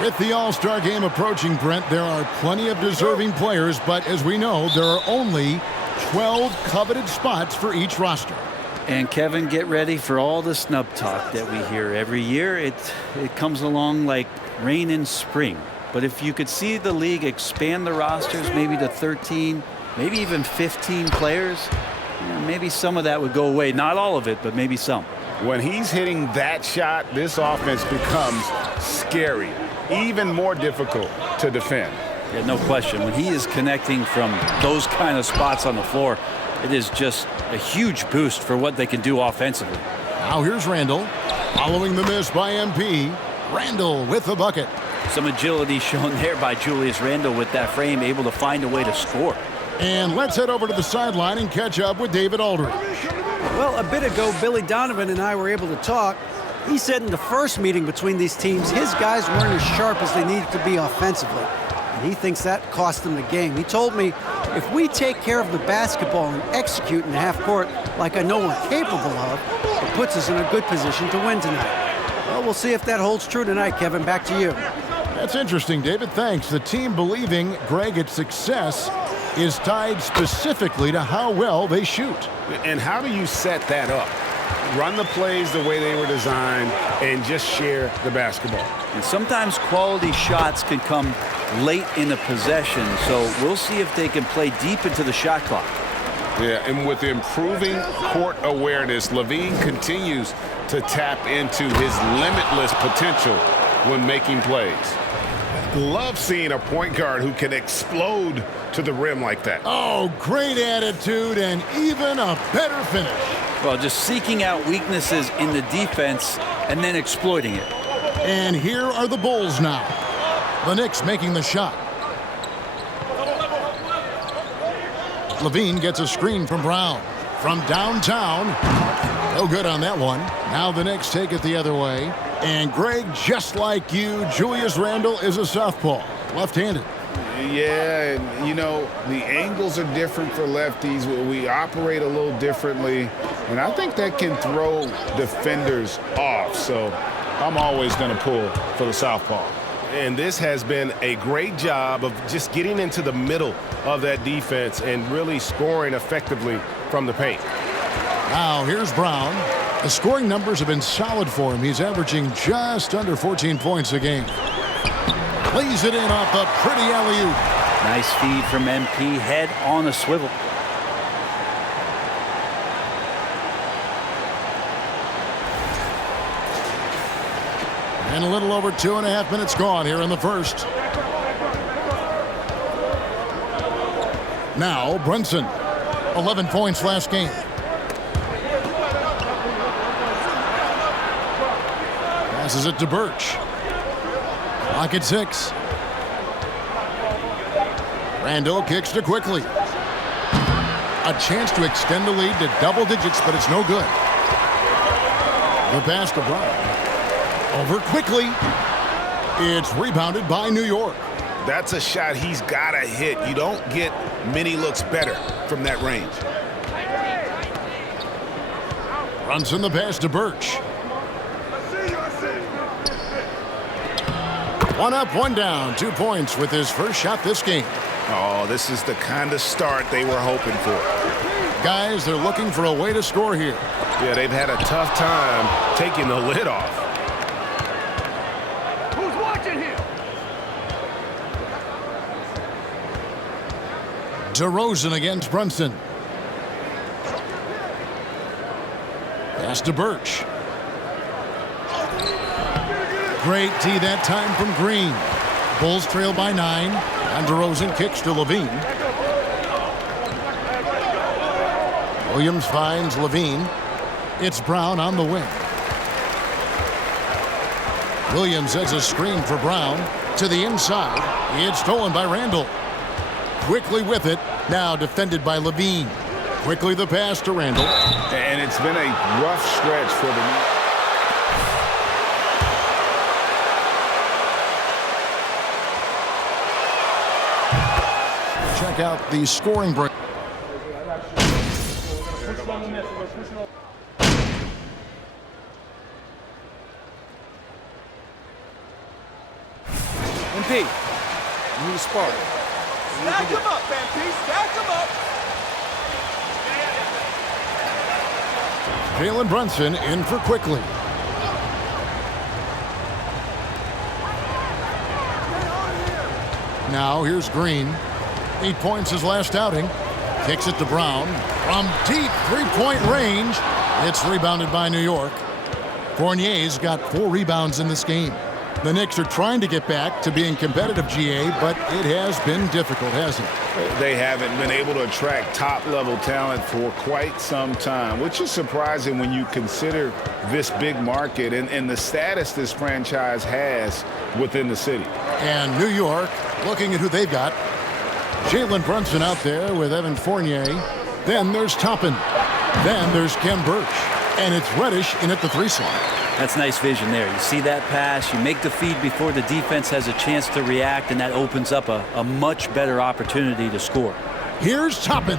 With the All-Star game approaching, Brent, there are plenty of deserving players, but as we know, there are only 12 coveted spots for each roster. And Kevin, get ready for all the snub talk that we hear every year. It comes along like rain in spring. But if you could see the league expand the rosters maybe to 13, maybe even 15 players, maybe some of that would go away. Not all of it, but maybe some. When he's hitting that shot, this offense becomes scary, even more difficult to defend. Yeah, no question. When he is connecting from those kind of spots on the floor, it is just a huge boost for what they can do offensively. Now here's Randall. Following the miss by MP, Randall with the bucket. Some agility shown there by Julius Randle with that frame, able to find a way to score. And let's head over to the sideline and catch up with David Aldridge. Well, a bit ago, Billy Donovan and I were able to talk. He said in the first meeting between these teams, his guys weren't as sharp as they needed to be offensively. And he thinks that cost them the game. He told me, if we take care of the basketball and execute in the half court like I know we're capable of, it puts us in a good position to win tonight. Well, we'll see if that holds true tonight, Kevin. Back to you. That's interesting, David. Thanks. The team believing, Greg, its success is tied specifically to how well they shoot. And how do you set that up? Run the plays the way they were designed and just share the basketball. And sometimes quality shots can come late in a possession, so we'll see if they can play deep into the shot clock. Yeah, and with improving court awareness, Levine continues to tap into his limitless potential when making plays. Love seeing a point guard who can explode to the rim like that. Oh, great attitude and even a better finish. Well, just seeking out weaknesses in the defense and then exploiting it. And here are the Bulls now. The Knicks making the shot. Levine gets a screen from Brown. From downtown. No good on that one. Now the Knicks take it the other way. And Greg, just like you, Julius Randle is a southpaw, left-handed. Yeah, and you know, the angles are different for lefties. We operate a little differently, and I think that can throw defenders off. So I'm always going to pull for the southpaw. And this has been a great job of just getting into the middle of that defense and really scoring effectively from the paint. Now here's Brown. The scoring numbers have been solid for him. He's averaging just under 14 points a game. Plays it in off a pretty alley-oop. Nice feed from MP, head on a swivel. And a little over 2.5 minutes gone here in the first. Now Brunson, 11 points last game. Passes it to Birch. Clock at 6. Randall kicks to Quickly. A chance to extend the lead to double digits, but it's no good. The pass to Brown. Over Quickly. It's rebounded by New York. That's a shot he's got to hit. You don't get many looks better from that range. Brunson the pass to Birch. One up, one down. 2 points with his first shot this game. Oh, this is the kind of start they were hoping for. Guys, they're looking for a way to score here. Yeah, they've had a tough time taking the lid off. Who's watching here? DeRozan against Brunson. Pass to Birch. Great D that time from Green. Bulls trail by 9. And DeRozan kicks to Levine. Williams finds Levine. It's Brown on the wing. Williams has a screen for Brown to the inside. It's stolen by Randall. Quickly with it. Now defended by Levine. Quickly the pass to Randall. And it's been a rough stretch for the... Check out the scoring break. MP, you need a spark. Stack him up, MP. Stack him up. Jalen Brunson in for Quickly. Now here's Green. 8 points his last outing. Kicks it to Brown. From deep three-point range. It's rebounded by New York. Fournier's got 4 rebounds in this game. The Knicks are trying to get back to being competitive, GA, but it has been difficult, hasn't it? They haven't been able to attract top-level talent for quite some time, which is surprising when you consider this big market and the status this franchise has within the city. And New York, looking at who they've got. Jalen Brunson out there with Evan Fournier. Then there's Toppin. Then there's Ken Birch. And it's Reddish in at the 3 slot. That's nice vision there. You see that pass, you make the feed before the defense has a chance to react, and that opens up a much better opportunity to score. Here's Toppin.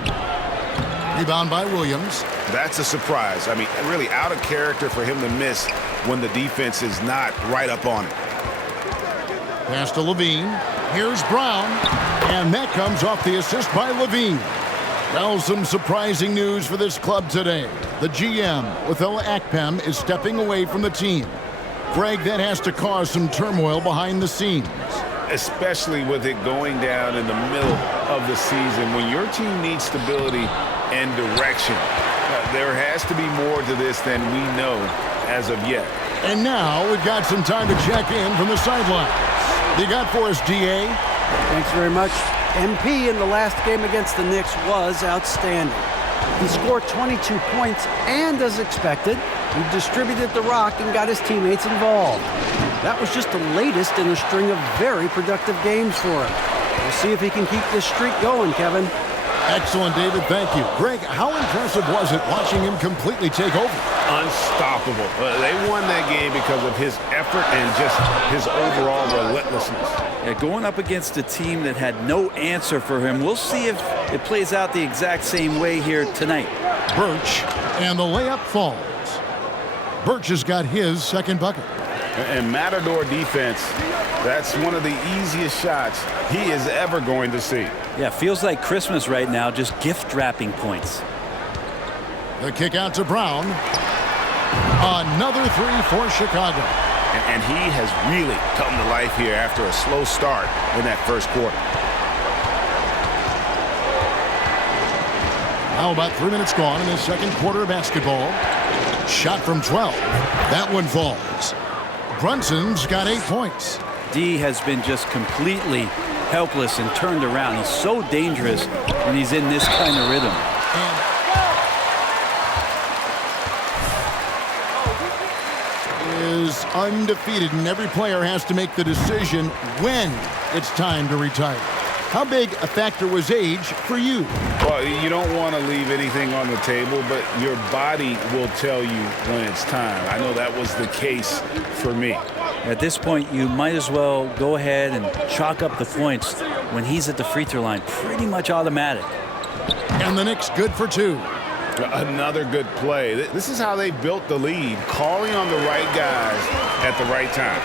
Rebound by Williams. That's a surprise. I mean, really out of character for him to miss when the defense is not right up on it. Pass to Levine. Here's Brown. And that comes off the assist by Levine. Well, some surprising news for this club today. The GM, Othella Akpem, is stepping away from the team. Greg, that has to cause some turmoil behind the scenes. Especially with it going down in the middle of the season when your team needs stability and direction. There has to be more to this than we know as of yet. And now we've got some time to check in from the sidelines. You got for us, GA? Thanks very much. MP in the last game against the Knicks was outstanding. He scored 22 points, and as expected, he distributed the rock and got his teammates involved. That was just the latest in a string of very productive games for him. We'll see if he can keep this streak going, Kevin. Excellent, David. Thank you. Greg, how impressive was it watching him completely take over? Unstoppable. They won that game because of his effort and just his overall relentlessness. Yeah, going up against a team that had no answer for him. We'll see if it plays out the exact same way here tonight. Birch, and the layup falls. Birch has got his second bucket. And Matador defense, that's one of the easiest shots he is ever going to see. Yeah, feels like Christmas right now, just gift wrapping points. The kick out to Brown. Another 3 for Chicago. And he has really come to life here after a slow start in that first quarter. Now about 3 minutes gone in the second quarter of basketball. Shot from 12. That one falls. Brunson's got 8 points. D has been just completely helpless and turned around. He's so dangerous when he's in this kind of rhythm. Is undefeated, and every player has to make the decision when it's time to retire. How big a factor was age for you? Well, you don't want to leave anything on the table, but your body will tell you when it's time. I know that was the case for me. At this point, you might as well go ahead and chalk up the points when he's at the free throw line. Pretty much automatic. And the Knicks good for 2. Another good play. This is how they built the lead, calling on the right guys at the right time.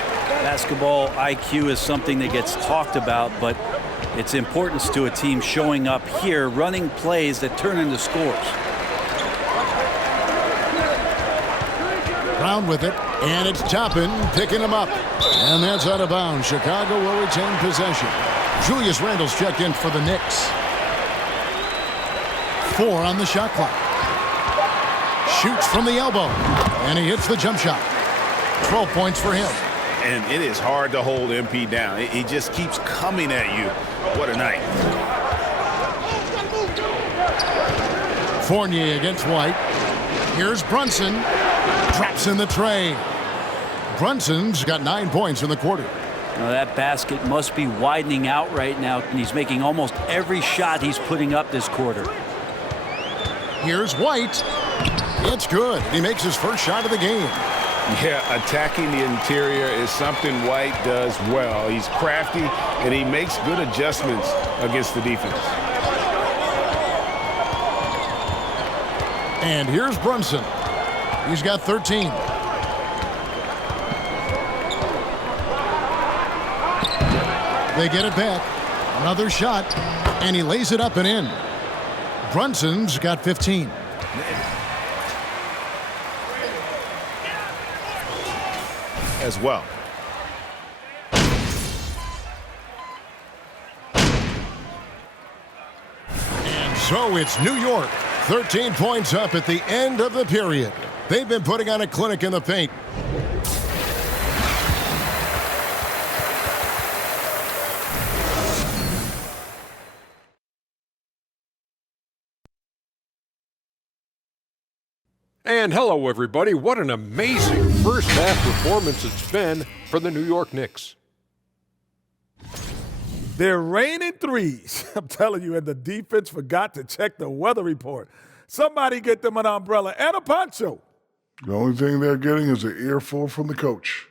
Basketball IQ is something that gets talked about, but its importance to a team showing up here, running plays that turn into scores. Brown with it, and it's Toppin picking him up. And that's out of bounds. Chicago will retain possession. Julius Randle's checked in for the Knicks. 4 on the shot clock. Shoots from the elbow, and he hits the jump shot. 12 points for him. And it is hard to hold MP down. He just keeps coming at you. What a night. Fournier against White. Here's Brunson. Drops in the tray. Brunson's got 9 points in the quarter. Now that basket must be widening out right now, and he's making almost every shot he's putting up this quarter. Here's White. It's good. He makes his first shot of the game. Yeah, attacking the interior is something White does well. He's crafty, and he makes good adjustments against the defense. And here's Brunson. He's got 13. They get it back. Another shot, and he lays it up and in. Brunson's got 15. As well. And so it's New York, 13 points up at the end of the period. They've been putting on a clinic in the paint. And hello, everybody. What an amazing first half performance it's been for the New York Knicks. They're raining threes. I'm telling you, and the defense forgot to check the weather report. Somebody get them an umbrella and a poncho. The only thing they're getting is an earful from the coach.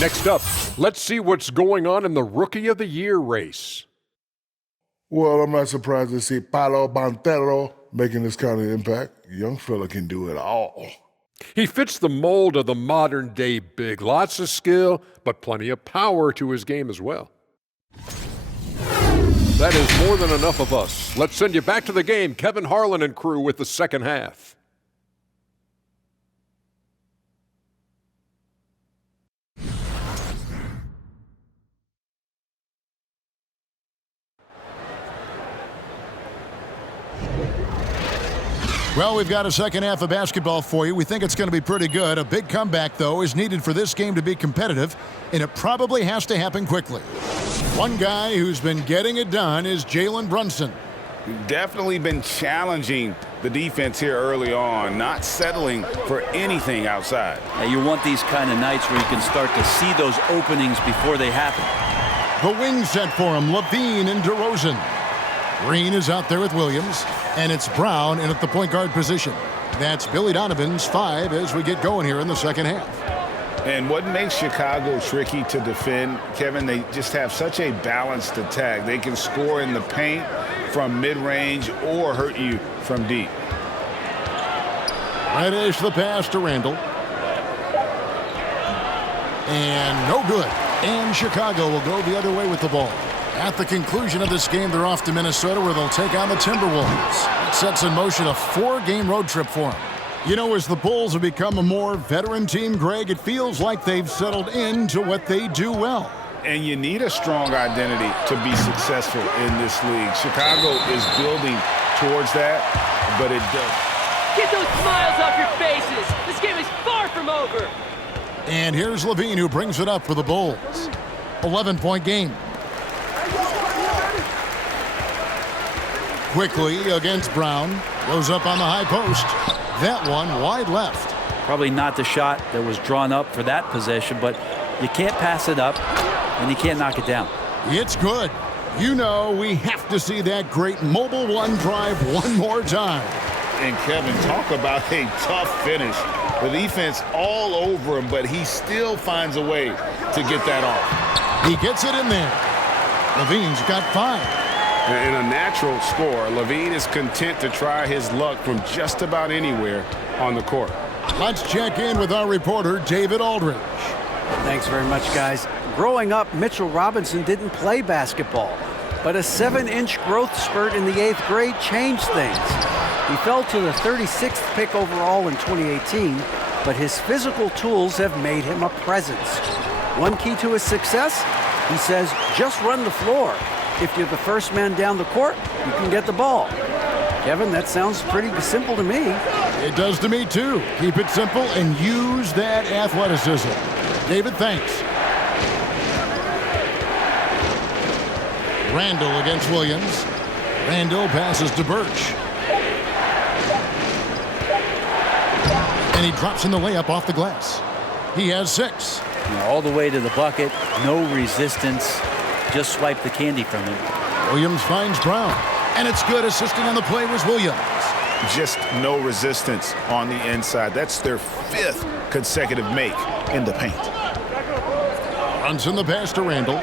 Next up, let's see what's going on in the Rookie of the Year race. Well, I'm not surprised to see Paolo Banchero making this kind of impact. Young fella can do it all. He fits the mold of the modern-day big. Lots of skill, but plenty of power to his game as well. That is more than enough of us. Let's send you back to the game. Kevin Harlan and crew with the second half. Well, we've got a second half of basketball for you. We think it's going to be pretty good. A big comeback, though, is needed for this game to be competitive, and it probably has to happen quickly. One guy who's been getting it done is Jalen Brunson. Definitely been challenging the defense here early on, not settling for anything outside. Yeah, you want these kind of nights where you can start to see those openings before they happen. The wing set for him, Levine and DeRozan. Green is out there with Williams, and it's Brown in at the point guard position. That's Billy Donovan's 5 as we get going here in the second half. And what makes Chicago tricky to defend, Kevin, they just have such a balanced attack. They can score in the paint from mid-range or hurt you from deep. Reddish the pass to Randall. And no good. And Chicago will go the other way with the ball. At the conclusion of this game, they're off to Minnesota where they'll take on the Timberwolves. It sets in motion a 4-game road trip for them. You know, as the Bulls have become a more veteran team, Greg, it feels like they've settled into what they do well. And you need a strong identity to be successful in this league. Chicago is building towards that, but it does. Get those smiles off your faces. This game is far from over. And here's Levine who brings it up for the Bulls. 11-point game. Quickly against Brown. Goes up on the high post. That one wide left. Probably not the shot that was drawn up for that possession, but you can't pass it up and you can't knock it down. It's good. You know we have to see that great mobile one drive one more time. And Kevin, talk about a tough finish. The defense all over him, but he still finds a way to get that off. He gets it in there. Levine's got 5. In a natural score, Levine is content to try his luck from just about anywhere on the court. Let's check in with our reporter, David Aldridge. Thanks very much, guys. Growing up, Mitchell Robinson didn't play basketball, but a 7-inch growth spurt in the 8th grade changed things. He fell to the 36th pick overall in 2018, but his physical tools have made him a presence. One key to his success, he says, just run the floor. If you're the first man down the court, you can get the ball. Kevin, that sounds pretty simple to me. It does to me, too. Keep it simple and use that athleticism. David, thanks. Randall against Williams. Randall passes to Birch. And he drops in the layup off the glass. He has 6. All the way to the bucket, no resistance. Just swipe the candy from him. Williams finds Brown. And it's good. Assisting on the play was Williams. Just no resistance on the inside. That's their 5th consecutive make in the paint. Brunson the pass to Randall.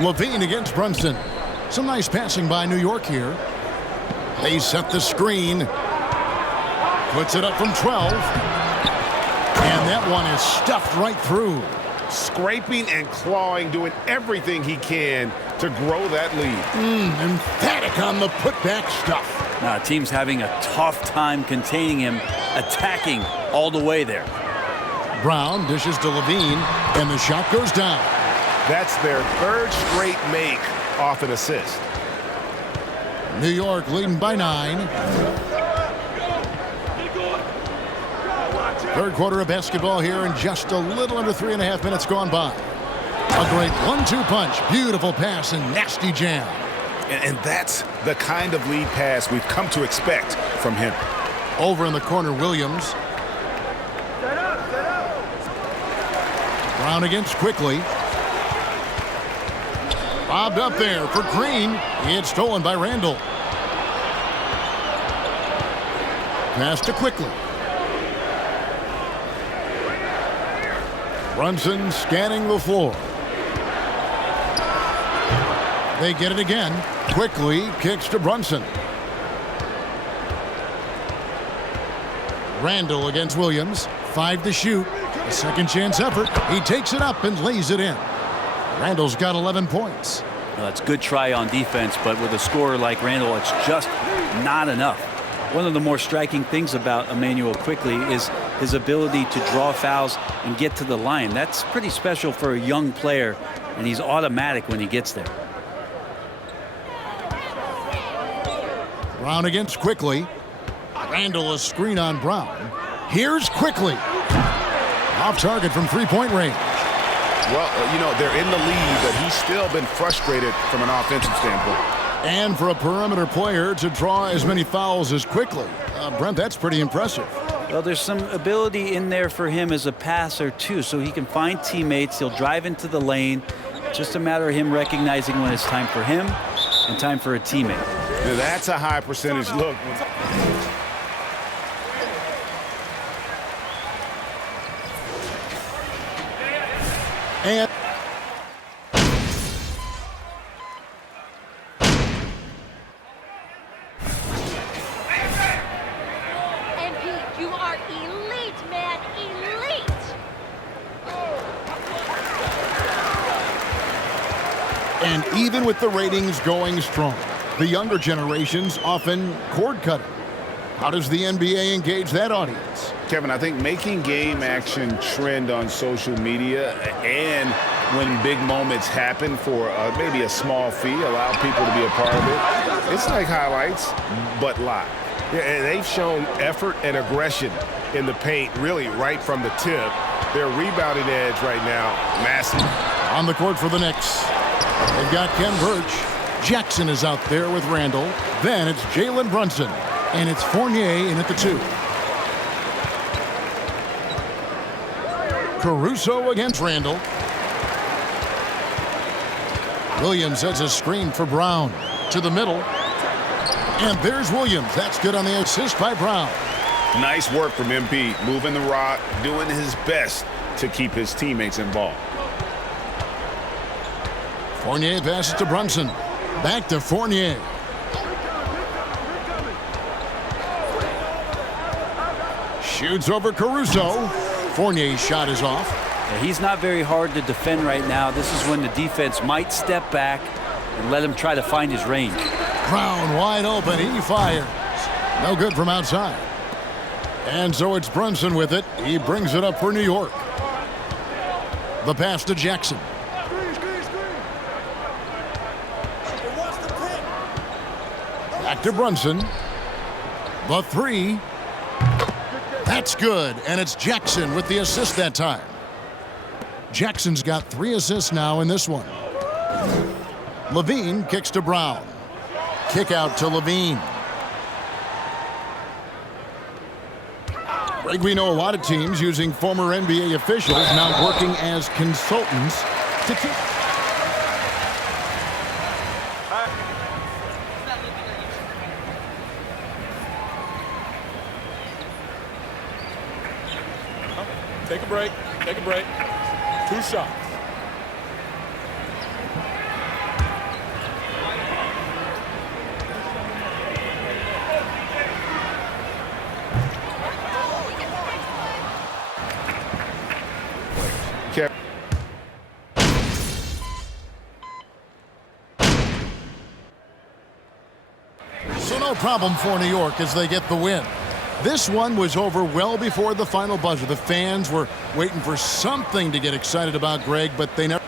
Levine against Brunson. Some nice passing by New York here. They set the screen. Puts it up from 12. And that one is stuffed right through. Scraping and clawing, doing everything he can to grow that lead. Emphatic on the putback stuff. Now, team's having a tough time containing him, attacking all the way there. Brown dishes to Levine, and the shot goes down. That's their third straight make off an assist. New York leading by 9. Third quarter of basketball here, and just a little under 3.5 minutes gone by. A great 1-2 punch, beautiful pass, and nasty jam. And that's the kind of lead pass we've come to expect from him. Over in the corner, Williams. Brown against Quickly. Bobbed up there for Green. It's stolen by Randall. Pass to Quickly. Brunson scanning the floor. They get it again. Quickly kicks to Brunson. Randall against Williams. 5 to shoot. A second chance effort. He takes it up and lays it in. Randall's got 11 points. Well, it's a good try on defense, but with a scorer like Randall, it's just not enough. One of the more striking things about Emmanuel Quickly is his ability to draw fouls and get to the line. That's pretty special for a young player, and he's automatic when he gets there. Brown against Quickly. Randall a screen on Brown. Here's Quickly. Off target from three-point range. Well, you know, they're in the lead, but he's still been frustrated from an offensive standpoint. And for a perimeter player to draw as many fouls as Quickly. Brent, that's pretty impressive. Well, there's some ability in there for him as a passer, too, so he can find teammates. He'll drive into the lane. Just a matter of him recognizing when it's time for him and time for a teammate. Now, that's a high percentage look. And MP, you are elite, man, elite. And even with the ratings going strong, the younger generations often cord cutting. How does the NBA engage that audience? Kevin, I think making game action trend on social media and when big moments happen for maybe a small fee, allow people to be a part of it. It's like highlights, but live. Yeah, and they've shown effort and aggression in the paint, really right from the tip. Their rebounding edge right now, massive. On the court for the Knicks, they've got Ken Birch. Jackson is out there with Randall. Then it's Jalen Brunson. And it's Fournier in at the 2. Caruso against Randall. Williams has a screen for Brown. To the middle. And there's Williams. That's good on the assist by Brown. Nice work from MP, moving the rock, doing his best to keep his teammates involved. Fournier passes to Brunson. Back to Fournier. Shoots over Caruso. Fournier's shot is off. Yeah, he's not very hard to defend right now. This is when the defense might step back and let him try to find his range. Brown wide open. He fires. No good from outside. And so it's Brunson with it. He brings it up for New York. The pass to Jackson. Back to Brunson. The 3. That's good, and it's Jackson with the assist that time. Jackson's got 3 assists now in this one. Levine kicks to Brown. Kick out to Levine. Greg, we know a lot of teams using former NBA officials now working as consultants to keep. Take a break. Take a break. 2 shots. problem for New York as they get the win. This one was over well before the final buzzer. The fans were waiting for something to get excited about, Greg, but they never.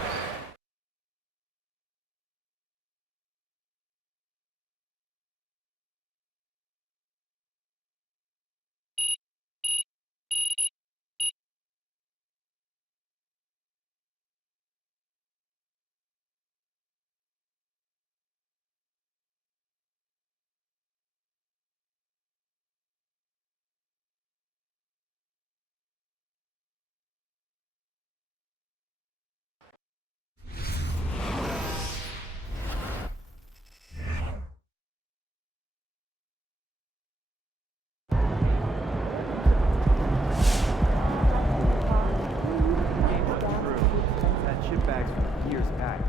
That chip bag's from years back.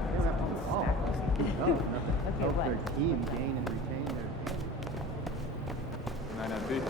Help their team gain and retain their team. Might not be.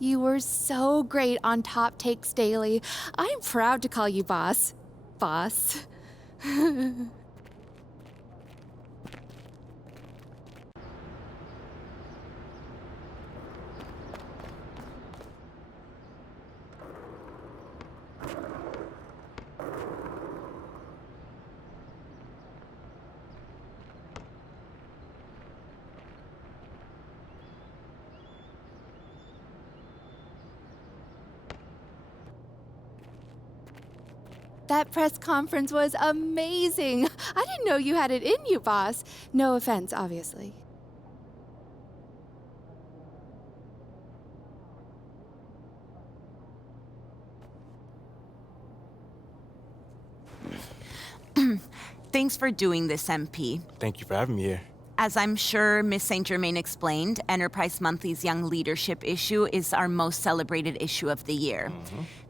You were so great on Top Takes Daily. I'm proud to call you boss. Boss. That press conference was amazing. I didn't know you had it in you, boss. No offense, obviously. Thanks for doing this, MP. Thank you for having me here. As I'm sure Miss St. Germain explained, Enterprise Monthly's Young Leadership issue is our most celebrated issue of the year.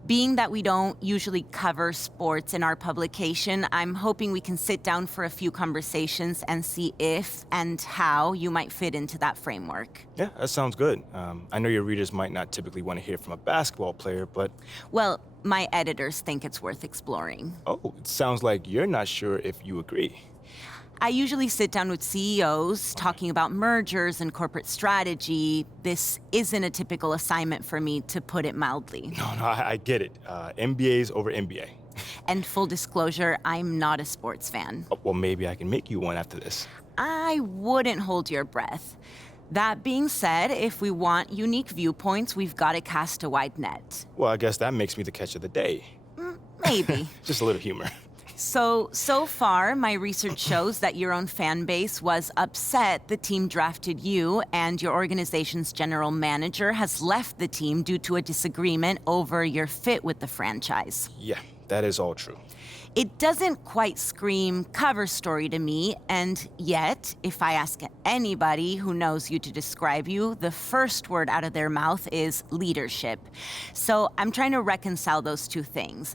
Being that we don't usually cover sports in our publication, I'm hoping we can sit down for a few conversations and see if and how you might fit into that framework. Yeah, that sounds good. I know your readers might not typically want to hear from a basketball player, but... Well, my editors think it's worth exploring. Oh, it sounds like you're not sure if you agree. I usually sit down with CEOs talking about mergers and corporate strategy. This isn't a typical assignment for me, to put it mildly. No, I get it. MBA's over MBA. And full disclosure, I'm not a sports fan. Oh, well, maybe I can make you one after this. I wouldn't hold your breath. That being said, if we want unique viewpoints, we've got to cast a wide net. Well, I guess that makes me the catch of the day. Maybe. Just a little humor. So far, my research shows that your own fan base was upset the team drafted you, and your organization's general manager has left the team due to a disagreement over your fit with the franchise. Yeah, that is all true. It doesn't quite scream cover story to me, and yet, if I ask anybody who knows you to describe you, the first word out of their mouth is leadership. So I'm trying to reconcile those two things.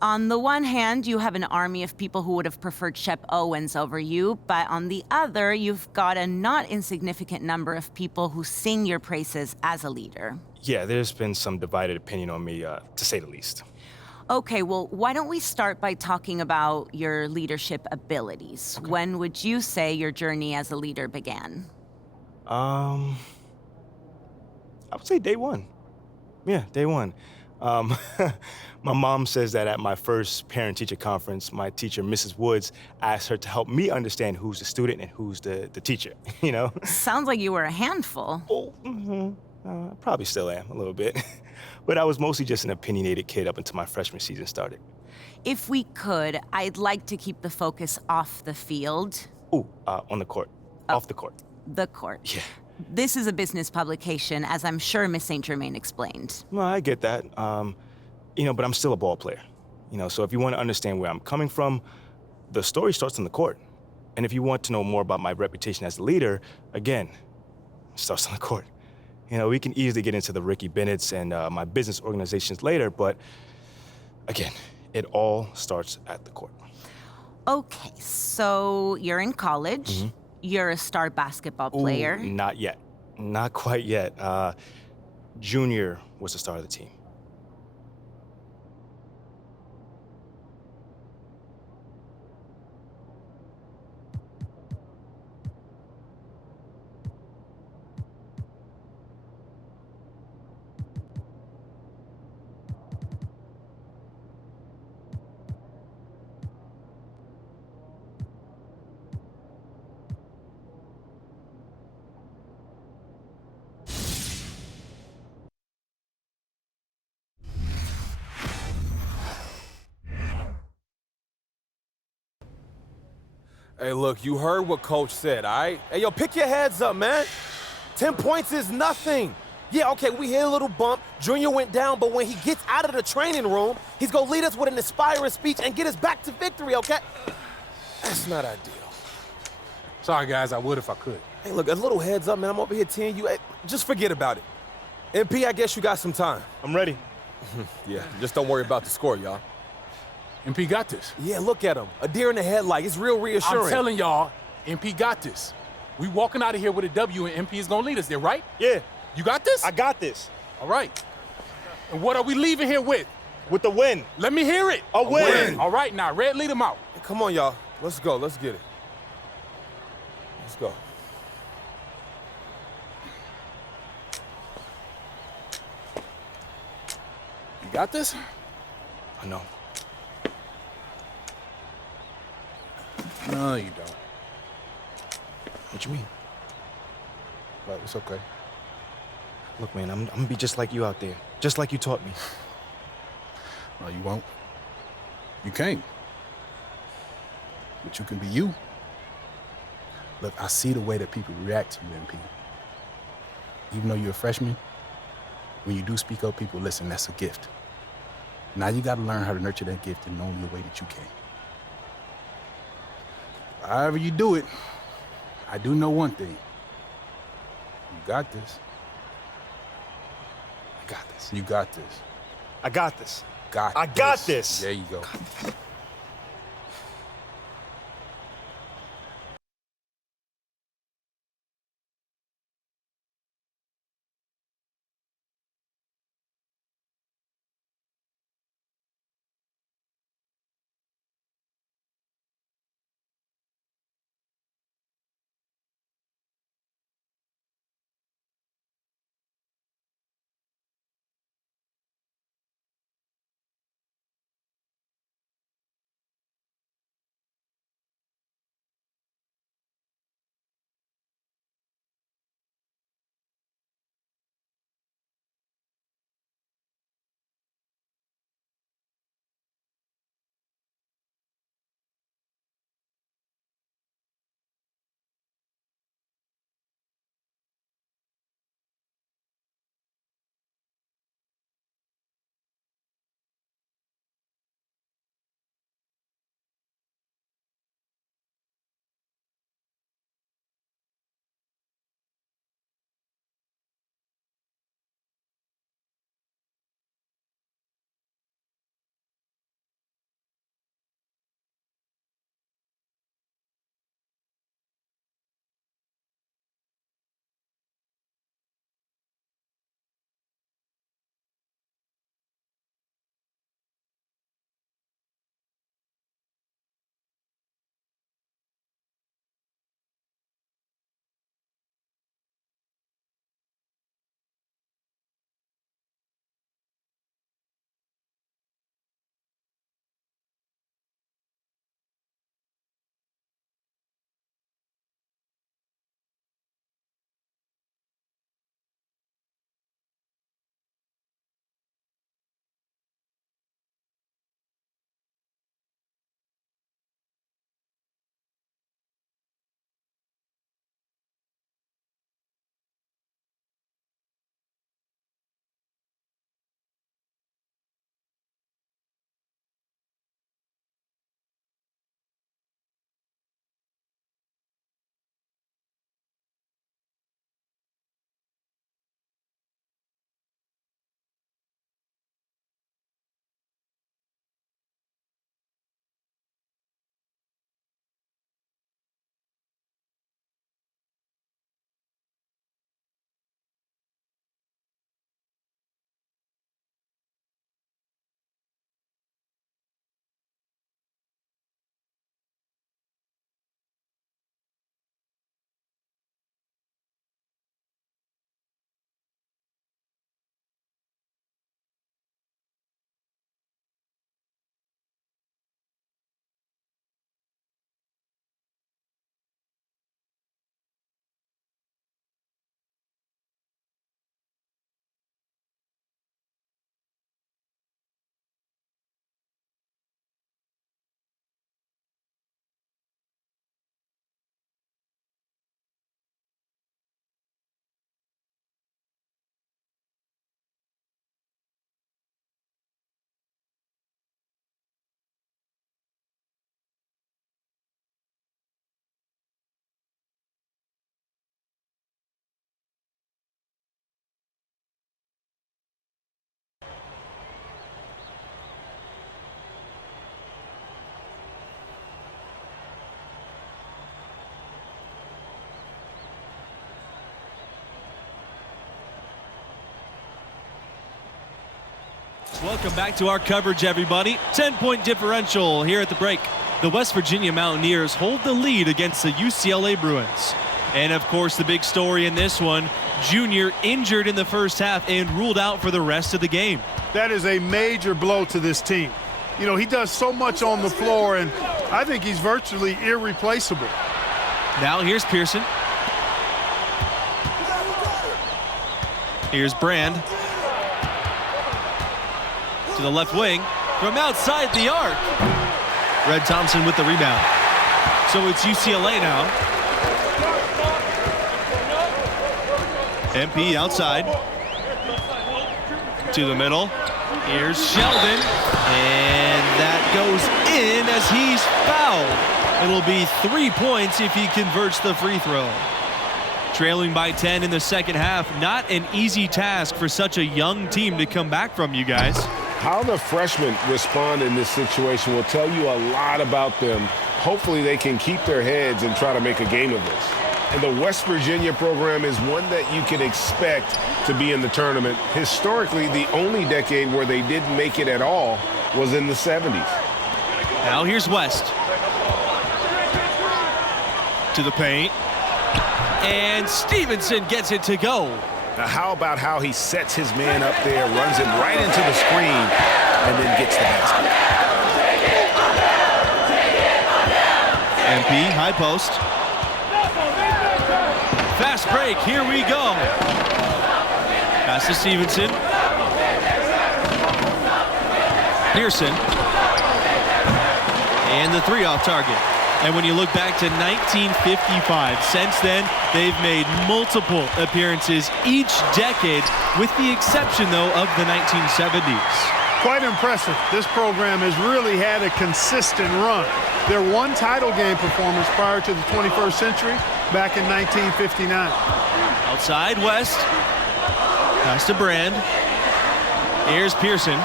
On the one hand, you have an army of people who would have preferred Shep Owens over you, but on the other, you've got a not insignificant number of people who sing your praises as a leader. Yeah, there's been some divided opinion on me, to say the least. Okay, well, why don't we start by talking about your leadership abilities? Okay. When would you say your journey as a leader began? I would say day one. Yeah, day one. My mom says that at my first parent-teacher conference, my teacher, Mrs. Woods, asked her to help me understand who's the student and who's the teacher, you know? Sounds like you were a handful. Oh, probably still am, a little bit. But I was mostly just an opinionated kid up until my freshman season started. If we could, I'd like to keep the focus off the field. Ooh, on the court. Off the court. The court. Yeah. This is a business publication, as I'm sure Miss St. Germain explained. Well, I get that. But I'm still a ball player. So if you want to understand where I'm coming from, the story starts on the court. And if you want to know more about my reputation as a leader, again, it starts on the court. We can easily get into the Ricky Bennett's and my business organizations later, but again, it all starts at the court. Okay, so you're in college. Mm-hmm. You're a star basketball player. Ooh, not yet. Not quite yet. Junior was the star of the team. Hey, look, you heard what Coach said, all right? Hey, yo, pick your heads up, man. 10 points is nothing. Yeah, okay, we hit a little bump. Junior went down, but when he gets out of the training room, he's gonna lead us with an inspiring speech and get us back to victory, okay? That's not ideal. Sorry, guys, I would if I could. Hey, look, a little heads up, man. I'm over here teeing you. Hey, just forget about it. MP, I guess you got some time. I'm ready. Yeah, just don't worry about the score, y'all. MP got this. Yeah, look at him. A deer in the headlight. It's real reassuring. I'm telling y'all, MP got this. We walking out of here with a W, and MP is gonna lead us there, right? Yeah. You got this? I got this. All right. And what are we leaving here with? With the win. Let me hear it. A win. All right, now, Red, lead them out. Hey, come on, y'all. Let's go. Let's get it. Let's go. You got this? I know. No, you don't. What you mean? But it's okay. Look, man, I'm gonna be just like you out there. Just like you taught me. No, you won't. You can't. But you can be you. Look, I see the way that people react to you, MP. Even though you're a freshman, when you do speak up, people listen. That's a gift. Now you gotta learn how to nurture that gift in only the way that you can. However you do it, I do know one thing. You got this. I got this. You got this. I got this. I got this. There you go. Welcome back to our coverage, everybody. 10-point differential here at the break. The West Virginia Mountaineers hold the lead against the UCLA Bruins. And, of course, the big story in this one, Junior injured in the first half and ruled out for the rest of the game. That is a major blow to this team. You know, he does so much on the floor, and I think he's virtually irreplaceable. Now here's Pearson. Here's Brand. To the left wing from outside the arc. Red Thompson with the rebound. So it's UCLA now. MP outside. To the middle. Here's Sheldon. And that goes in as he's fouled. It'll be 3 points if he converts the free throw. Trailing by 10 in the second half. Not an easy task for such a young team to come back from, you guys. How the freshmen respond in this situation will tell you a lot about them. Hopefully they can keep their heads and try to make a game of this. And the West Virginia program is one that you can expect to be in the tournament. Historically, the only decade where they didn't make it at all was in the 70s. Now here's West. To the paint. And Stevenson gets it to go. Now how about how he sets his man up there, runs him right into the screen, and then gets the basket. MP, high post. Fast break, here we go. Pass to Stevenson. Pearson. And the three off target. And when you look back to 1955, since then, they've made multiple appearances each decade, with the exception, though, of the 1970s. Quite impressive. This program has really had a consistent run. Their one title game performance prior to the 21st century back in 1959. Outside, West. Pass to Brand. Here's Pearson.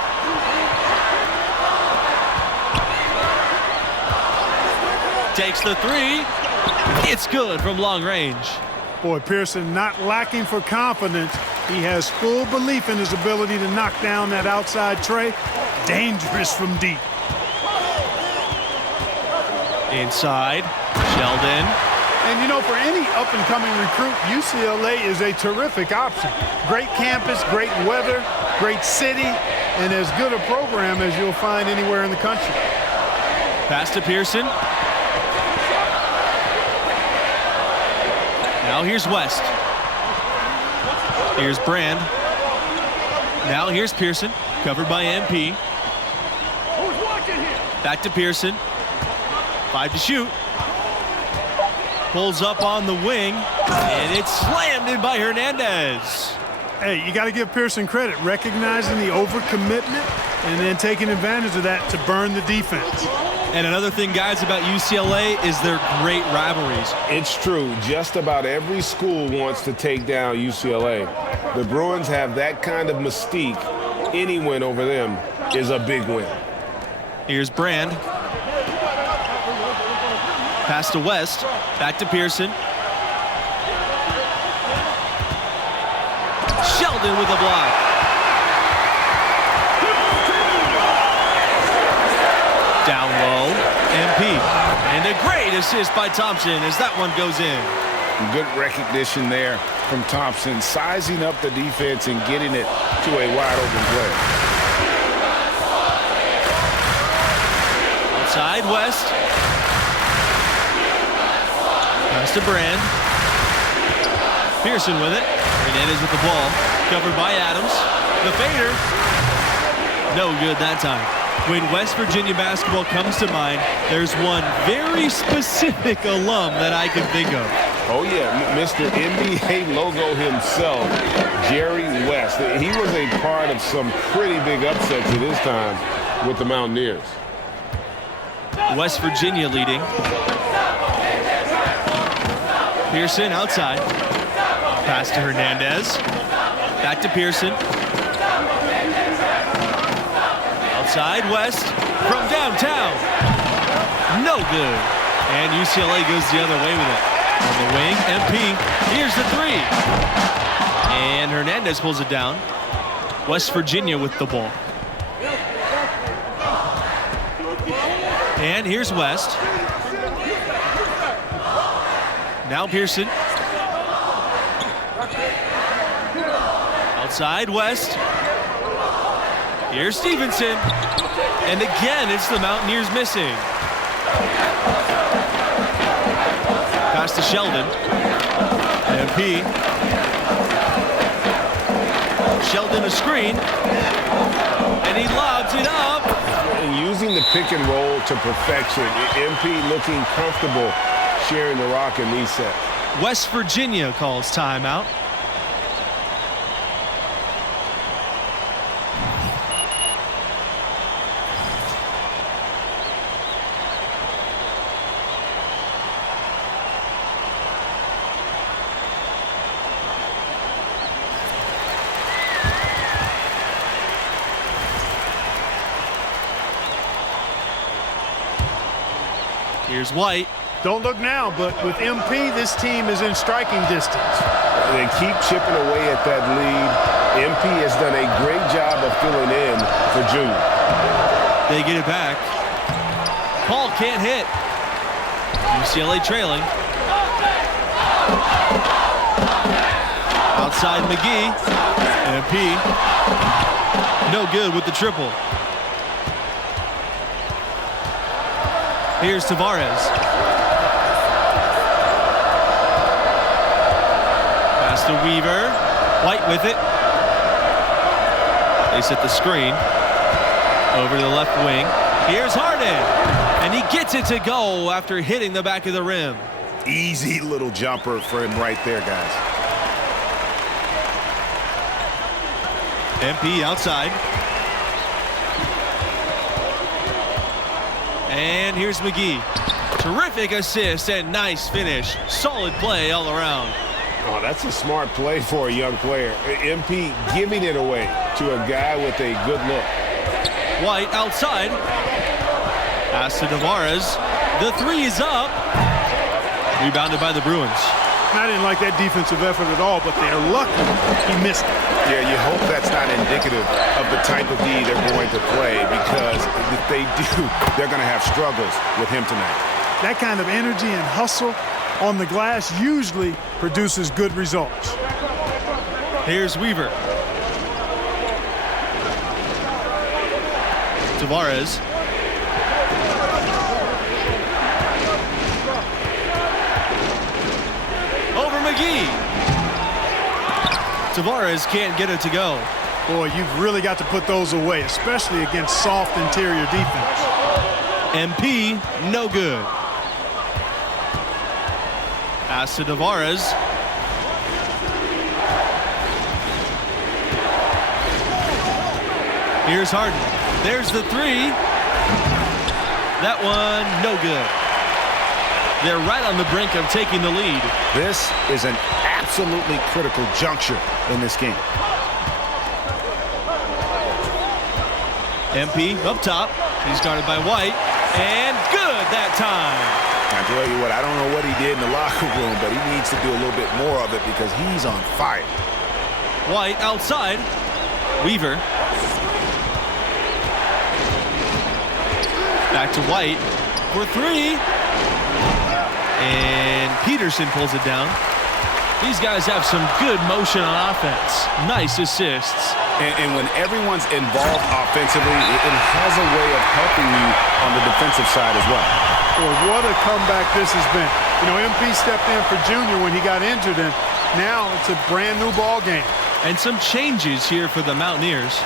Takes the three. It's good from long range. Boy, Pearson not lacking for confidence. He has full belief in his ability to knock down that outside tray. Dangerous from deep. Inside, Sheldon. And you know, for any up-and-coming recruit, UCLA is a terrific option. Great campus, great weather, great city, and as good a program as you'll find anywhere in the country. Pass to Pearson. Now here's West. Here's Brand. Now here's Pearson, covered by MP. Back to Pearson. 5 to shoot. Pulls up on the wing, and it's slammed in by Hernandez. Hey, you got to give Pearson credit, recognizing the overcommitment and then taking advantage of that to burn the defense. And another thing, guys, about UCLA is their great rivalries. It's true. Just about every school wants to take down UCLA. The Bruins have that kind of mystique. Any win over them is a big win. Here's Brand. Pass to West. Back to Pearson. Sheldon with a block. Down low, MP. And a great assist by Thompson as that one goes in. Good recognition there from Thompson, sizing up the defense and getting it to a wide open play. Outside, West. Pass to Brand. Pearson with it. Hernandez with the ball. Covered by Adams. The fader. No good that time. When West Virginia basketball comes to mind, there's one very specific alum that I can think of. Oh, yeah, Mr. NBA logo himself, Jerry West. He was a part of some pretty big upsets at his time with the Mountaineers. West Virginia leading. Pearson outside. Pass to Hernandez. Back to Pearson. Outside, West from downtown. No good. And UCLA goes the other way with it. On the wing, MP. Here's the three. And Hernandez pulls it down. West Virginia with the ball. And here's West. Now Pearson. Outside, West. Here's Stevenson. And again, it's the Mountaineers missing. Pass to Sheldon. MP. Sheldon a screen. And he lobs it up. And using the pick and roll to perfection. MP looking comfortable sharing the rock in these sets. West Virginia calls timeout. Here's White. Don't look now, but with MP, this team is in striking distance. They keep chipping away at that lead. MP has done a great job of filling in for Junior. They get it back. Paul can't hit. UCLA trailing. Outside McGee. MP. No good with the triple. Here's Tavares. Pass to Weaver. White with it. They set the screen. Over to the left wing. Here's Harden. And he gets it to go after hitting the back of the rim. Easy little jumper for him right there, guys. MP outside. And here's McGee. Terrific assist and nice finish. Solid play all around. Oh, that's a smart play for a young player. MP giving it away to a guy with a good look. White outside. Pass to Tavares. The three is up. Rebounded by the Bruins. I didn't like that defensive effort at all, but they're lucky he missed it. Yeah, you hope that's not indicative of the type of D they're going to play, because if they do, they're going to have struggles with him tonight. That kind of energy and hustle on the glass usually produces good results. Here's Weaver. Tavares. Over McGee. Tavares can't get it to go. Boy, you've really got to put those away, especially against soft interior defense. MP, no good. Pass to Tavares. Here's Harden. There's the three. That one, no good. They're right on the brink of taking the lead. This is an absolutely critical juncture in this game. MP up top. He's guarded by White. And good that time. I tell you what, I don't know what he did in the locker room, but he needs to do a little bit more of it because he's on fire. White outside. Weaver. Back to White for three. And Peterson pulls it down. These guys have some good motion on offense. Nice assists. And when everyone's involved offensively, it has a way of helping you on the defensive side as well. Boy, what a comeback this has been. You know, MP stepped in for Junior when he got injured, and now it's a brand new ball game. And some changes here for the Mountaineers.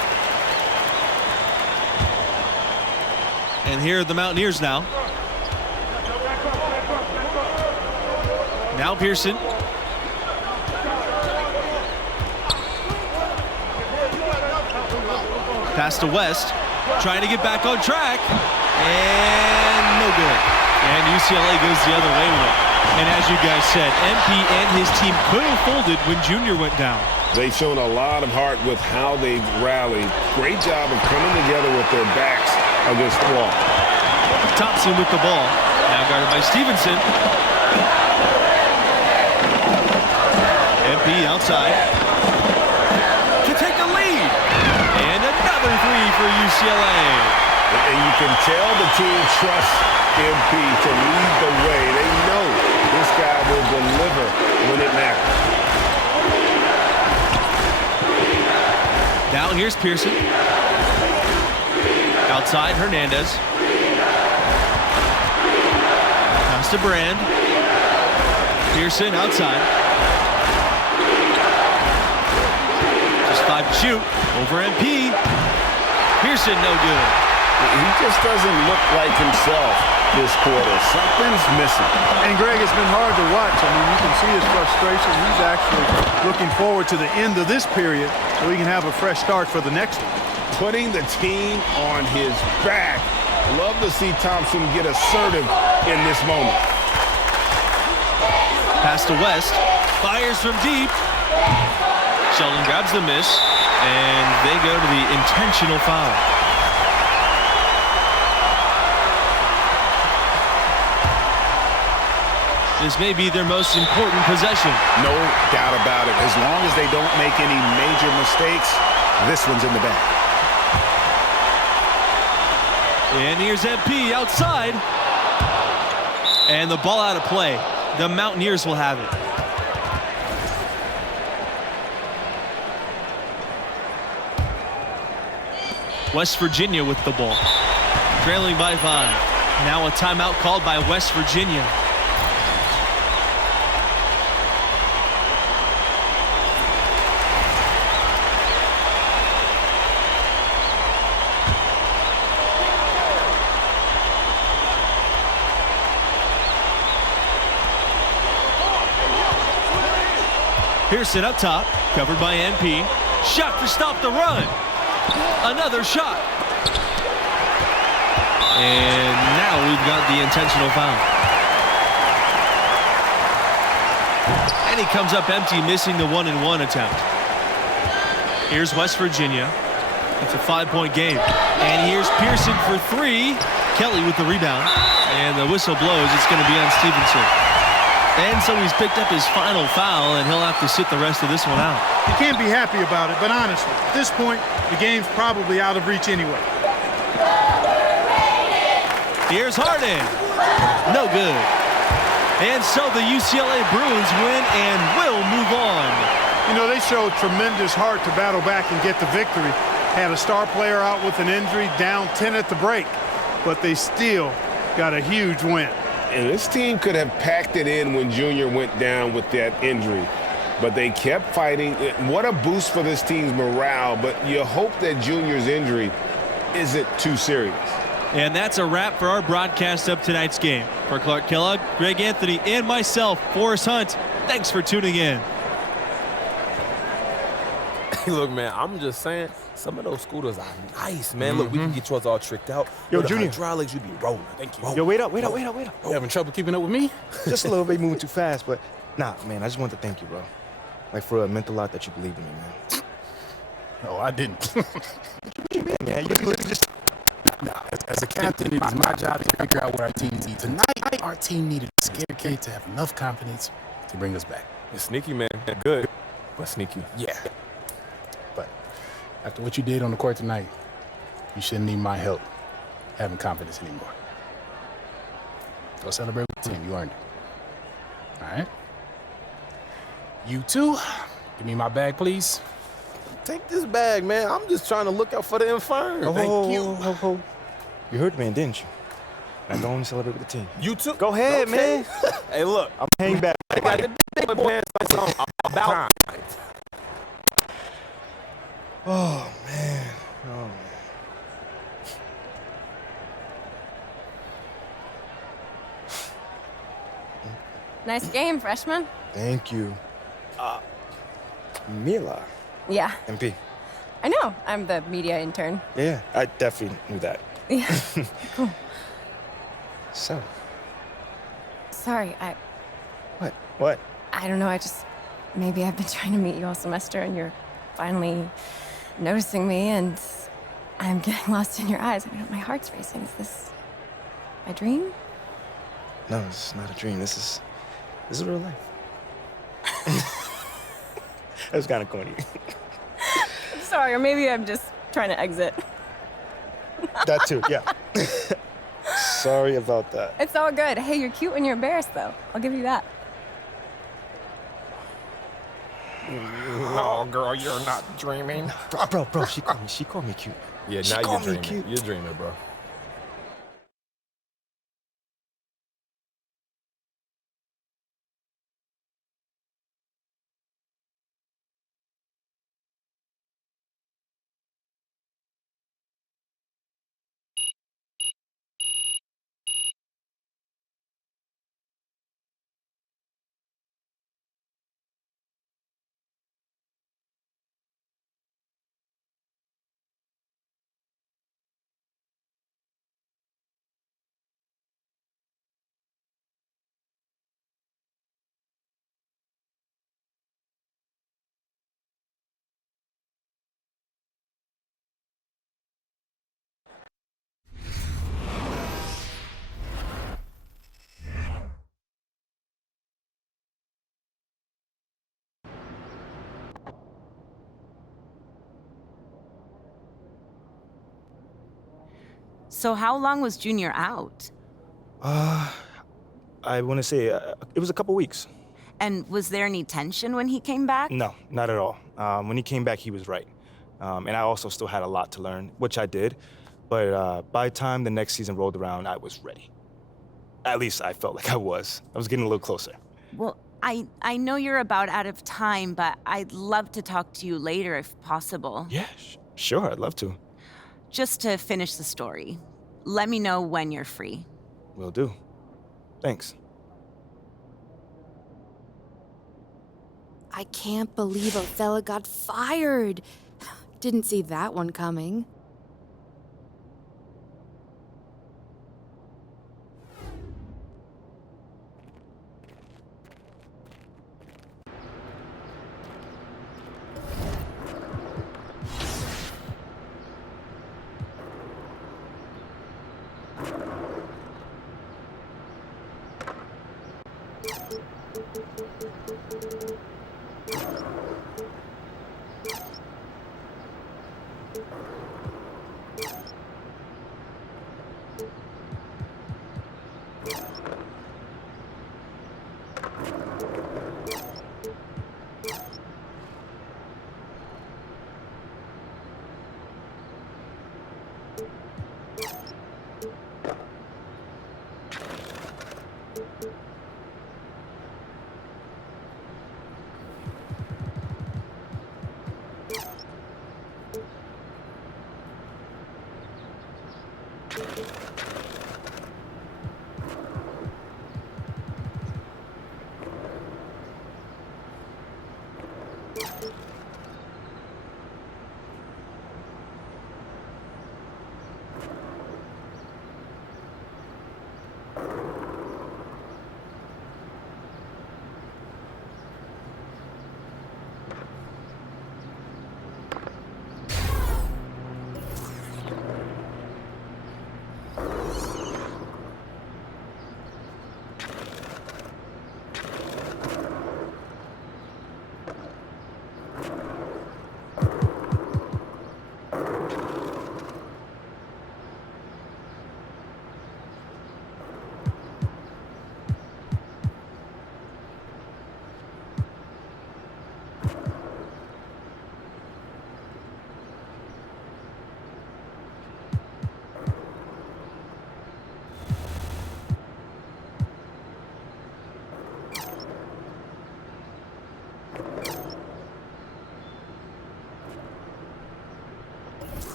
And here are the Mountaineers now. Now Pearson. Pass to West. Trying to get back on track. And no good. And UCLA goes the other way with it. And as you guys said, MP and his team could have folded when Junior went down. They've shown a lot of heart with how they've rallied. Great job of coming together with their backs against the wall. Thompson with the ball. Now guarded by Stevenson. MP outside. To take the lead. And another three for UCLA. And you can tell the team trusts MP to lead the way. They know this guy will deliver when it matters. Now here's Pearson. Outside, Hernandez. Pass to Brand. Pearson outside. Just 5 to shoot. Over MP. Pearson no good. He just doesn't look like himself this quarter. Something's missing. And Greg, it's been hard to watch. I mean, you can see his frustration. He's actually looking forward to the end of this period so he can have a fresh start for the next one. Putting the team on his back. Love to see Thompson get assertive in this moment. Pass to West. Fires from deep. Sheldon grabs the miss. And they go to the intentional foul. This may be their most important possession. No doubt about it. As long as they don't make any major mistakes, this one's in the bag. And here's MP outside. And the ball out of play. The Mountaineers will have it. West Virginia with the ball. Trailing by 5. Now a timeout called by West Virginia. Pearson up top, covered by NP. Shot to stop the run. Another shot. And now we've got the intentional foul. And he comes up empty, missing the 1-and-1 attempt. Here's West Virginia. It's a 5-point game. And here's Pearson for 3. Kelly with the rebound. And the whistle blows. It's going to be on Stevenson. And so he's picked up his final foul, and he'll have to sit the rest of this one out. You can't be happy about it, but honestly, at this point, the game's probably out of reach anyway. Here's Harden. No good. And so the UCLA Bruins win and will move on. You know, they showed tremendous heart to battle back and get the victory. Had a star player out with an injury, down 10 at the break, but they still got a huge win. And this team could have packed it in when Junior went down with that injury. But they kept fighting. What a boost for this team's morale. But you hope that Junior's injury isn't too serious. And that's a wrap for our broadcast of tonight's game. For Clark Kellogg, Greg Anthony, and myself, Forrest Hunt, thanks for tuning in. Hey, look, man, I'm just saying, some of those scooters are nice, man. Look, we can get yours all tricked out. Yo, the Junior. hydraulics, you be rolling. Thank you. Yo, wait up. You having trouble keeping up with me? Just a little bit moving too fast, but nah, man, I just want to thank you, bro. Like, for real, it meant a lot that you believed in me, man. No, I didn't. Man, you literally just... Nah, as a captain, it is my job to figure out what our team needs. Tonight, our team needed a scared kid to have enough confidence to bring us back. It's sneaky, man. Good, but sneaky. Yeah. But after what you did on the court tonight, you shouldn't need my help having confidence anymore. Go celebrate with the team. You earned it. All right? You too. Give me my bag, please. Take this bag, man. I'm just trying to look out for the infirm. Thank you. You heard me, didn't you? Now go and celebrate with the team. You too? Go ahead, man. Hey, look. I'm hanging back. I got the big boy song about time. Oh, man. Nice game, freshman. Thank you. Mila. Yeah, MP. I know. I'm the media intern. Yeah, I definitely knew that. Yeah, cool. So. Sorry, What? I don't know. Maybe I've been trying to meet you all semester and you're finally noticing me and I'm getting lost in your eyes. I mean, my heart's racing. Is this my dream? No, it's not a dream. This is real life. That was kind of corny. I'm sorry, or maybe I'm just trying to exit. That too, yeah. Sorry about that. It's all good. Hey, you're cute when you're embarrassed, though. I'll give you that. No, girl, you're not dreaming. Bro, she called me cute. Yeah, She now you're called me dreaming. cute. You're dreaming, bro. So how long was Junior out? I want to say it was a couple weeks. And was there any tension when he came back? No, not at all. When he came back, he was right. And I also still had a lot to learn, which I did. But by the time the next season rolled around, I was ready. At least I felt like I was. I was getting a little closer. Well, I know you're about out of time, but I'd love to talk to you later if possible. Yeah, sure, I'd love to. Just to finish the story. Let me know when you're free. Will do. Thanks. I can't believe a fella got fired. Didn't see that one coming.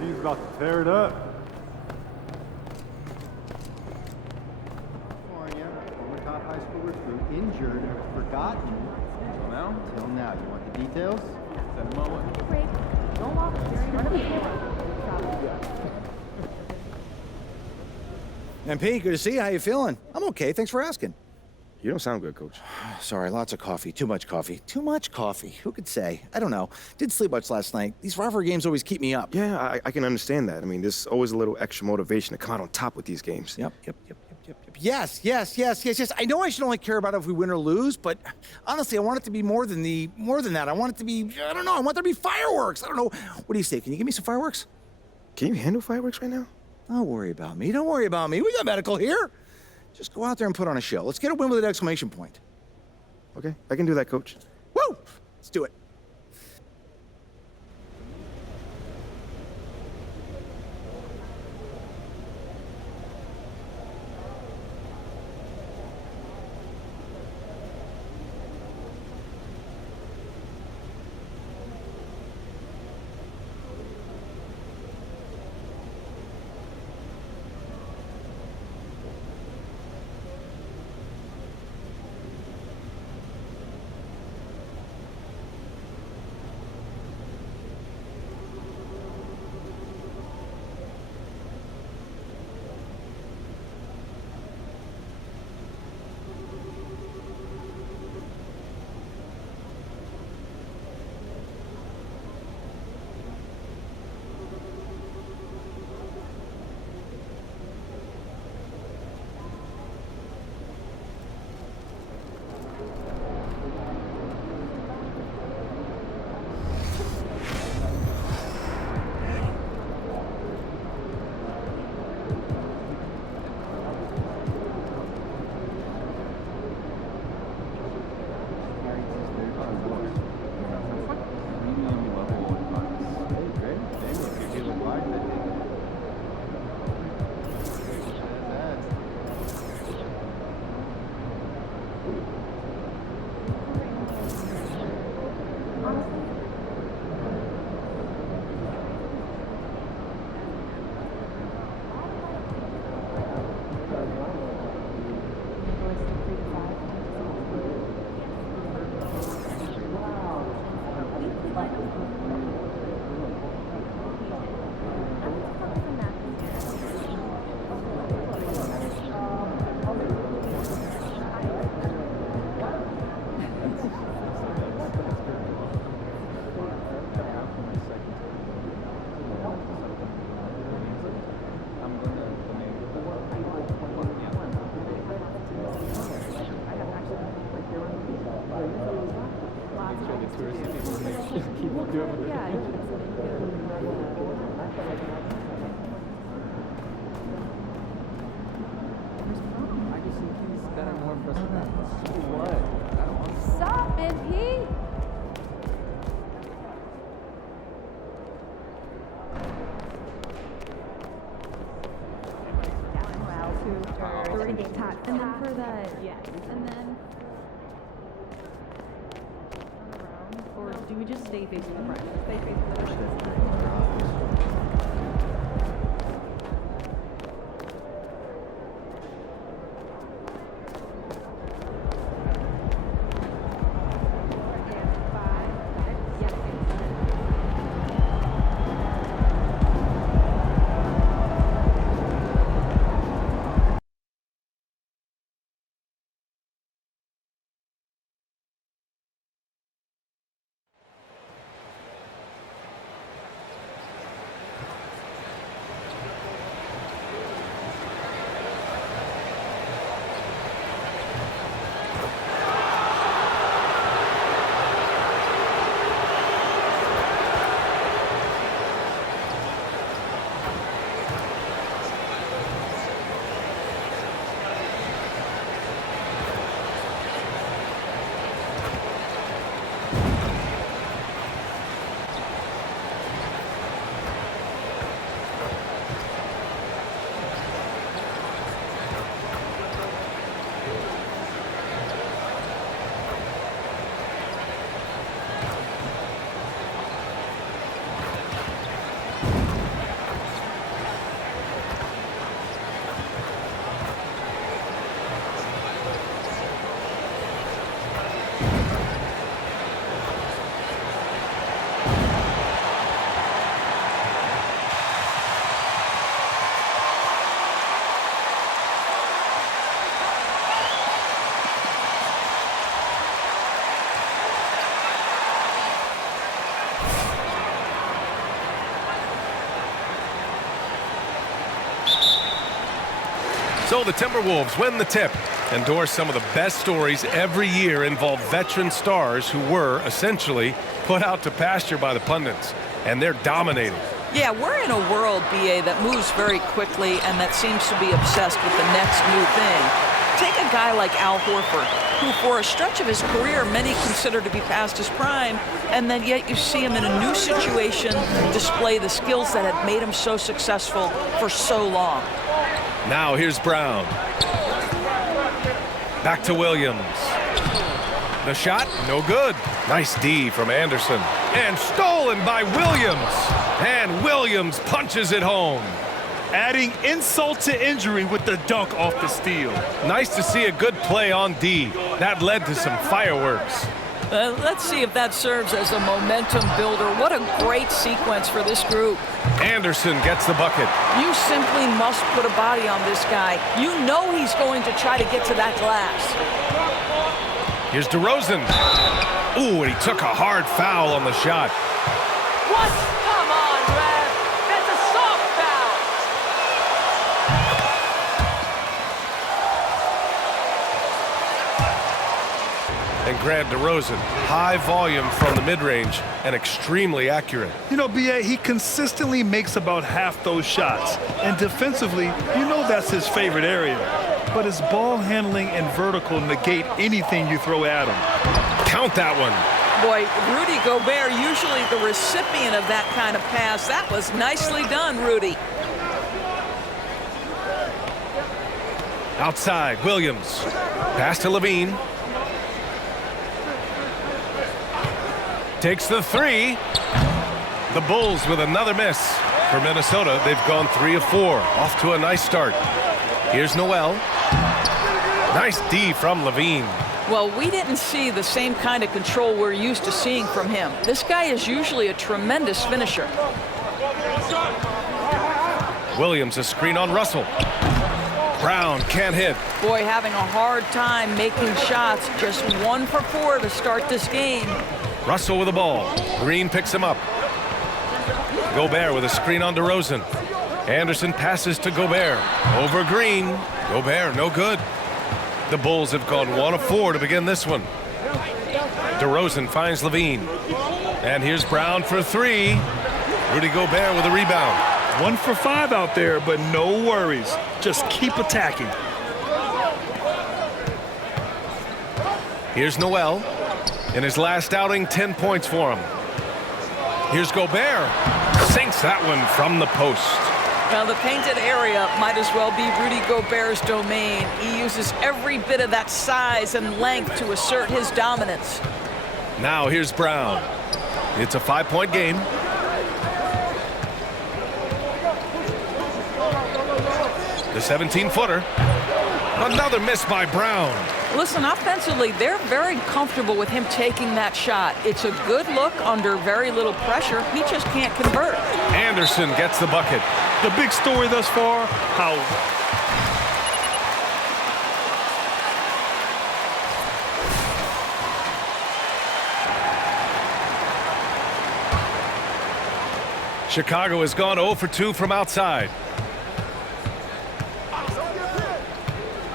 He's about to tear it up. California, former top high school recruit, injured or forgotten. Till now? Till now. You want the details? Send them my way. Wait, don't walk here in front of me. MP, good to see you. How you feeling? I'm okay. Thanks for asking. You don't sound good, Coach. Sorry, lots of coffee. Too much coffee. Too much coffee. Who could say? I don't know. Didn't sleep much last night. These rivalry games always keep me up. Yeah, I can understand that. I mean, there's always a little extra motivation to come out on top with these games. Yep. Yes. I know I should only care about if we win or lose, but honestly, I want it to be more than that. I want it to be, I don't know, I want there to be fireworks. I don't know. What do you say? Can you give me some fireworks? Can you handle fireworks right now? Don't worry about me. Don't worry about me. We got medical here. Just go out there and put on a show. Let's get a win with an exclamation point. Okay, I can do that, Coach. Woo! Let's do it. Stop, BP. And then for the, yes. And then or do we just stay facing the front? Stay facing the front. So the Timberwolves win the tip. Endorse some of the best stories every year involve veteran stars who were essentially put out to pasture by the pundits, and they're dominating. Yeah, we're in a world, BA, that moves very quickly and that seems to be obsessed with the next new thing. Take a guy like Al Horford, who for a stretch of his career many consider to be past his prime, and then yet you see him in a new situation display the skills that have made him so successful for so long. Now here's Brown. Back to Williams. The shot, no good. Nice D from Anderson. And stolen by Williams. And Williams punches it home. Adding insult to injury with the dunk off the steal. Nice to see a good play on D. That led to some fireworks. Let's see if that serves as a momentum builder. What a great sequence for this group. Anderson gets the bucket. You simply must put a body on this guy. You know he's going to try to get to that glass. Here's DeRozan. Ooh, and he took a hard foul on the shot. What? Come on, Rev. That's a soft foul. And Grant DeRozan, high volume from the mid-range and extremely accurate. You know, BA, he consistently makes about half those shots. And defensively, you know that's his favorite area. But his ball handling and vertical negate anything you throw at him. Count that one. Boy, Rudy Gobert, usually the recipient of that kind of pass. That was nicely done, Rudy. Outside, Williams. Pass to Levine. Takes the three. The Bulls with another miss. For Minnesota, they've gone 3 of 4. Off to a nice start. Here's Noel. Nice D from Levine. Well, we didn't see the same kind of control we're used to seeing from him. This guy is usually a tremendous finisher. Williams, a screen on Russell. Brown can't hit. Boy, having a hard time making shots. Just 1 for 4 to start this game. Russell with the ball. Green picks him up. Gobert with a screen on DeRozan. Anderson passes to Gobert. Over Green. Gobert, no good. The Bulls have gone 1 of 4 to begin this one. DeRozan finds Levine. And here's Brown for 3. Rudy Gobert with a rebound. 1 for 5 out there, but no worries. Just keep attacking. Here's Noel. In his last outing, 10 points for him. Here's Gobert. Sinks that one from the post. Well, the painted area might as well be Rudy Gobert's domain. He uses every bit of that size and length to assert his dominance. Now here's Brown. It's a 5-point game. The 17-footer. Another miss by Brown. Listen, offensively, they're very comfortable with him taking that shot. It's a good look under very little pressure. He just can't convert. Anderson gets the bucket. The big story thus far, how Chicago has gone 0 for 2 from outside.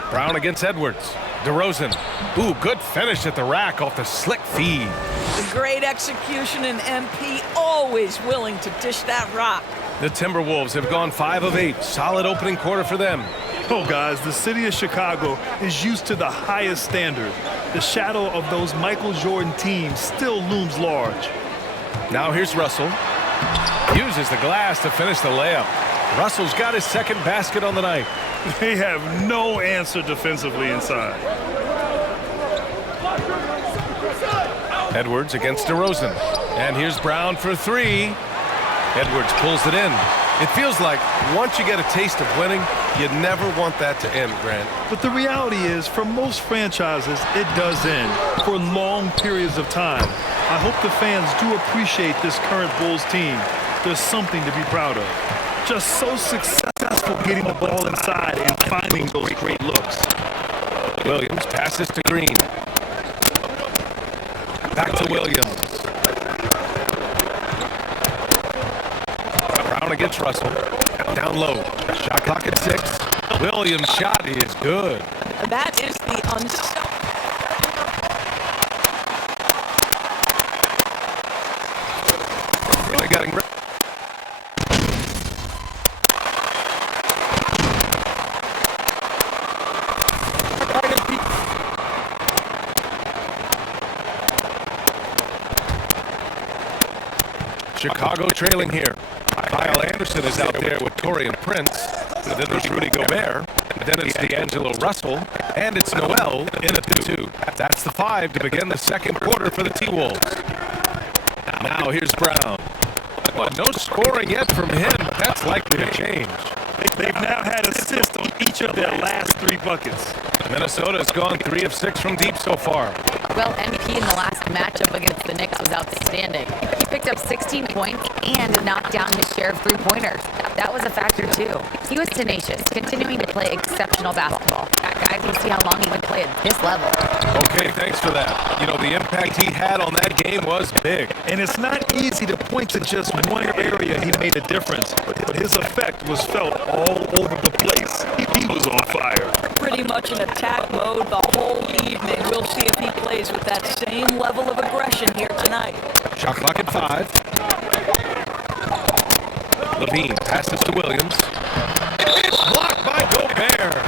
Brown against Edwards. DeRozan. Ooh, good finish at the rack off the slick feed. The great execution in MP, always willing to dish that rock. The Timberwolves have gone 5 of 8. Solid opening quarter for them. oh guys, the city of Chicago is used to the highest standard. The shadow of those Michael Jordan teams still looms large. Now here's Russell. Uses the glass to finish the layup. Russell's got his second basket on the night. They have no answer defensively inside. Edwards against DeRozan. And here's Brown for three. Edwards pulls it in. It feels like once you get a taste of winning, you never want that to end, Grant. But the reality is, for most franchises, it does end for long periods of time. I hope the fans do appreciate this current Bulls team. There's something to be proud of. Just so successful getting the ball inside and finding those great looks. Williams passes to Green. Back to Williams. Brown against Russell. Down low. Shot clock at 6. Williams' shot is good. That is the Really getting ready. Chicago trailing here. Kyle Anderson is out there with Taurean Prince. And then there's Rudy Gobert. And then it's D'Angelo Russell. And it's Noel in at the 2. That's the 5 to begin the second quarter for the T-Wolves. Now here's Brown. Well, no scoring yet from him, but that's likely to change. They've now had assists on each of their last 3 buckets. Minnesota's gone 3 of 6 from deep so far. Well, MP in the last matchup against the Knicks was outstanding. He picked up 16 points and knocked down his share of three-pointers. That was a factor, too. He was tenacious, continuing to play exceptional basketball. Guys, we'll see how long he can play at this level. Okay, thanks for that. You know, the impact he had on that game was big. And it's not easy to point to just one area he made a difference, but his effect was felt all over the place. He was on fire. pretty much in attack mode the whole evening. We'll see if he plays with that same level of aggression here tonight. Shot clock at 5. Levine passes to Williams. It's blocked by Gobert.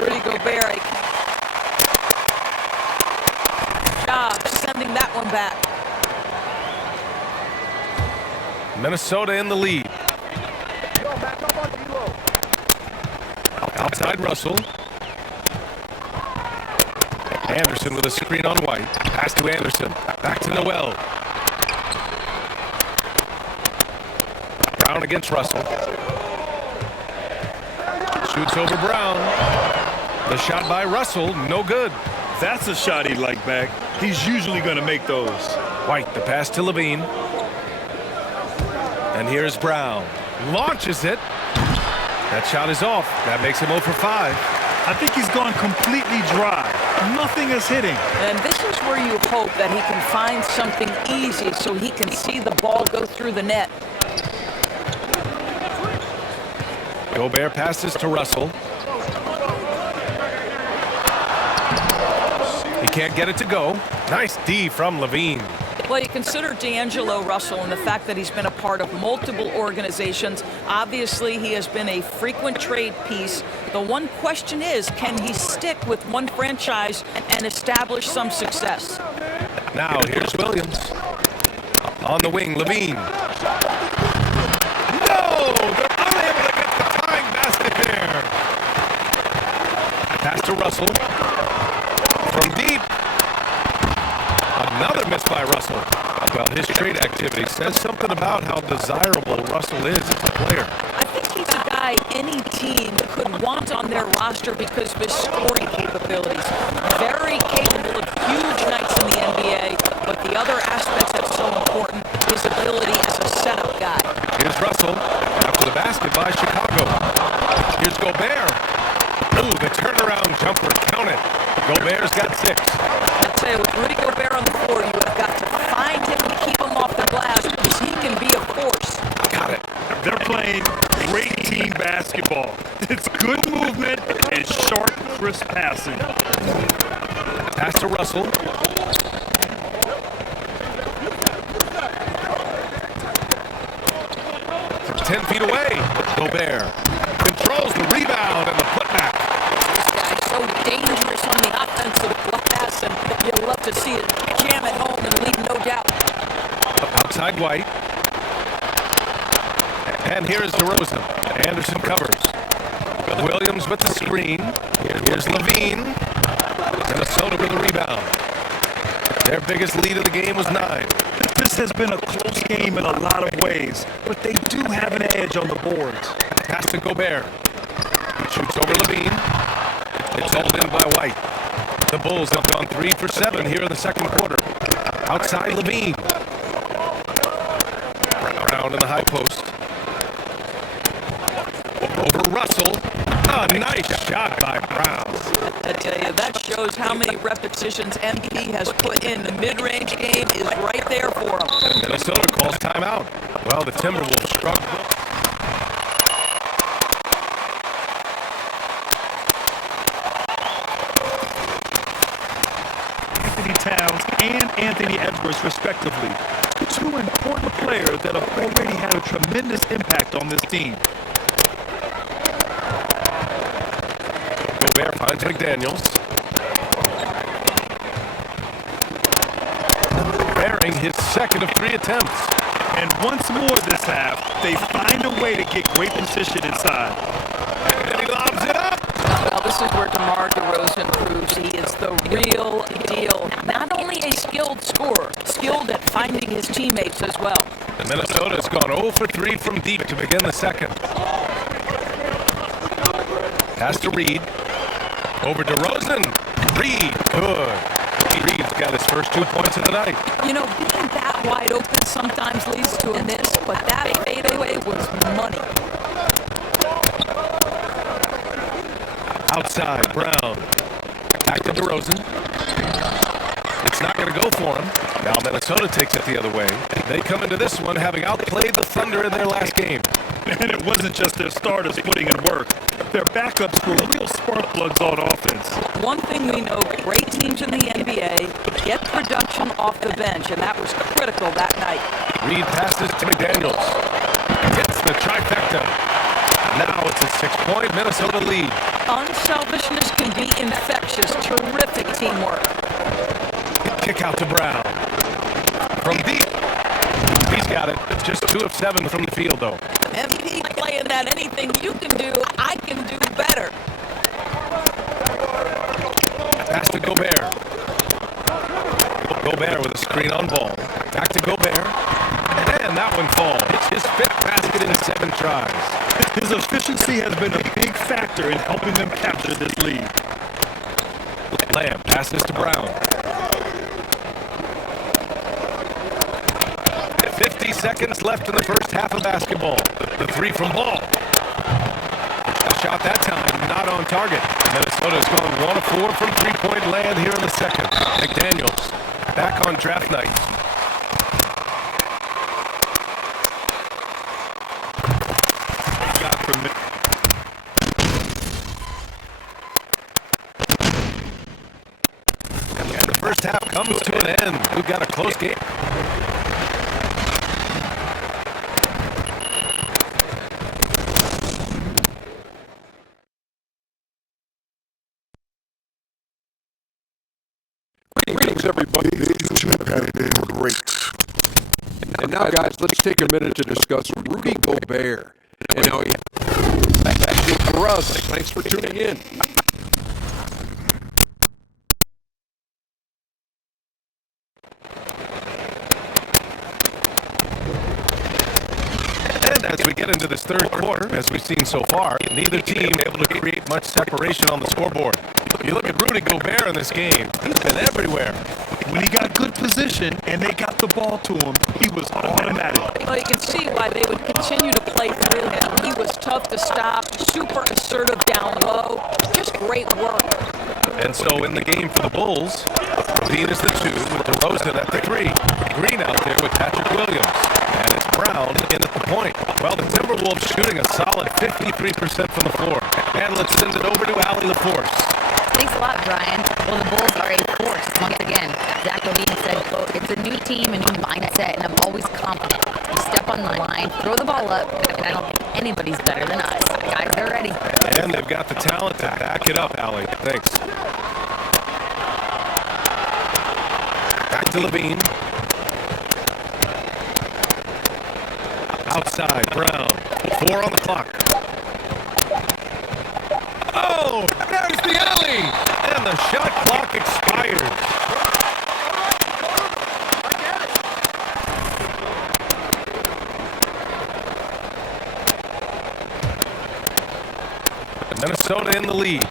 Rudy Gobert. Job sending that one back. Minnesota in the lead. Outside Russell. Anderson with a screen on White. Pass to Anderson. Back to Noel. Brown against Russell. Shoots over Brown. The shot by Russell, no good. That's a shot he'd like back. He's usually going to make those. White, the pass to Levine. And here's Brown. Launches it. That shot is off. That makes him 0 for 5. I think he's gone completely dry. Nothing is hitting. And this is where you hope that he can find something easy so he can see the ball go through the net. Gobert passes to Russell. He can't get it to go. Nice D from Levine. Well, you consider D'Angelo Russell and the fact that he's been a part of multiple organizations. Obviously, he has been a frequent trade piece. The one question is, can he stick with one franchise and establish some success? Now, here's Williams. On the wing, Levine. No! They're unable to get the tying basket there. Pass to Russell. From deep. Another miss by Russell. Well, his trade activity says something about how desirable Russell is as a player. I think he's a guy any team could want on their roster because of his scoring capabilities. Very capable of huge nights in the NBA, but the other aspects that's so important, his ability as a setup guy. Here's Russell after the basket by Chicago. Here's Gobert. Ooh, the turnaround jumper. Count it. Gobert's got 6. I'd say with Rudy Gobert on the floor, you have got to find him and keep him off the glass because he can be a force. Got it. They're playing great team basketball. It's good movement and sharp, crisp passing. Pass to Russell. From 10 feet away, Gobert controls the rebound and the putback. This guy's so dangerous on the offensive glass, and you'll love to see it jam it home and leave no doubt. Outside White. And here's DeRozan. Anderson covers. Williams with the screen. Here's Levine. Minnesota with the rebound. Their biggest lead of the game was 9. This has been a close game in a lot of ways, but they do have an edge on the boards. Pass to Gobert. Shoots over Levine. It's hauled in by White. The Bulls have gone 3 for 7 here in the second quarter. Outside Levine. Brown in the high post. Over Russell. A nice shot by Brown. I tell you, that shows how many repetitions MP has put in. The mid-range game is right there for him. Minnesota calls timeout. Well, the Timberwolves struggle. Anthony Towns and Anthony Edwards, respectively. 2 important players that have already had a tremendous impact on this team. Gobert finds McDaniels. Bearing his second of 3 attempts. And once more this half, they find a way to get great position inside. And he lobs it up. Well, this is where DeMar DeRozan proves he is the real deal. Not only a skilled scorer, skilled at finding his teammates as well. And Minnesota's gone 0 for 3 from deep to begin the second. Pass to Reed. Over DeRozan. Reed, good. Reed's got his first 2 points of the night. You know, being that wide open sometimes leads to a miss, but that fadeaway was money. Outside, Brown. Back to DeRozan. It's not going to go for him. Now Minnesota takes it the other way. They come into this one having outplayed the Thunder in their last game. And it wasn't just their starters putting in work. Their backups were real spark plugs on offense. One thing we know, great teams in the NBA get production off the bench, and that was critical that night. Reed passes to McDaniels. Hits the trifecta. Now it's a 6-point Minnesota lead. Unselfishness can be infectious. Terrific teamwork. Kick out to Brown. From deep. He's got it. Just 2 of 7 from the field, though. MVP playing that anything you can do, I can do better. Pass to Gobert. Gobert with a screen on ball. Back to Gobert. And that one falls. It's his 5th basket in 7 tries. His efficiency has been a big factor in helping them capture this lead. Lamb passes to Brown. 50 seconds left in the first half of basketball. The 3 from Ball. A shot that time, not on target. Minnesota's gone 1 of 4 from 3-point land here in the second. McDaniels back on draft night. And the first half comes to an end. We've got a close game. everybody. These two have been great. And now, guys, let's take a minute to discuss Rudy Gobert. And now, that's it for us. Thanks for tuning in. And as we get into this third quarter, as we've seen so far, neither team able to create much separation on the scoreboard. You look at Rudy Gobert in this game, he's been everywhere. When he got good position and they got the ball to him, he was automatic. Well, you can see why they would continue to play through him. He was tough to stop, super assertive down low, just great work. And so in the game for the Bulls, Levine is the 2 with DeRozan at the 3. Green out there with Patrick Williams. And it's Brown in at the point. Well, the Timberwolves shooting a solid 53% from the floor. And let's send it over to Allie LaForce. Thanks a lot, Brian. Well, the Bulls are a force once again. Zach LaVine said, quote, "It's a new team, a new mindset, and I'm always confident. We step on the line, throw the ball up, and I don't think anybody's better than us. Guys, they're ready." And they've got the talent to back it up, Allie. Thanks. Back to Levine. Outside, Brown. 4 on the clock. Oh, there's the alley! And the shot clock expires. Minnesota in the lead.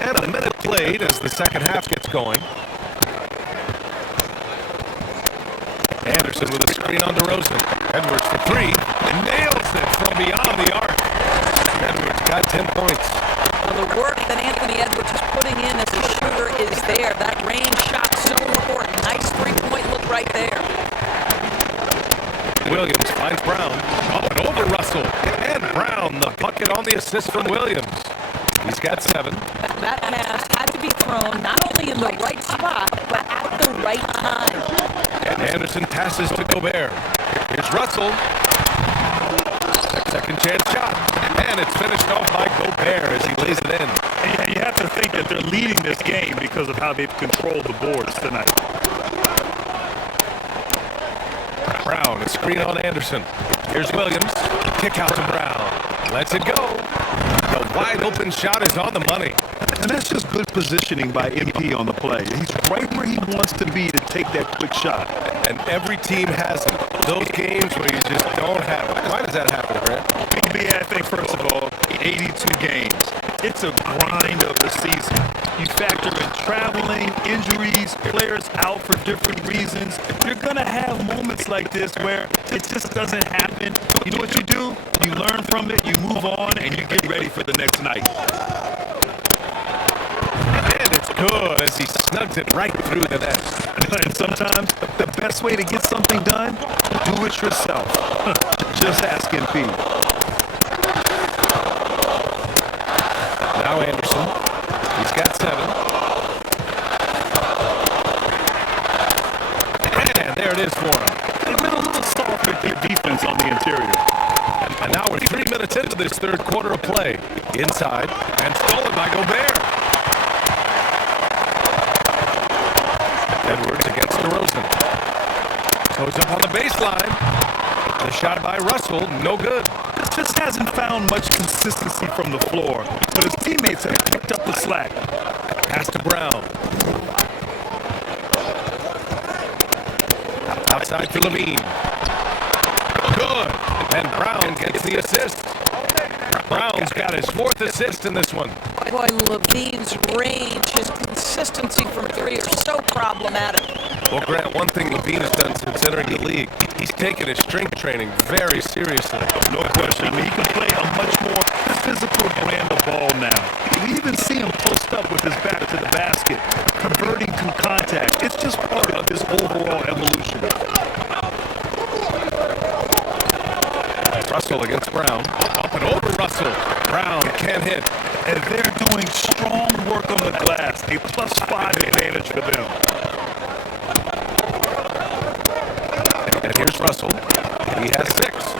And a minute played as the second half gets going. Anderson with a screen on DeRozan. Edwards for 3. And nails it from beyond the arc. Edwards got 10 points. Well, the work that Anthony Edwards is putting in as a shooter is there. That range shot so important. Nice three-point look right there. Williams finds Brown. Oh, and over Russell. And Brown, the bucket on the assist from Williams. He's got 7. That pass had to be thrown not only in the right spot, but at the right time. And Anderson passes to Gobert. Here's Russell. Second chance shot. And it's finished off by Gobert as he lays it in. And you have to think that they're leading this game because of how they've controlled the boards tonight. Brown, a screen on Anderson. Here's Williams. Kick out to Brown. Lets it go. The wide open shot is on the money. And that's just good positioning by MP on the play. He's right where he wants to be to take that quick shot. And every team has it. Those games where you just don't have it. Why does that happen, Grant? Maybe I think, first of all, 82 games. It's a grind of the season. You factor in traveling, injuries, players out for different reasons. You're going to have moments like this where it just doesn't happen. You know what you do? You learn from it, you move on, and you get ready for the next night. And it's good as he snugs it right through the net. And sometimes the best way to get something done, do it yourself. Just ask MP. Now Anderson. He's got 7. And there it is for him. They've been a little soft with their defense on the interior. And now we're 3 minutes into this third quarter of play. Inside and stolen by Gobert. Edwards against DeRozan. Goes up on the baseline. The shot by Russell, no good. Just hasn't found much consistency from the floor, but his teammates have picked up the slack. Pass to Brown. Outside to Levine. Good. And Brown gets the assist. Brown's got his 4th assist in this one. Boy, Levine's range, his consistency from 3 are so problematic. Well, Grant, one thing Levine has done since entering the league, he's taken his strength training very seriously. No question. He can play a much more physical brand of ball now. We even see him post up with his back to the basket, converting to contact. It's just part of his overall evolution. Russell against Brown. Up and over Russell. Brown can't hit. And they're doing strong work on the glass. A +5 advantage for them. And here's Russell. He has 6.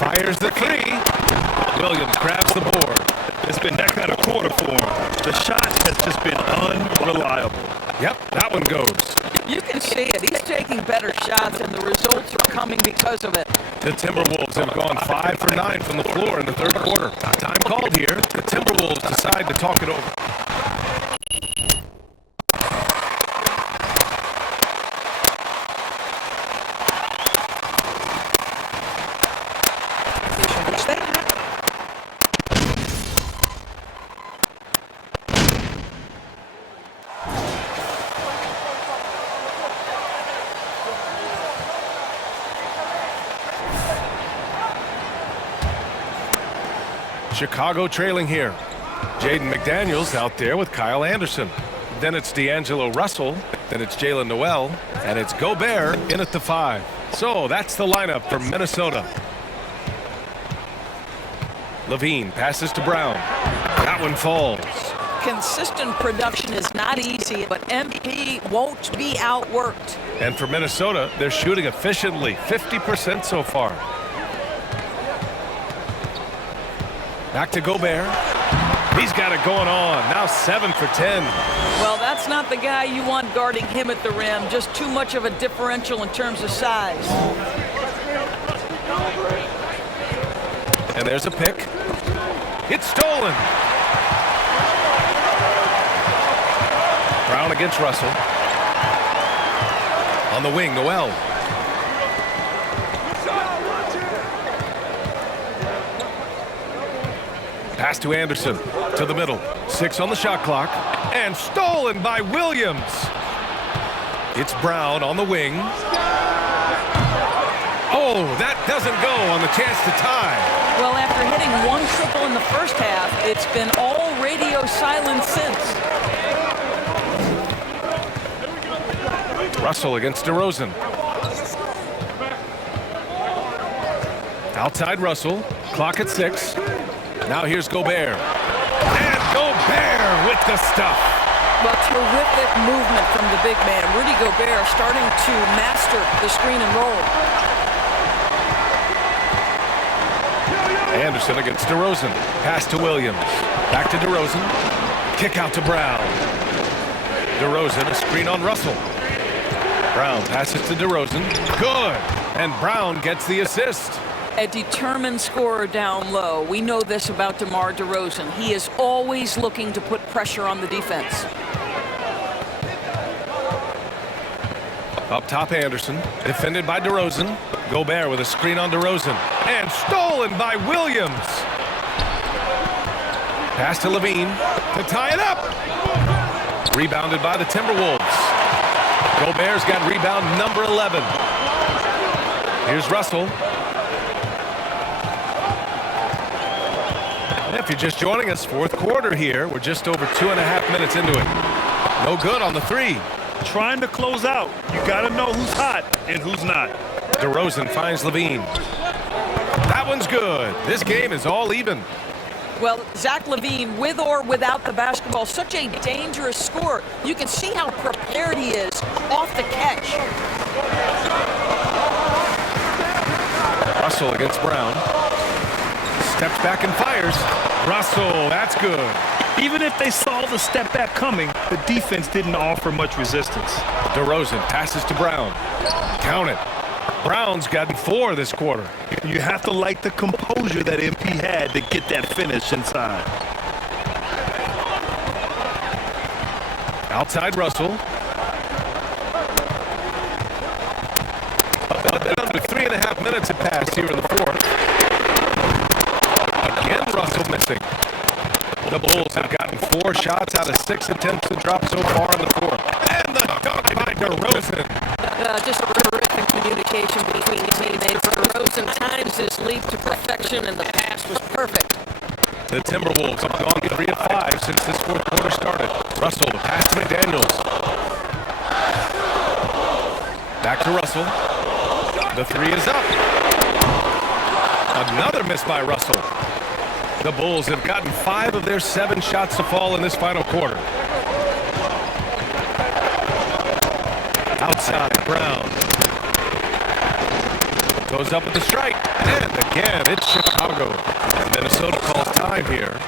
Fires the 3. Williams grabs the board. It's been that kind of quarter for him. The shot has just been unreliable. Yep, that one goes. You can see it. He's taking better shots, and the results are coming because of it. The Timberwolves have gone 5 for 9 from the floor in the third quarter. Time called here. The Timberwolves decide to talk it over. Chicago trailing here. Jaden McDaniels out there with Kyle Anderson. Then it's D'Angelo Russell. Then it's Jalen Noel. And it's Gobert in at the 5. So that's the lineup for Minnesota. Levine passes to Brown. That one falls. Consistent production is not easy, but MP won't be outworked. And for Minnesota, they're shooting efficiently, 50% so far. Back to Gobert. He's got it going on. Now 7 for 10. Well, that's not the guy you want guarding him at the rim. Just too much of a differential in terms of size. And there's a pick. It's stolen. Brown against Russell. On the wing, Noel. Pass to Anderson, to the middle. 6 on the shot clock, and stolen by Williams. It's Brown on the wing. Oh, that doesn't go on the chance to tie. Well, after hitting 1 triple in the first half, it's been all radio silence since. Russell against DeRozan. Outside Russell, clock at 6. Now here's Gobert. And Gobert with the stuff. Well, terrific movement from the big man. Rudy Gobert starting to master the screen and roll. Anderson against DeRozan. Pass to Williams. Back to DeRozan. Kick out to Brown. DeRozan, a screen on Russell. Brown passes to DeRozan. Good. And Brown gets the assist. A determined scorer down low. We know this about DeMar DeRozan. He is always looking to put pressure on the defense. Up top, Anderson. Defended by DeRozan. Gobert with a screen on DeRozan. And stolen by Williams. Pass to Levine to tie it up. Rebounded by the Timberwolves. Gobert's got rebound number 11. Here's Russell. If you're just joining us, fourth quarter here. We're just over 2.5 minutes into it. No good on the 3. Trying to close out. You got to know who's hot and who's not. DeRozan finds Levine. That one's good. This game is all even. Well, Zach LaVine, with or without the basketball, such a dangerous scorer. You can see how prepared he is off the catch. Russell against Brown. Steps back and fires. Russell, that's good. Even if they saw the step back coming, the defense didn't offer much resistance. DeRozan passes to Brown. Count it. Brown's gotten 4 this quarter. You have to like the composure that MP had to get that finish inside. Outside Russell. Under 3.5 minutes have passed here in the fourth. Again, Russell missing. The Bulls have gotten 4 shots out of 6 attempts to drop so far in the fourth. And the dunk by DeRozan. Just a terrific communication between teammates. DeRozan times his leap to perfection, and the pass was perfect. The Timberwolves have gone 3 of 5 since this fourth quarter started. Russell, the pass to McDaniels. Back to Russell. The 3 is up. Another miss by Russell. The Bulls have gotten 5 of their 7 shots to fall in this final quarter. Outside, Brown. Goes up with the strike. And again, it's Chicago. And Minnesota calls time here.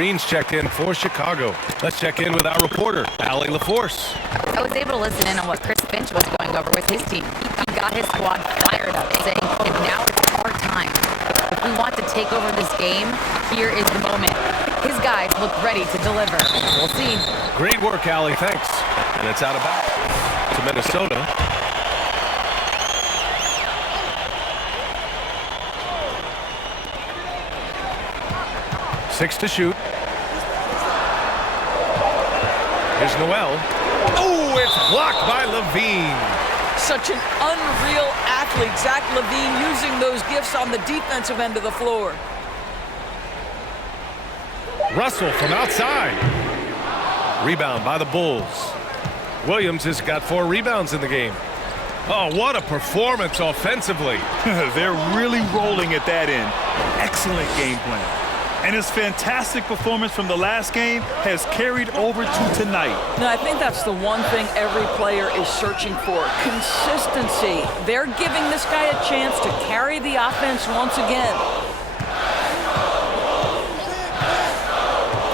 Green's checked in for Chicago. Let's check in with our reporter, Allie LaForce. I was able to listen in on what Chris Finch was going over with his team. He got his squad fired up, saying, and now it's our time. If we want to take over this game, here is the moment. His guys look ready to deliver. We'll see. Great work, Allie. Thanks. And it's out of bounds to Minnesota. Six to shoot. Here's Noel. Oh, it's blocked by Levine. Such an unreal athlete, Zach Levine, using those gifts on the defensive end of the floor. Russell from outside. Rebound by the Bulls. Williams has got 4 rebounds in the game. Oh, what a performance offensively. They're really rolling at that end. Excellent game plan. And his fantastic performance from the last game has carried over to tonight. No, I think that's the one thing every player is searching for. Consistency. They're giving this guy a chance to carry the offense once again.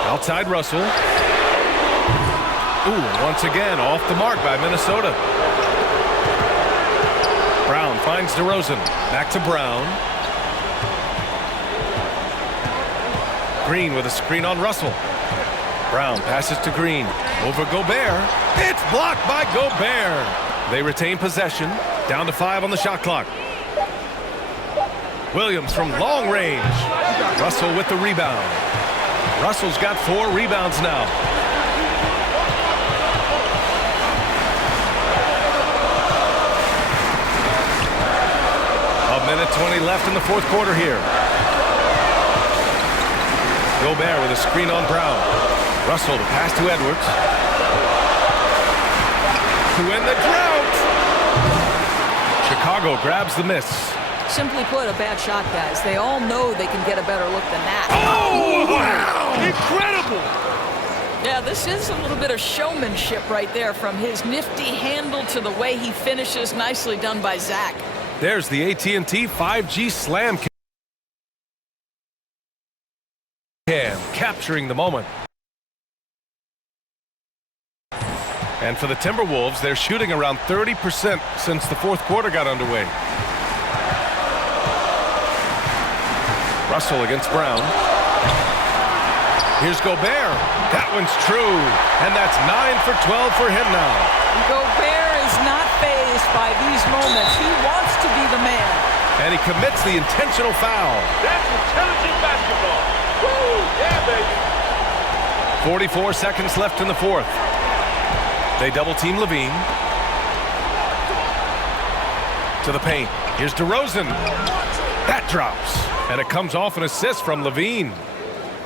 Outside Russell. Ooh, once again off the mark by Minnesota. Brown finds DeRozan. Back to Brown. Green with a screen on Russell. Brown passes to Green. Over Gobert. It's blocked by Gobert. They retain possession. Down to 5 on the shot clock. Williams from long range. Russell with the rebound. Russell's got 4 rebounds now. A minute 20 left in the fourth quarter here. Gobert with a screen on Brown. Russell to pass to Edwards. To end the drought. Chicago grabs the miss. Simply put, a bad shot, guys. They all know they can get a better look than that. Oh, wow! Incredible! Yeah, this is a little bit of showmanship right there, from his nifty handle to the way he finishes. Nicely done by Zach. There's the AT&T 5G Slam Cam, capturing the moment. And for the Timberwolves, they're shooting around 30% since the fourth quarter got underway. Russell against Brown. Here's Gobert. That one's true. And that's 9 for 12 for him now. Gobert is not fazed by these moments. He wants to be the man. And he commits the intentional foul. That's intelligent basketball. Woo! Yeah, baby. 44 seconds left in the fourth. They double team Levine. To the paint. Here's DeRozan. That drops. And it comes off an assist from Levine.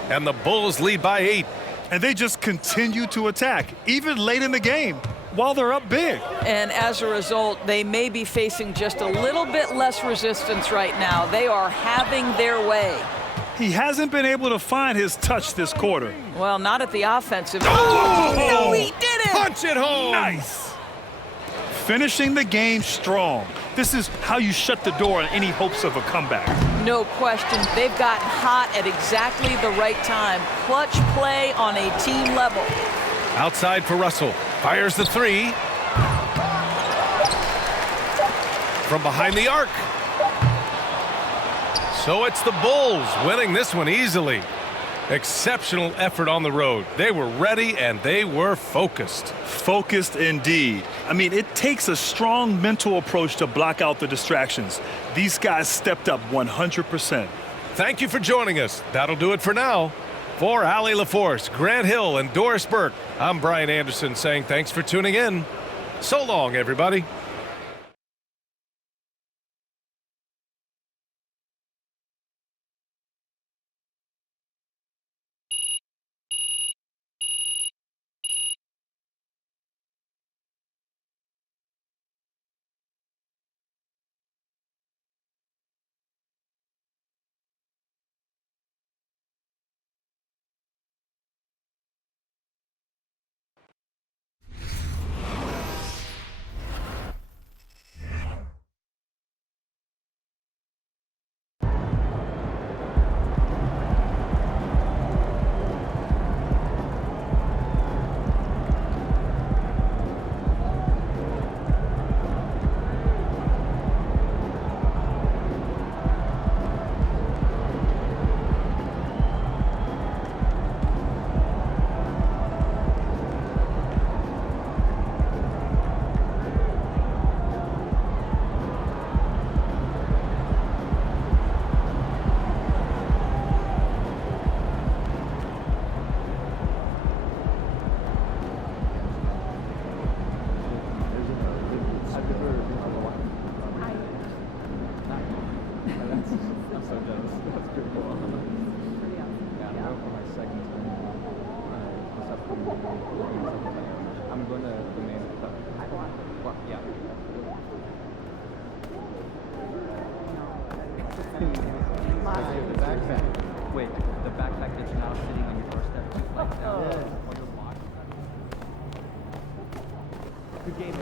And the Bulls lead by 8. And they just continue to attack, even late in the game, while they're up big. And as a result, they may be facing just a little bit less resistance right now. They are having their way. He hasn't been able to find his touch this quarter. Well, not at the offensive. Oh! No, he did it! Punch it home! Nice! Finishing the game strong. This is how you shut the door on any hopes of a comeback. No question. They've gotten hot at exactly the right time. Clutch play on a team level. Outside for Russell. Fires the 3. From behind the arc. So it's the Bulls winning this one easily. Exceptional effort on the road. They were ready and they were focused. Focused indeed. I mean, it takes a strong mental approach to block out the distractions. These guys stepped up 100%. Thank you for joining us. That'll do it for now. For Allie LaForce, Grant Hill, and Doris Burke, I'm Brian Anderson saying thanks for tuning in. So long, everybody. so jealous. That's pretty cool. Yeah, I'm going for my second time this upcoming I'm going to the main stuff. Yeah. The backpack. Wait, the backpack that's now sitting on your doorstep, just like that. On your block. Good game, MP.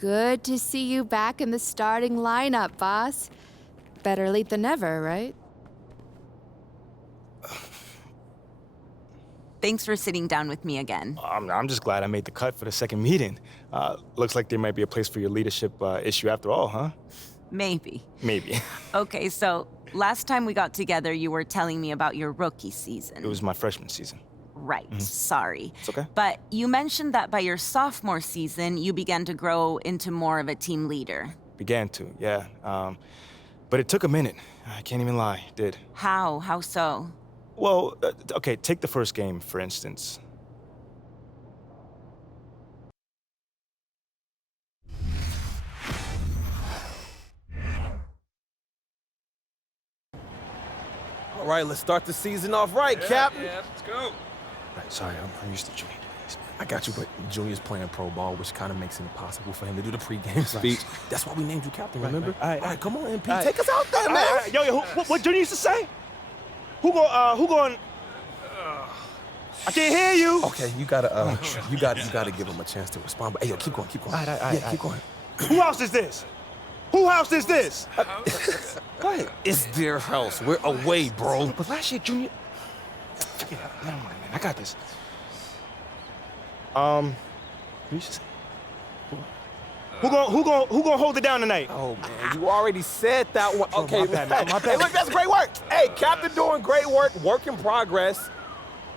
Good to see you back in the starting lineup, boss. Better late than never, right? Thanks for sitting down with me again. I'm just glad I made the cut for the second meeting. Looks like there might be a place for your leadership issue after all, huh? Maybe. Maybe. Okay, so last time we got together, you were telling me about your rookie season. It was my freshman season. Right, sorry. It's okay. But you mentioned that by your sophomore season, you began to grow into more of a team leader. Began to, yeah. But it took a minute. I can't even lie, it did. How? How so? Well, okay, take the first game, for instance. All right, let's start the season off right, Captain. Yeah, let's go. Right, sorry, I'm used to Junior doing this. I got you, but Junior's playing pro ball, which kind of makes it impossible for him to do the pregame speech. That's why we named you captain, remember? All right, come on, MP, Take us out there, man. Yo, what Junior used to say? Who going? I can't hear you. Okay, you gotta, you gotta give him a chance to respond. But hey, yo, keep going. All right. Keep going. Who house is this? Who house is this? Go ahead. It's their house. We're away, bro. But last year, Junior. Never mind, man. I got this. What you say? Who gonna hold it down tonight? Oh man, you already said that one. Okay, my bad. Hey, look, that's great work. Hey, Captain, doing great work. Work in progress.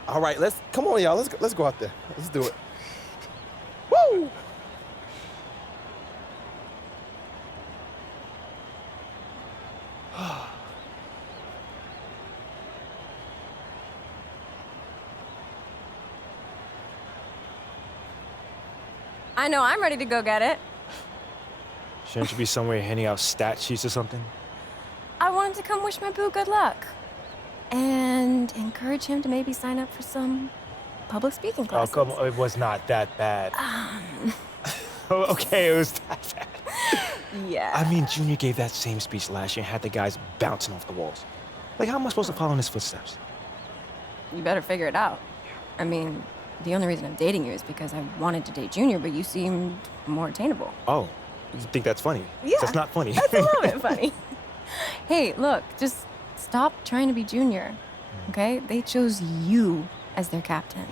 All right, come on, y'all. Let's go out there. Let's do it. Woo! I know I'm ready to go get it. Shouldn't you be somewhere handing out stat sheets or something? I wanted to come wish my boo good luck. And encourage him to maybe sign up for some public speaking classes. Oh, come on. It was not that bad. Okay, it was that bad. Yeah. I mean, Junior gave that same speech last year and had the guys bouncing off the walls. Like, how am I supposed to follow in his footsteps? You better figure it out. I mean, the only reason I'm dating you is because I wanted to date Junior, but you seemed more attainable. Oh, you think that's funny? Yeah. That's not funny. That's a little bit funny. Hey, look, just stop trying to be Junior, okay? They chose you as their captain.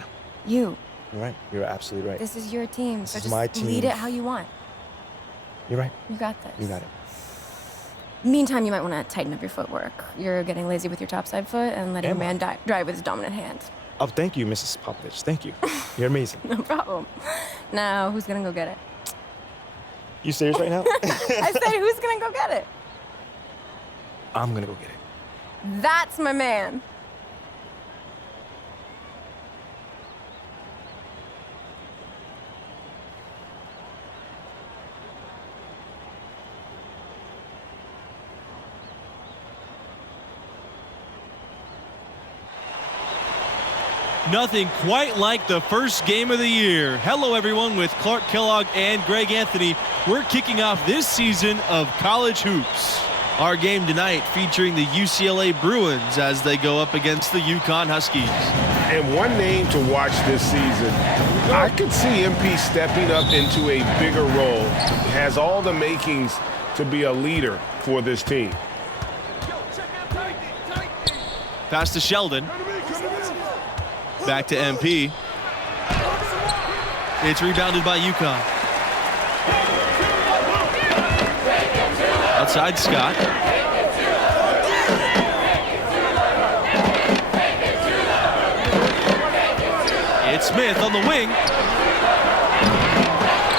You. You're right. You're absolutely right. This is your team, This so is just my team. lead it how you want. You're right. You got this. You got it. Meantime, you might want to tighten up your footwork. You're getting lazy with your topside foot and letting Am your man drive with his dominant hand. Oh, thank you, Mrs. Popovich. Thank you. You're amazing. No problem. Now, who's gonna go get it? You serious right now? I said, who's gonna go get it? I'm gonna go get it. That's my man. Nothing quite like the first game of the year. Hello, everyone, with Clark Kellogg and Greg Anthony. We're kicking off this season of college hoops. Our game tonight featuring the UCLA Bruins as they go up against the UConn Huskies. And one name to watch this season, I could see MP stepping up into a bigger role. Has all the makings to be a leader for this team. Pass to Sheldon. Back to MP. It's rebounded by UConn. Outside Scott. It's Smith on the wing.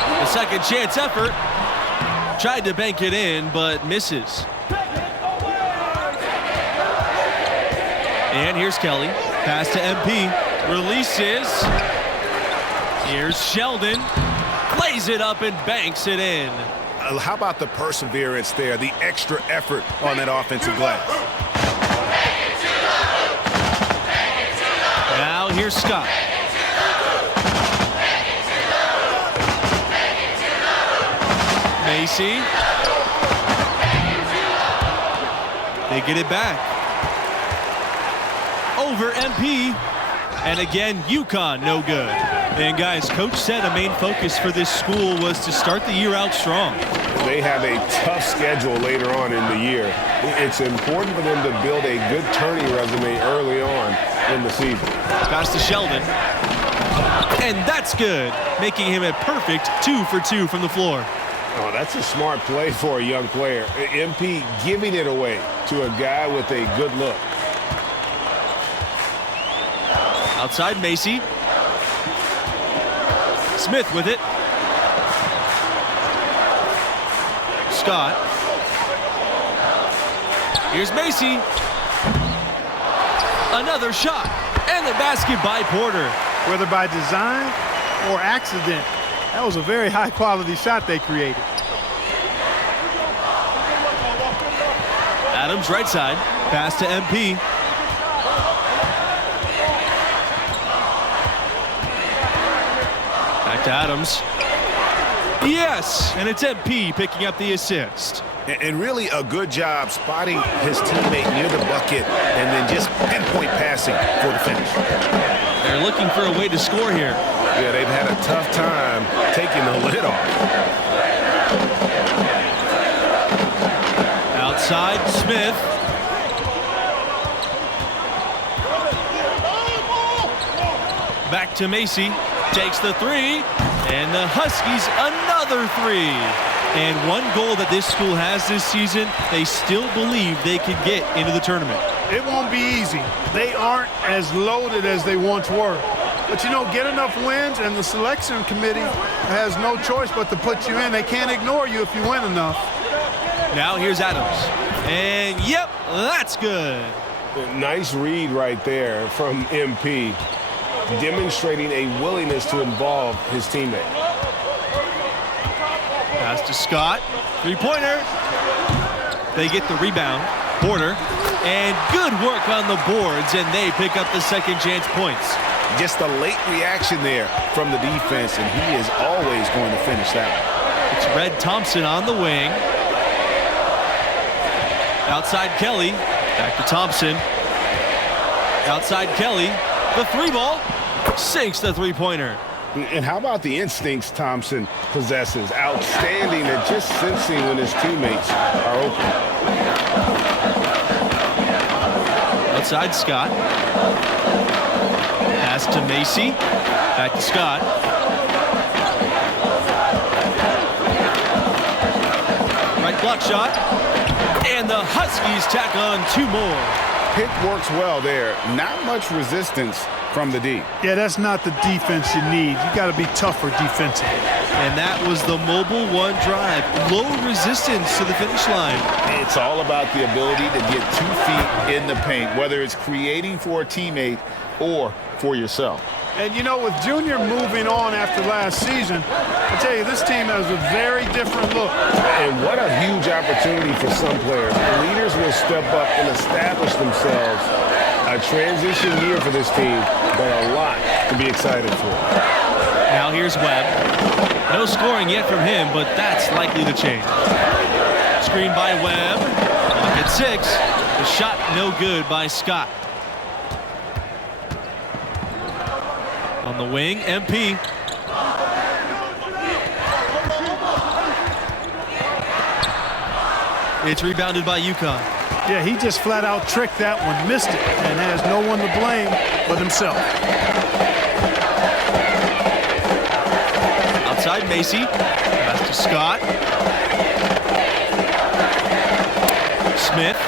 The second chance effort. Tried to bank it in, but misses. And here's Kelly. Pass to MP. Releases. Here's Sheldon. Plays it up and banks it in. How about the perseverance there, the extra effort on that offensive glass? Now here's Scott. Macy. They get it back. Over MP. And again, UConn no good. And guys, Coach said a main focus for this school was to start the year out strong. They have a tough schedule later on in the year. It's important for them to build a good turning resume early on in the season. Pass to Sheldon. And that's good, making him a perfect 2 for 2 from the floor. Oh, that's a smart play for a young player. MP giving it away to a guy with a good look. Outside Macy. Smith with it. Scott. Here's Macy. Another shot. And the basket by Porter. Whether by design or accident, that was a very high-quality shot they created. Adams right side. Pass to MP. Back to Adams. Yes, and it's MP picking up the assist. And really a good job spotting his teammate near the bucket and then just pinpoint passing for the finish. They're looking for a way to score here. Yeah, they've had a tough time taking the lid off. Outside, Smith. Back to Macy. Takes the three. And the Huskies another three. And one goal that this school has this season, they still believe they can get into the tournament. It won't be easy. They aren't as loaded as they once were. But, you know, get enough wins, and the selection committee has no choice but to put you in. They can't ignore you if you win enough. Now here's Adams. And, yep, that's good. Nice read right there from MP, demonstrating a willingness to involve his teammate. Pass to Scott. Three-pointer. They get the rebound. Porter. And good work on the boards, and they pick up the second chance points. Just a late reaction there from the defense, and he is always going to finish that one. It's Red Thompson on the wing. Outside Kelly. Back to Thompson. Outside Kelly. The three ball. Sinks the three-pointer. And how about the instincts Thompson possesses? Outstanding at just sensing when his teammates are open. Outside Scott. Pass to Macy. Back to Scott. Right block shot. And the Huskies tack on 2 more. Pick works well there. Not much resistance from the D. Yeah, that's not the defense you need. You got to be tougher defensively. And that was the mobile 1 drive. Low resistance to the finish line. It's all about the ability to get 2 feet in the paint, whether it's creating for a teammate or for yourself. And, you know, with Junior moving on after last season, I tell you, this team has a very different look. And what a huge opportunity for some players. Leaders will step up and establish themselves. A transition year for this team, but a lot to be excited for. Now here's Webb. No scoring yet from him, but that's likely to change. Screen by Webb. At 6. The shot no good by Scott. On the wing, MP. It's rebounded by UConn. Yeah, he just flat out tricked that one, missed it, and has no one to blame but himself. Outside Macy. Pass to Scott. Smith.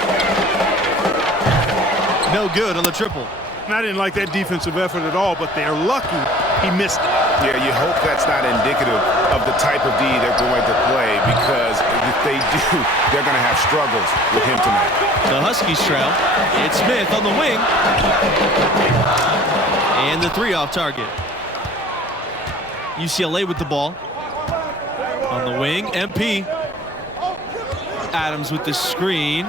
No good on the triple. And I didn't like that defensive effort at all, but they're lucky he missed it. Yeah, you hope that's not indicative of the type of D they're going to play, because if they do, they're going to have struggles with him tonight. The Huskies trail. It's Smith on the wing. And the 3 off target. UCLA with the ball. On the wing, MP. Adams with the screen.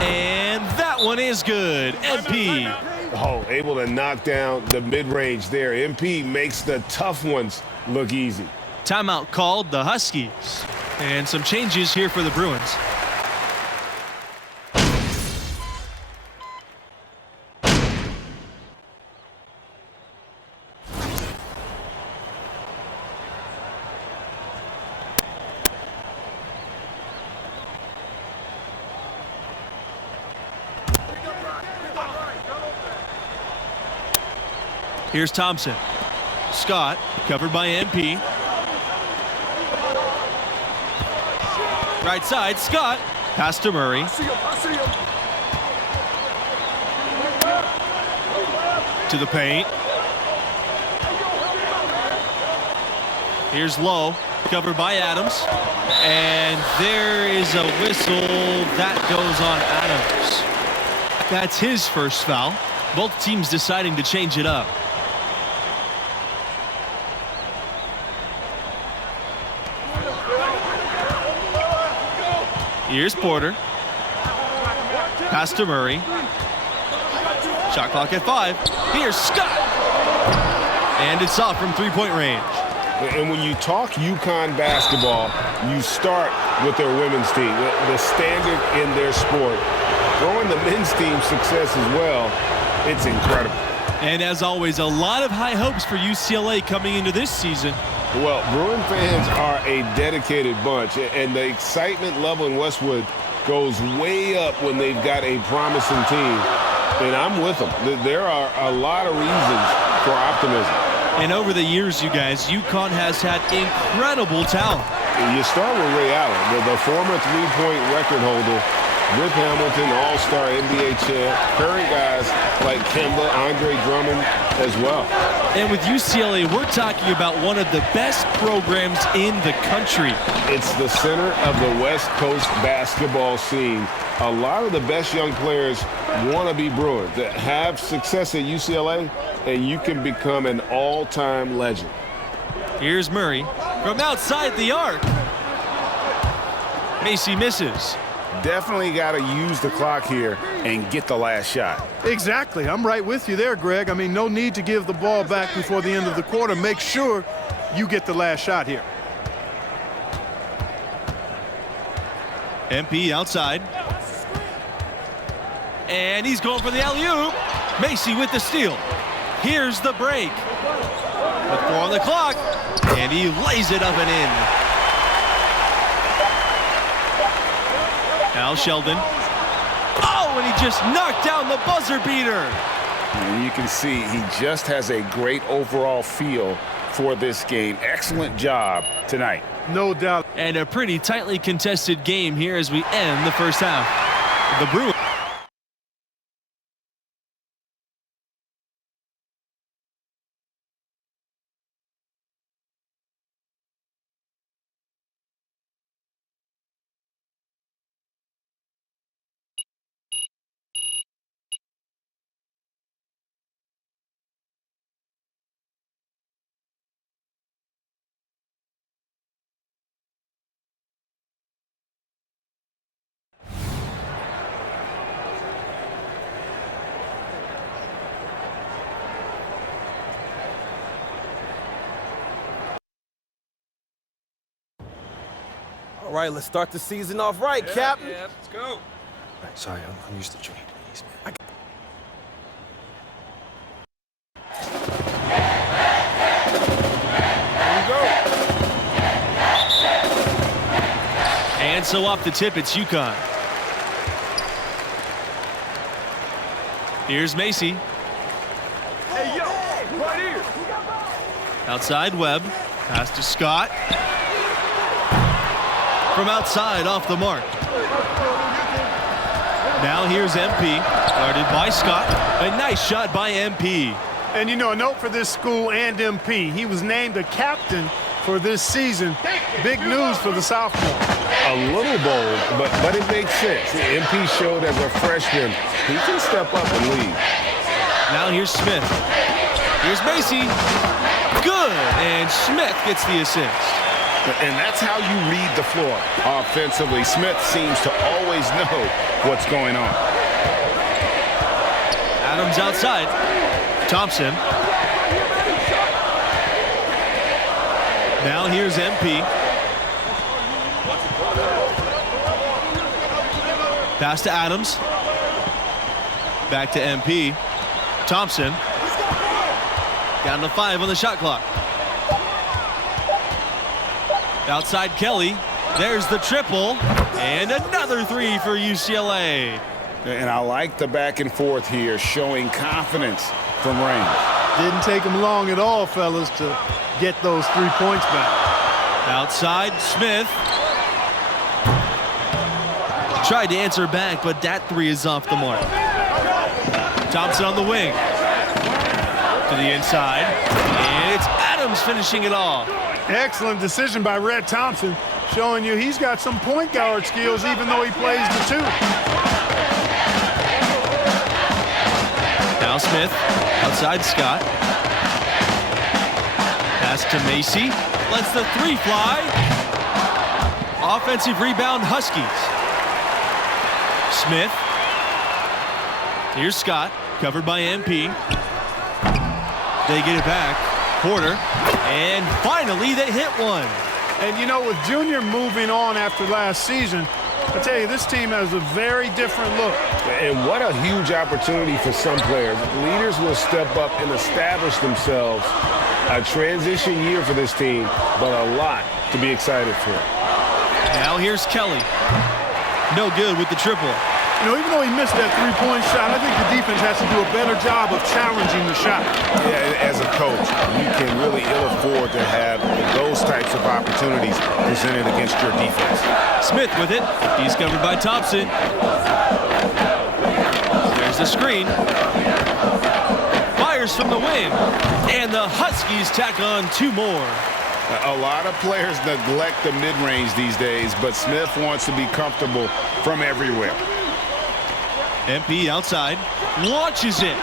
And that one is good. MP. Oh, able to knock down the mid-range there. MP makes the tough ones look easy. Timeout called, the Huskies. And some changes here for the Bruins. Here's Thompson. Scott, covered by MP. Right side, Scott. Pass to Murray. To the paint. Here's Lowe, covered by Adams. And there is a whistle that goes on Adams. That's his first foul. Both teams deciding to change it up. Here's Porter. Pass to Murray. Shot clock at 5. Here's Scott. And it's off from 3-point range. And when you talk UConn basketball, you start with their women's team, the standard in their sport. Throwing the men's team success as well, it's incredible. And as always, a lot of high hopes for UCLA coming into this season. Well, Bruin fans are a dedicated bunch, and the excitement level in Westwood goes way up when they've got a promising team, and I'm with them. There are a lot of reasons for optimism. And over the years, you guys, UConn has had incredible talent. You start with Ray Allen, the former 3-point record holder, Rip Hamilton, all-star NBA champ, current guys like Kemba, Andre Drummond as well. And with UCLA, we're talking about one of the best programs in the country. It's the center of the West Coast basketball scene. A lot of the best young players want to be Bruins, that have success at UCLA, and you can become an all-time legend. Here's Murray from outside the arc. Macy misses. Definitely got to use the clock here and get the last shot. Exactly. I'm right with you there, Greg. I mean, no need to give the ball back before the end of the quarter. Make sure you get the last shot here. MP outside. And he's going for the alley-oop. Macy with the steal. Here's the break. With 4 on the clock. And he lays it up and in. Al Sheldon. Oh, and he just knocked down the buzzer beater. And you can see he just has a great overall feel for this game. Excellent job tonight. No doubt. And a pretty tightly contested game here as we end the first half. The Bruins. All right, let's start the season off right, Captain. Yeah, let's go. All right, sorry, I'm used to Junior. Please, man. And so off the tip, it's UConn. Here's Macy. Hey, yo, right here. Outside Webb. Pass to Scott. From outside, off the mark. Now here's MP. Guarded by Scott. A nice shot by MP. And you know, a note for this school and MP. He was named a captain for this season. Big news for the sophomore. A little bold, but it makes sense. MP showed as a freshman he can step up and lead. Now here's Smith. Here's Macy. Good. And Smith gets the assist. And that's how you read the floor offensively. Smith seems to always know what's going on. Adams outside. Thompson. Now here's MP. Pass to Adams. Back to MP. Thompson. Down to 5 on the shot clock. Outside Kelly. There's the triple. And another 3 for UCLA. And I like the back and forth here, showing confidence from range. Didn't take him long at all, fellas, to get those 3 points back. Outside Smith. Tried to answer back, but that 3 is off the mark. Thompson on the wing. To the inside. And it's Adams finishing it off. Excellent decision by Red Thompson, showing you he's got some point guard skills even though he plays the 2. Now Smith, outside Scott. Pass to Macy. Lets the 3 fly. Offensive rebound, Huskies. Smith. Here's Scott, covered by MP. They get it back. Porter. And finally, they hit one. And you know, with Junior moving on after last season, I tell you, this team has a very different look. And what a huge opportunity for some players. Leaders will step up and establish themselves. A transition year for this team, but a lot to be excited for. Now here's Kelly. No good with the triple. You know, even though he missed that 3-point shot, I think the defense has to do a better job of challenging the shot. Yeah, as a coach, you can really ill afford to have those types of opportunities presented against your defense. Smith with it. He's covered by Thompson. There's the screen. Fires from the wing. And the Huskies tack on 2 more. A lot of players neglect the mid-range these days, but Smith wants to be comfortable from everywhere. MP outside, launches it.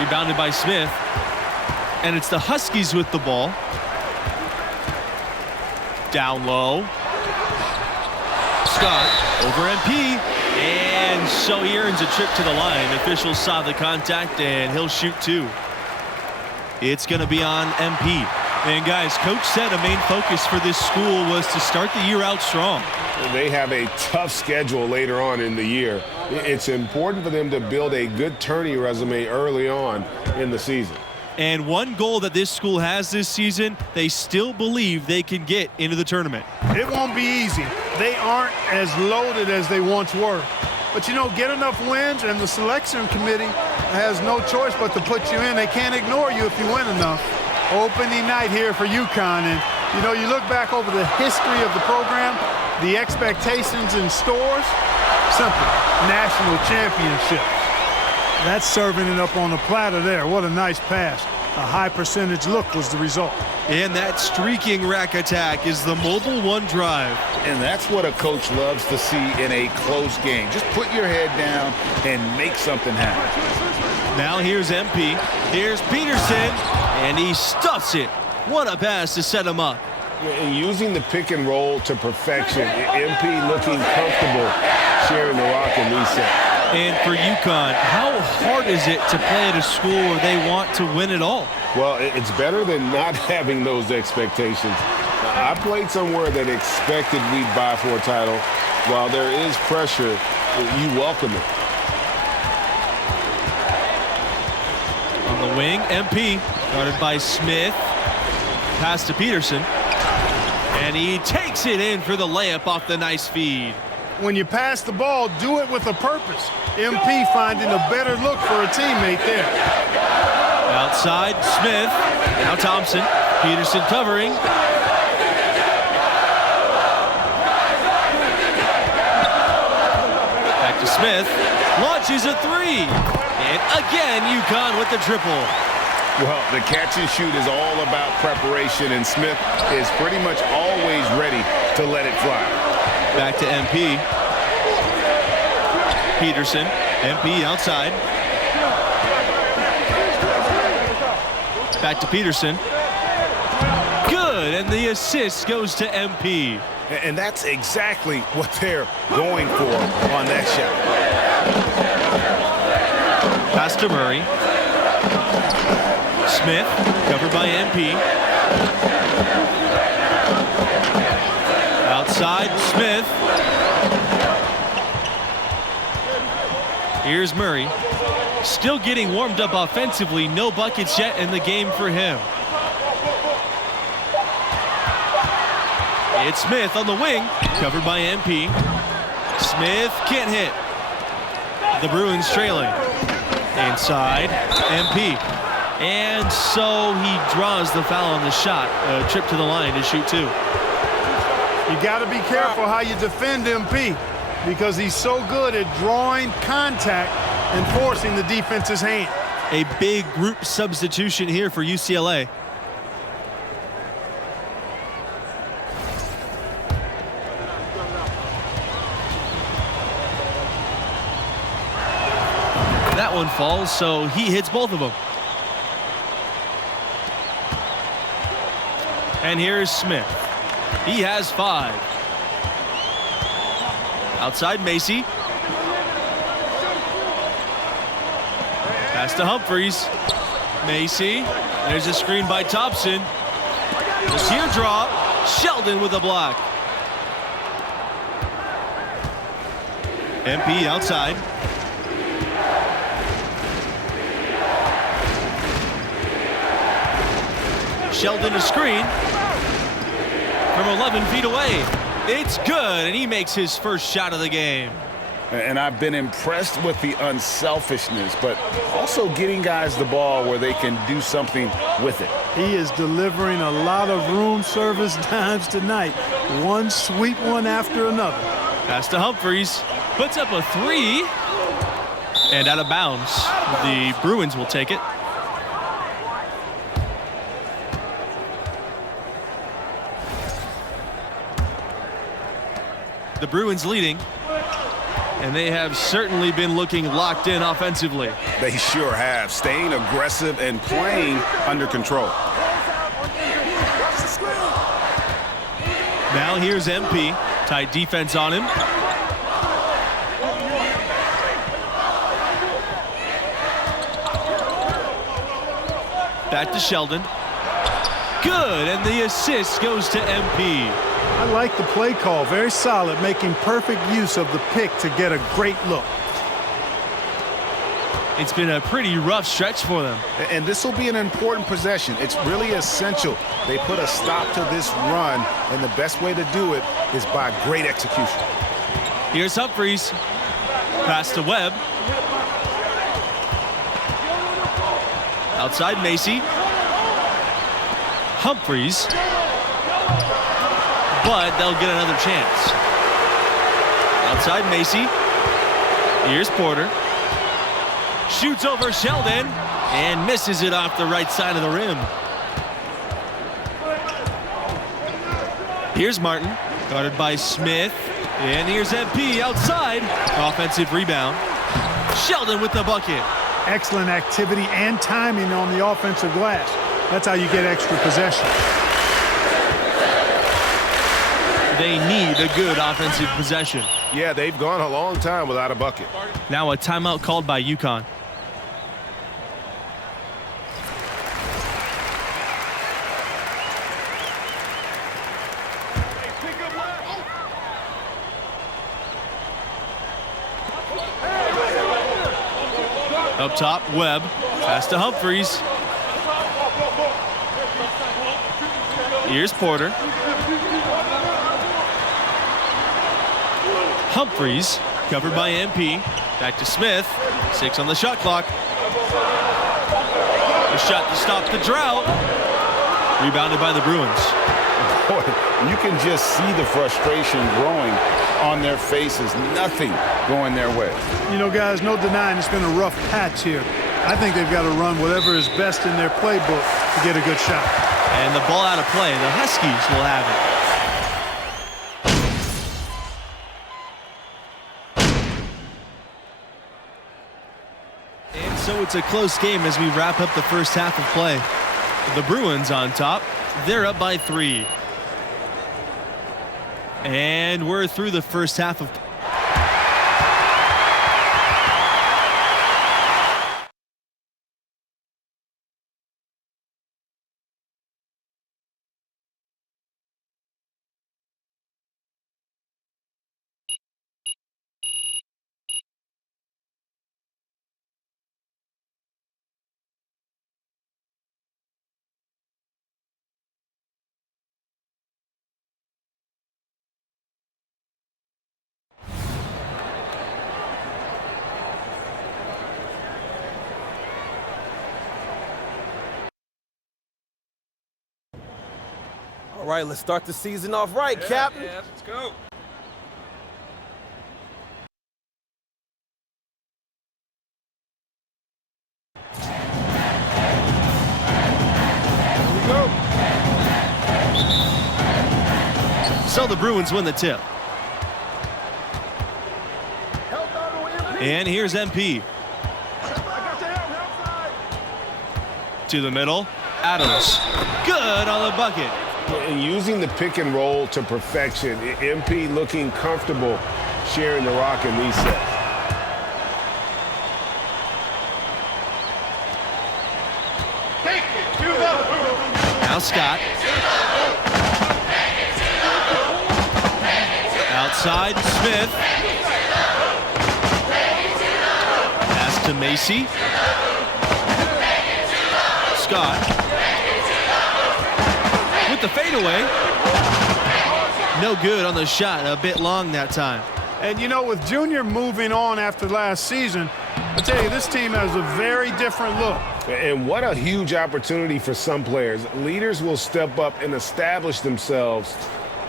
Rebounded by Smith. And it's the Huskies with the ball. Down low. Scott over MP. And so he earns a trip to the line. Officials saw the contact, and he'll shoot 2. It's going to be on MP. And guys, Coach said a main focus for this school was to start the year out strong. They have a tough schedule later on in the year. It's important for them to build a good tourney resume early on in the season. And one goal that this school has this season, they still believe they can get into the tournament. It won't be easy. They aren't as loaded as they once were. But, you know, get enough wins, and the selection committee has no choice but to put you in. They can't ignore you if you win enough. Opening night here for UConn. And, you know, you look back over the history of the program, the expectations in stores, simple, national championships. That's serving it up on a platter there. What a nice pass. A high percentage look was the result. And that streaking rack attack is the mobile one drive. And that's what a coach loves to see in a close game. Just put your head down and make something happen. Now here's MP. Here's Peterson. And he stuffs it. What a pass to set him up. And using the pick and roll to perfection. MP looking comfortable sharing the rock and reset. And for UConn, how hard is it to play at a school where they want to win it all? Well, it's better than not having those expectations. I played somewhere that expected we'd vie for a title. While there is pressure, you welcome it. On the wing, MP, guarded by Smith. Pass to Peterson. And he takes it in for the layup off the nice feed. When you pass the ball, do it with a purpose. MP finding a better look for a teammate there. Outside, Smith. Now Thompson. Peterson covering. Back to Smith. Launches a three. And again, UConn with the triple. Well, the catch and shoot is all about preparation, and Smith is pretty much always ready to let it fly. Back to MP. Peterson. MP outside. Back to Peterson. Good, and the assist goes to MP. And that's exactly what they're going for on that shot. Pass to Murray. Smith, covered by MP. Outside, Smith. Here's Murray. Still getting warmed up offensively. No buckets yet in the game for him. It's Smith on the wing, covered by MP. Smith can't hit. The Bruins trailing. Inside, MP. And so he draws the foul on the shot. A trip to the line to shoot two. You got to be careful how you defend MP because he's so good at drawing contact and forcing the defense's hand. A big group substitution here for UCLA. That one falls, so he hits both of them. And here's Smith. He has 5. Outside Macy. Pass to Humphreys. Macy. There's a screen by Thompson. The teardrop. Sheldon with a block. MP outside. Sheldon a screen from 11 feet away. It's good, and he makes his first shot of the game. And I've been impressed with the unselfishness, but also getting guys the ball where they can do something with it. He is delivering a lot of room service dimes tonight. One sweet one after another. Pass to Humphreys. Puts up a 3. And out of bounds. The Bruins will take it. The Bruins leading. And they have certainly been looking locked in offensively. They sure have. Staying aggressive and playing under control. Now here's MP. Tight defense on him. Back to Sheldon. Good, and the assist goes to MP. I like the play call. Very solid, making perfect use of the pick to get a great look. It's been a pretty rough stretch for them. And this will be an important possession. It's really essential they put a stop to this run, and the best way to do it is by great execution. Here's Humphreys. Pass to Webb. Outside Macy. Humphries. But they'll get another chance. Outside Macy. Here's Porter. Shoots over Sheldon and misses it off the right side of the rim. Here's Martin, guarded by Smith. And here's MP outside. Offensive rebound. Sheldon with the bucket. Excellent activity and timing on the offensive glass. That's how you get extra possession. They need a good offensive possession. Yeah, they've gone a long time without a bucket. Now a timeout called by UConn. Up top, Webb. Pass to Humphries. Here's Porter. Humphries, covered by MP. Back to Smith. 6 on the shot clock. The shot to stop the drought. Rebounded by the Bruins. Boy, you can just see the frustration growing on their faces. Nothing going their way. You know, guys, no denying it's been a rough patch here. I think they've got to run whatever is best in their playbook to get a good shot. And the ball out of play. The Huskies will have it. And so it's a close game as we wrap up the first half of play. The Bruins on top. They're up by 3. And we're through the first half of All right, let's start the season off right, Captain. Yeah, let's go. Here we go. So the Bruins win the tip. And here's MP. To the middle. Adams. Good on the bucket. And using the pick and roll to perfection, MP looking comfortable sharing the rock in these sets. Now Scott. Outside, Smith. Pass to Macy. Scott. With the fadeaway. No good on the shot. A bit long that time. And, you know, with Junior moving on after last season, I tell you, this team has a very different look. And what a huge opportunity for some players. Leaders will step up and establish themselves.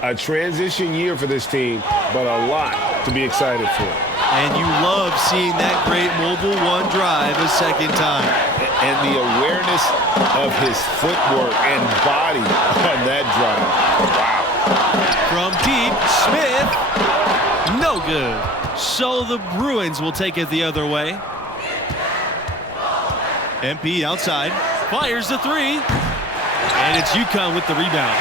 A transition year for this team, but a lot to be excited for. And you love seeing that great mobile one drive a second time. And the awareness of his footwork and body on that drive. Wow. From deep, Smith. No good. So the Bruins will take it the other way. MP outside. Fires the 3. And it's UConn with the rebound.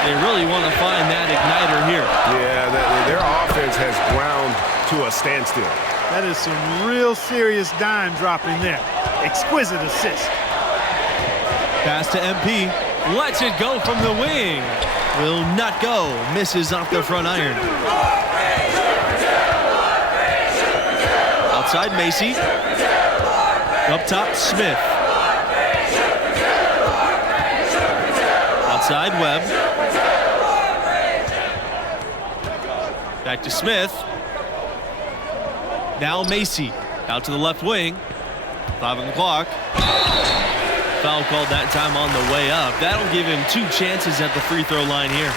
They really want to find that igniter here. Yeah, their offense has ground to a standstill. That is some real serious dime dropping there. Exquisite assist. Pass to MP. Lets it go from the wing. Will not go. Misses off the front iron. Outside Macy. Up top, Smith. Outside Webb. Back to Smith. Now Macy. Out to the left wing. 5 on the clock. foul called that time on the way up. That'll give him 2 chances at the free throw line here.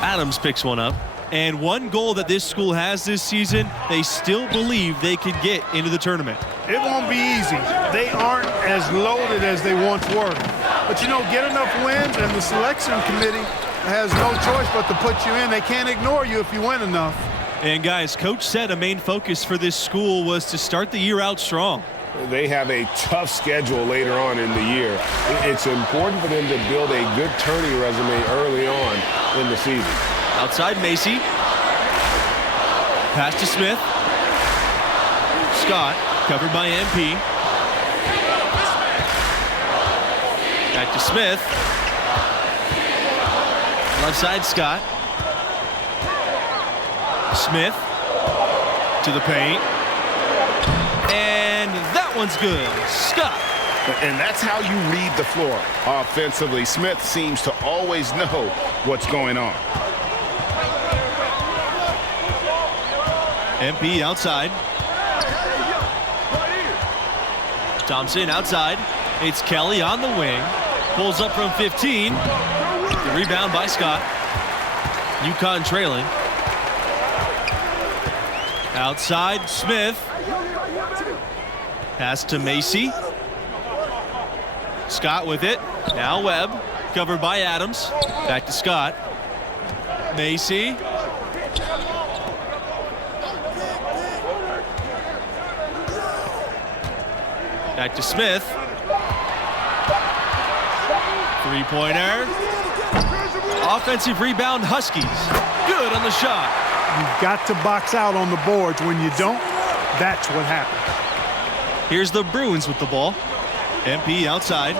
Adams picks one up. And one goal that this school has this season, they still believe they could get into the tournament. It won't be easy. They aren't as loaded as they once were. But, you know, get enough wins, and the selection committee has no choice but to put you in. They can't ignore you if you win enough. And, guys, Coach said a main focus for this school was to start the year out strong. They have a tough schedule later on in the year. It's important for them to build a good tourney resume early on in the season. Outside Macy. Pass to Smith. Scott, covered by MP. Back to Smith. Left side, Scott. Smith to the paint. And that one's good. Scott. And that's how you read the floor offensively. Smith seems to always know what's going on. MP outside. Thompson outside. It's Kelly on the wing. Pulls up from 15. The rebound by Scott. UConn trailing. Outside, Smith. Pass to Macy. Scott with it. Now Webb. Covered by Adams. Back to Scott. Macy. Back to Smith. Three-pointer. Offensive rebound, Huskies. Good on the shot. You've got to box out on the boards. When you don't, that's what happens. Here's the Bruins with the ball. MP outside.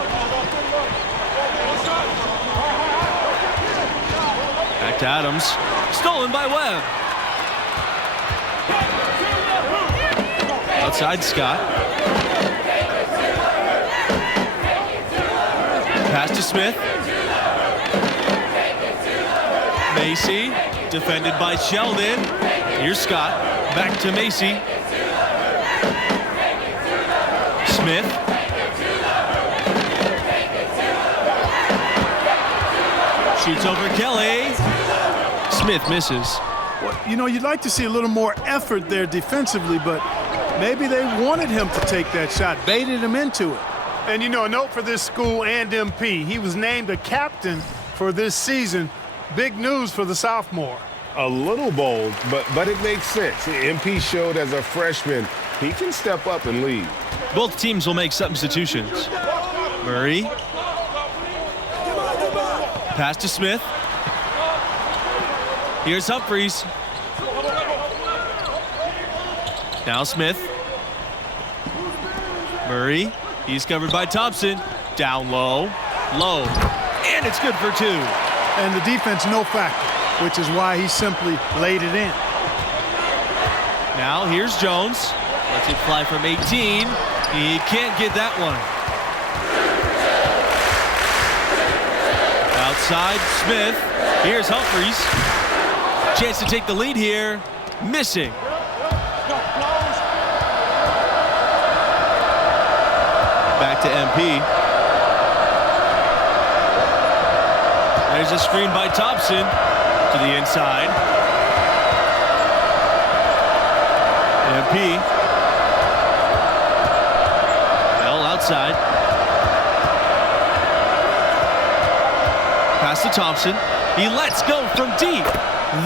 Back to Adams. Stolen by Webb. Outside Scott. Pass to Smith. Macy, defended by Sheldon. Here's Scott. Back to Macy. Smith. Shoots over Kelly. Smith misses. Well, you know, you'd like to see a little more effort there defensively, but maybe they wanted him to take that shot, baited him into it. And, you know, a note for this school and MP. He was named a captain for this season. Big news for the sophomore. A little bold, but it makes sense. MP showed as a freshman he can step up and lead. Both teams will make substitutions. Murray. Pass to Smith. Here's Humphreys. Now Smith. Murray. He's covered by Thompson. Down low. Low. And it's good for 2. And the defense no factor, which is why he simply laid it in. Now here's Jones. Lets it fly from 18. He can't get that one. Outside, Smith. Here's Humphreys. Chance to take the lead here. Missing. Back to MP. There's a screen by Thompson to the inside. MP. Bell outside. Pass to Thompson. He lets go from deep.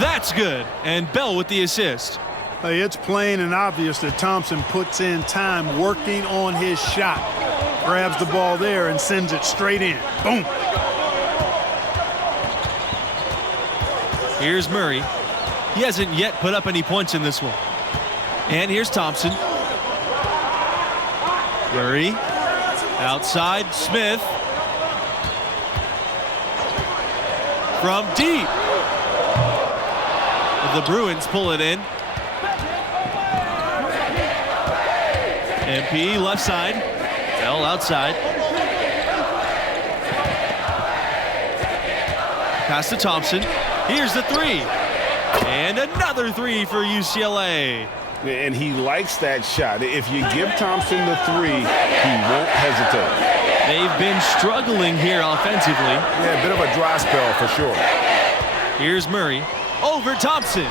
That's good. And Bell with the assist. Hey, it's plain and obvious that Thompson puts in time working on his shot. Grabs the ball there and sends it straight in. Boom. Here's Murray. He hasn't yet put up any points in this one. And here's Thompson. Murray. Outside, Smith. From deep. The Bruins pull it in. MP left side. Bell outside. Pass to Thompson. Here's the 3. And another 3 for UCLA. And he likes that shot. If you give Thompson the 3, he won't hesitate. They've been struggling here offensively. Yeah, a bit of a dry spell for sure. Here's Murray over Thompson.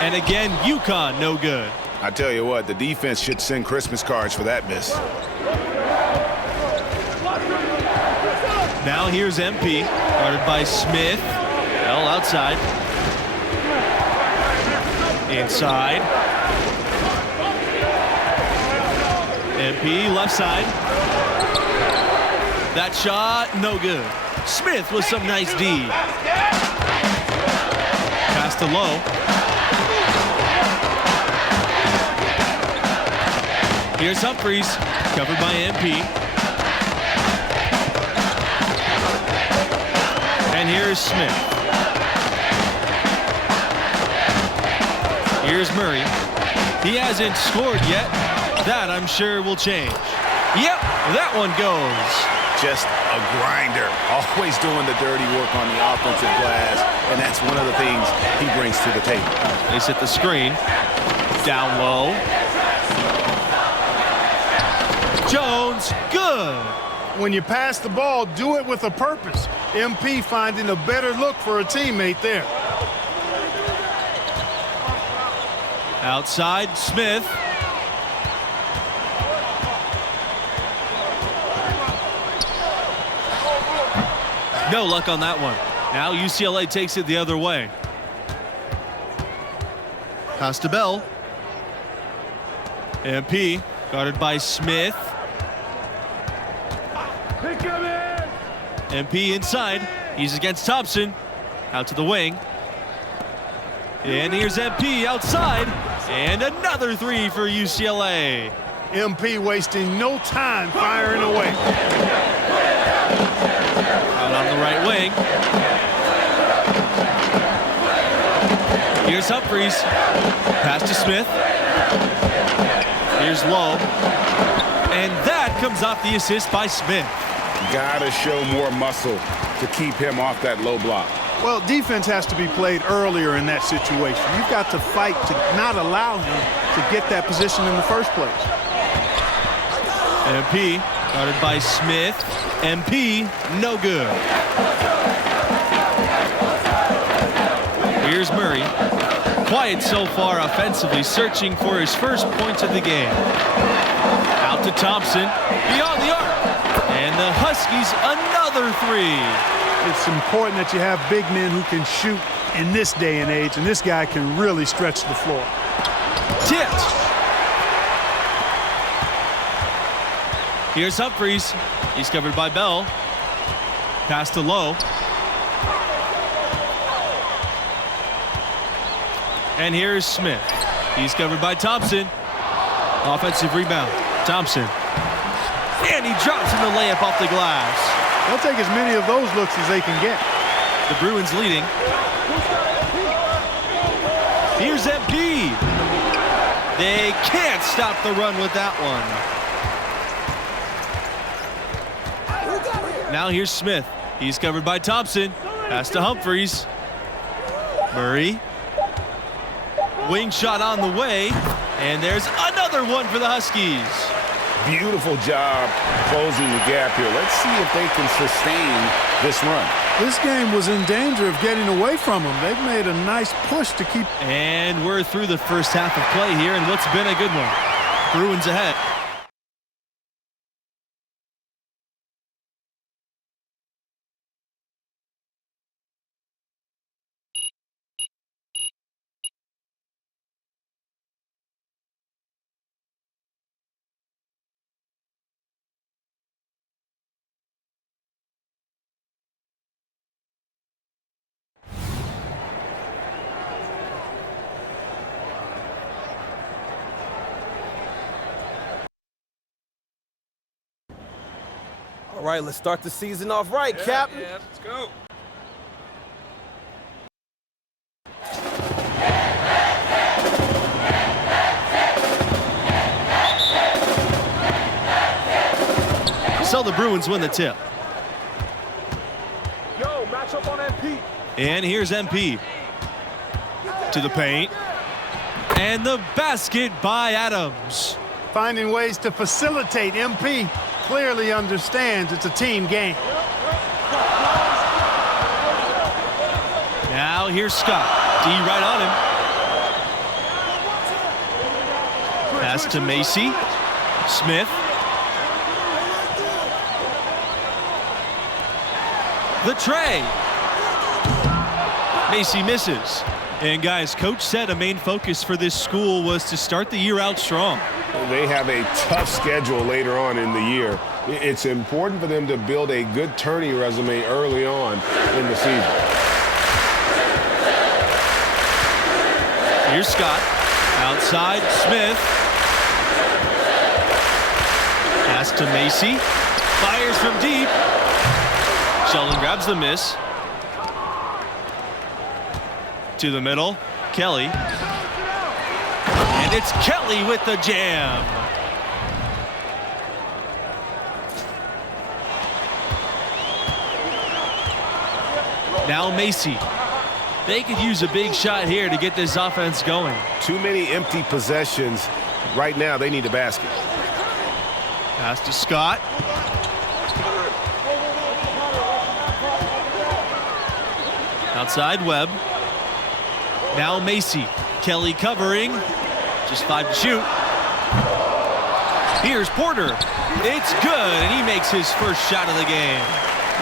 And again, UConn no good. I tell you what, the defense should send Christmas cards for that miss. Now here's MP, guarded by Smith. Bell outside. Inside. MP left side. That shot, no good. Smith with some nice D. Pass to Low. Here's Humphries, covered by MP. And here's Smith. Here's Murray. He hasn't scored yet. That, I'm sure, will change. Yep, that one goes. Just a grinder. Always doing the dirty work on the offensive glass, and that's one of the things he brings to the table. They set the screen. Down low. Jones, good. When you pass the ball, do it with a purpose. MP finding a better look for a teammate there. Outside, Smith. No luck on that one. Now UCLA takes it the other way. Pass to Bell. MP, guarded by Smith. MP inside. He's against Thompson. Out to the wing. And here's MP outside. And another three for UCLA. MP wasting no time firing away. Out on the right wing. Here's Humphries. Pass to Smith. Here's Lowe. And that comes off the assist by Smith. Gotta show more muscle to keep him off that low block. Well, defense has to be played earlier in that situation. You've got to fight to not allow him to get that position in the first place. MP, guarded by Smith. MP, no good. Here's Murray. Quiet so far offensively, searching for his first points of the game. Out to Thompson, beyond the arc. And the Huskies, another three. It's important that you have big men who can shoot in this day and age, and this guy can really stretch the floor. Tipped. Here's Humphries. He's covered by Bell. Pass to Lowe. And here's Smith. He's covered by Thompson. Offensive rebound. Thompson. And he drops in the layup off the glass. They'll take as many of those looks as they can get. The Bruins leading. Here's MP. They can't stop the run with that one. Now here's Smith. He's covered by Thompson. Pass to Humphries. Murray. Wing shot on the way. And there's another one for the Huskies. Beautiful job closing the gap here. Let's see if they can sustain this run. This game was in danger of getting away from them. They've made a nice push to keep. And we're through the first half of play here, and what's been a good one. Bruins ahead. All right, let's start the season off right, Captain. Yeah, let's go. So the Bruins win the tip. Yo, match up on MP. And here's MP. To the paint. And the basket by Adams. Finding ways to facilitate MP. clearly understands it's a team game. Now here's Scott. D right on him. Pass to Macy. Smith. The tray. Macy misses. And guys, coach said a main focus for this school was to start the year out strong. They have a tough schedule later on in the year. It's important for them to build a good tourney resume early on in the season. Here's Scott. Outside, Smith. Pass to Macy. Fires from deep. Sheldon grabs the miss. To the middle, Kelly. And it's Kelly with the jam. Now Macy. They could use a big shot here to get this offense going. Too many empty possessions. Right now, they need a basket. Pass to Scott. Outside Webb. Now Macy. Kelly covering. Just 5 to shoot. Here's Porter. It's good, and he makes his first shot of the game.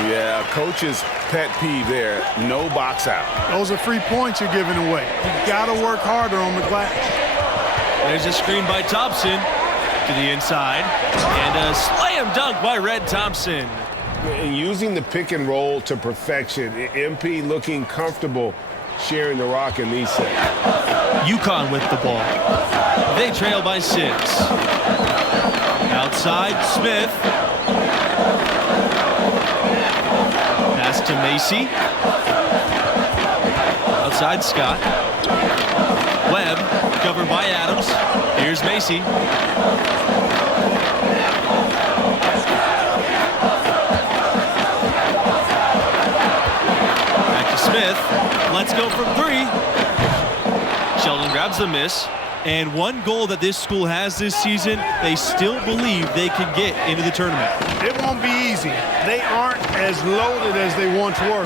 Yeah, coach's pet peeve there. No box out. Those are free points you're giving away. You got to work harder on the glass. There's a screen by Thompson to the inside. And a slam dunk by Red Thompson. And using the pick and roll to perfection. MP looking comfortable sharing the rock in these sets. UConn with the ball. They trail by 6. Outside, Smith. Pass to Macy. Outside, Scott. Webb, covered by Adams. Here's Macy. Back to Smith. Let's go from 3. Sheldon grabs the miss. And one goal that this school has this season, they still believe they can get into the tournament. It won't be easy. They aren't as loaded as they once were.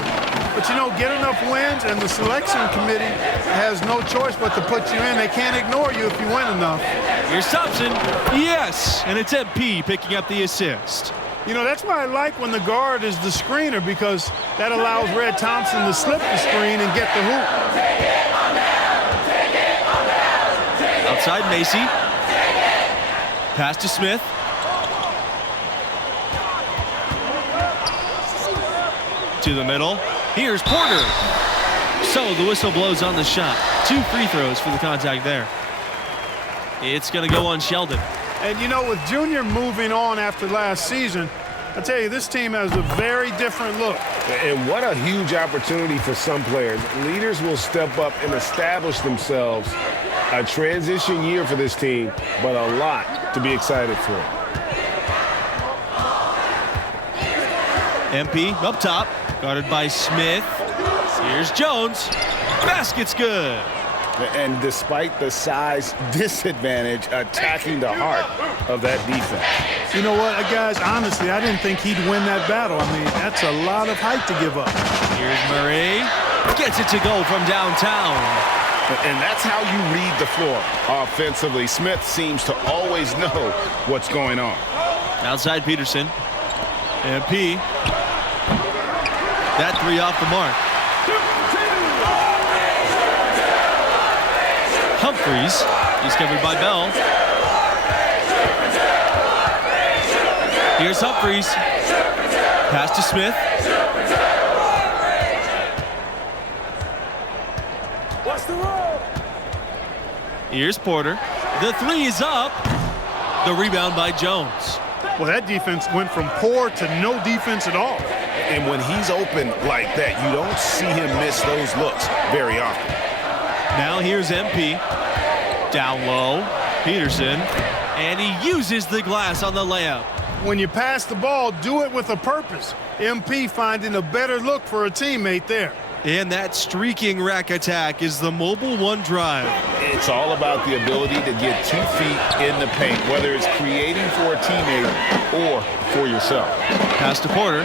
But, you know, get enough wins, and the selection committee has no choice but to put you in. They can't ignore you if you win enough. Here's Thompson. Yes, and it's MP picking up the assist. You know, that's why I like when the guard is the screener, because that allows Red Thompson to slip the screen and get the hoop. Outside Macy. Pass to Smith. To the middle. Here's Porter. So the whistle blows on the shot. 2 free throws for the contact there. It's going to go on Sheldon. And you know, with Junior moving on after last season, I tell you, this team has a very different look. And what a huge opportunity for some players. Leaders will step up and establish themselves. A transition year for this team, but a lot to be excited for. MP up top, guarded by Smith. Here's Jones. Basket's good. And despite the size disadvantage, attacking the heart of that defense. You know what, guys, honestly, I didn't think he'd win that battle. I mean, that's a lot of height to give up. Here's Murray. Gets it to go from downtown. And that's how you read the floor offensively. Smith seems to always know what's going on. Outside Peterson. MP. That 3 off the mark. Humphreys. He's covered by Bell. Here's Humphreys. Pass to Smith. Here's Porter. The 3 is up. The rebound by Jones. Well, that defense went from poor to no defense at all. And when he's open like that, you don't see him miss those looks very often. Now here's MP. Down low. Peterson. And he uses the glass on the layup. When you pass the ball, do it with a purpose. MP finding a better look for a teammate there. And that streaking rack attack is the Mobile One drive. It's all about the ability to get 2 feet in the paint, whether it's creating for a teammate or for yourself. Pass to Porter.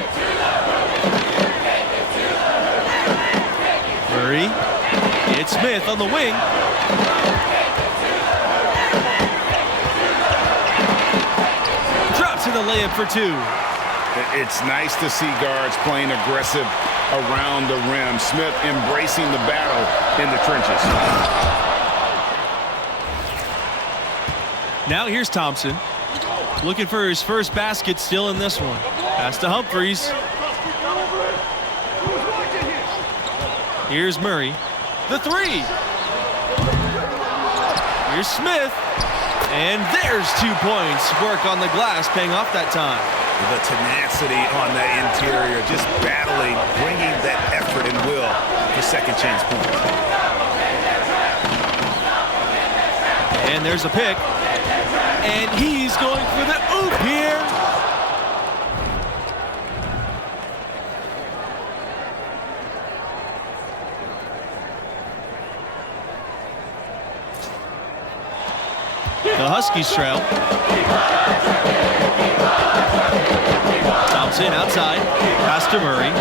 Murray. It's Smith on the wing. Drops in the layup for 2. It's nice to see guards playing aggressive around the rim. Smith embracing the battle in the trenches. Now here's Thompson. Looking for his first basket still in this one. Pass to Humphries. Here's Murray. The 3. Here's Smith. And there's 2 points. Work on the glass paying off that time. The tenacity on the interior, just battling, bringing that effort and will for second chance points. And there's a pick. And he's going for the oop here. The Huskies trail. Thompson outside. Pass to Murray.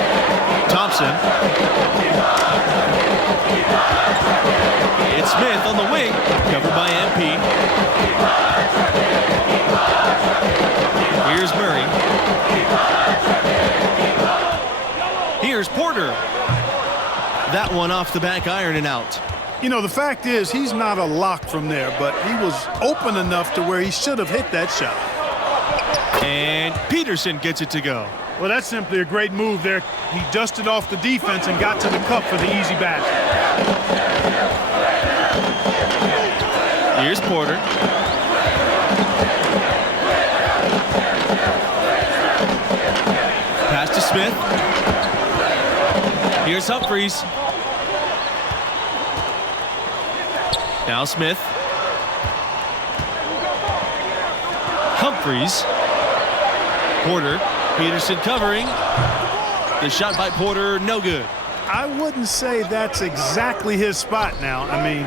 Thompson. It's Smith on the wing. Covered by MP. Here's Murray. Here's Porter. That one off the back iron and out. You know, the fact is he's not a lock from there, but he was open enough to where he should have hit that shot. And Peterson gets it to go. Well, that's simply a great move there. He dusted off the defense and got to the cup for the easy basket. Here's Porter. Pass to Smith. Here's Humphries. Now Smith. Humphries. Porter. Peterson covering. The shot by Porter, no good. I wouldn't say that's exactly his spot now. I mean,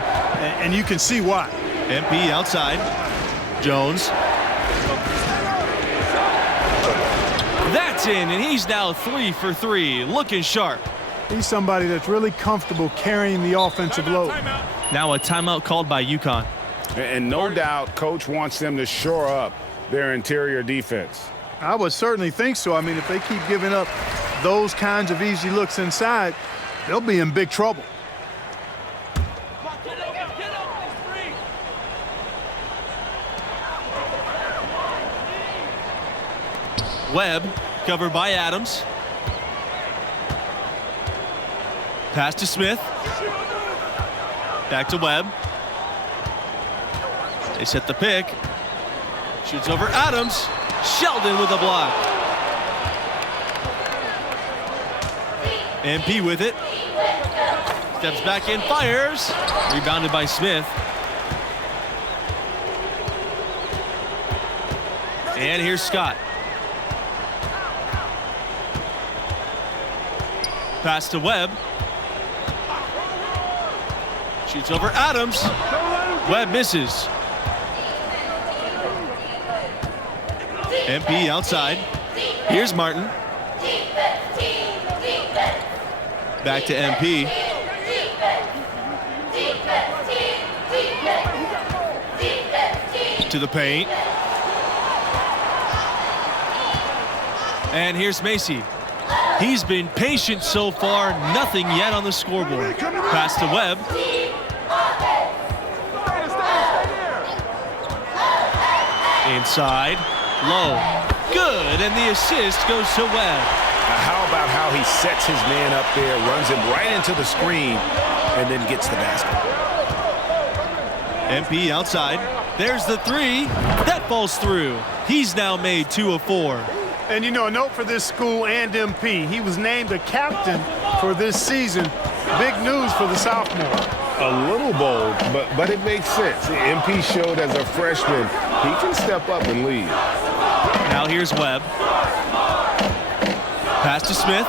and you can see why. MP outside. Jones. That's in, and he's now 3 for 3, looking sharp. He's somebody that's really comfortable carrying the offensive load. Now a timeout called by UConn. And no doubt, Coach wants them to shore up their interior defense. I would certainly think so. I mean, if they keep giving up those kinds of easy looks inside, they'll be in big trouble. Webb, covered by Adams. Pass to Smith. Back to Webb. They set the pick. Shoots over Adams. Sheldon with a block. MP with it. Steps back in, fires. Rebounded by Smith. And here's Scott. Pass to Webb. Shoots over Adams. Webb misses. MP outside. Here's Martin. Back to MP. To the paint. And here's Macy. He's been patient so far, nothing yet on the scoreboard. Pass to Webb. Inside, low, good, and the assist goes to Webb. How about how he sets his man up there, runs him right into the screen, and then gets the basket. MP outside. There's the 3. That falls through. He's now made 2 of 4. And you know, a note for this school and MP. He was named a captain for this season. Big news for the sophomore. A little bold, but it makes sense. MP showed as a freshman he can step up and lead. Now here's Webb. Pass to Smith.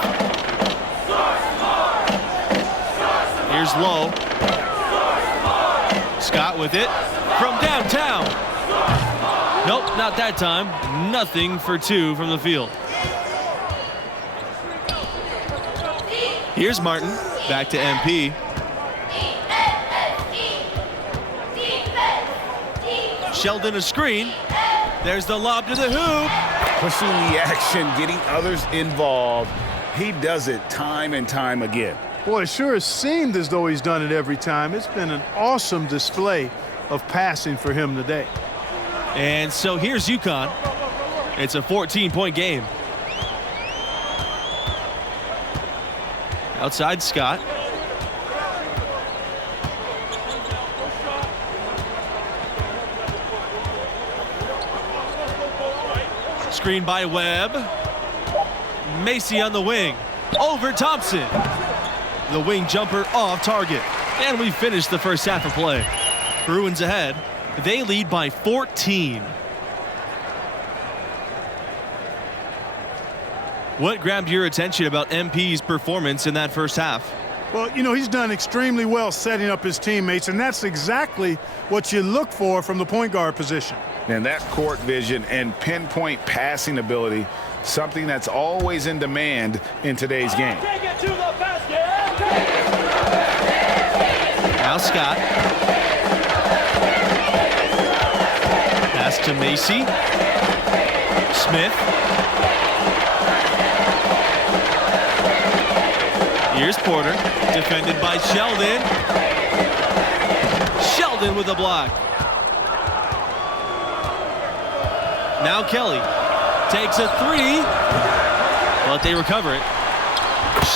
Here's Lowe. Scott with it from downtown. Nope, not that time. Nothing for two from the field. Here's Martin. Back to MP. Sheldon a screen. There's the lob to the hoop. Pushing the action, getting others involved. He does it time and time again. Boy, it sure has seemed as though he's done it every time. It's been an awesome display of passing for him today. And so here's UConn. It's a 14-point game. Outside Scott. Screen by Webb. Macy on the wing. Over Thompson. The wing jumper off target. And we finished the first half of play. Bruins ahead. They lead by 14. What grabbed your attention about MP's performance in that first half? Well, you know, he's done extremely well setting up his teammates, and that's exactly what you look for from the point guard position. And that court vision and pinpoint passing ability, something that's always in demand in today's game. Now Scott. Pass to Macy. Smith. Here's Porter. Defended by Sheldon. Sheldon with a block. Now Kelly takes a three, but they recover it.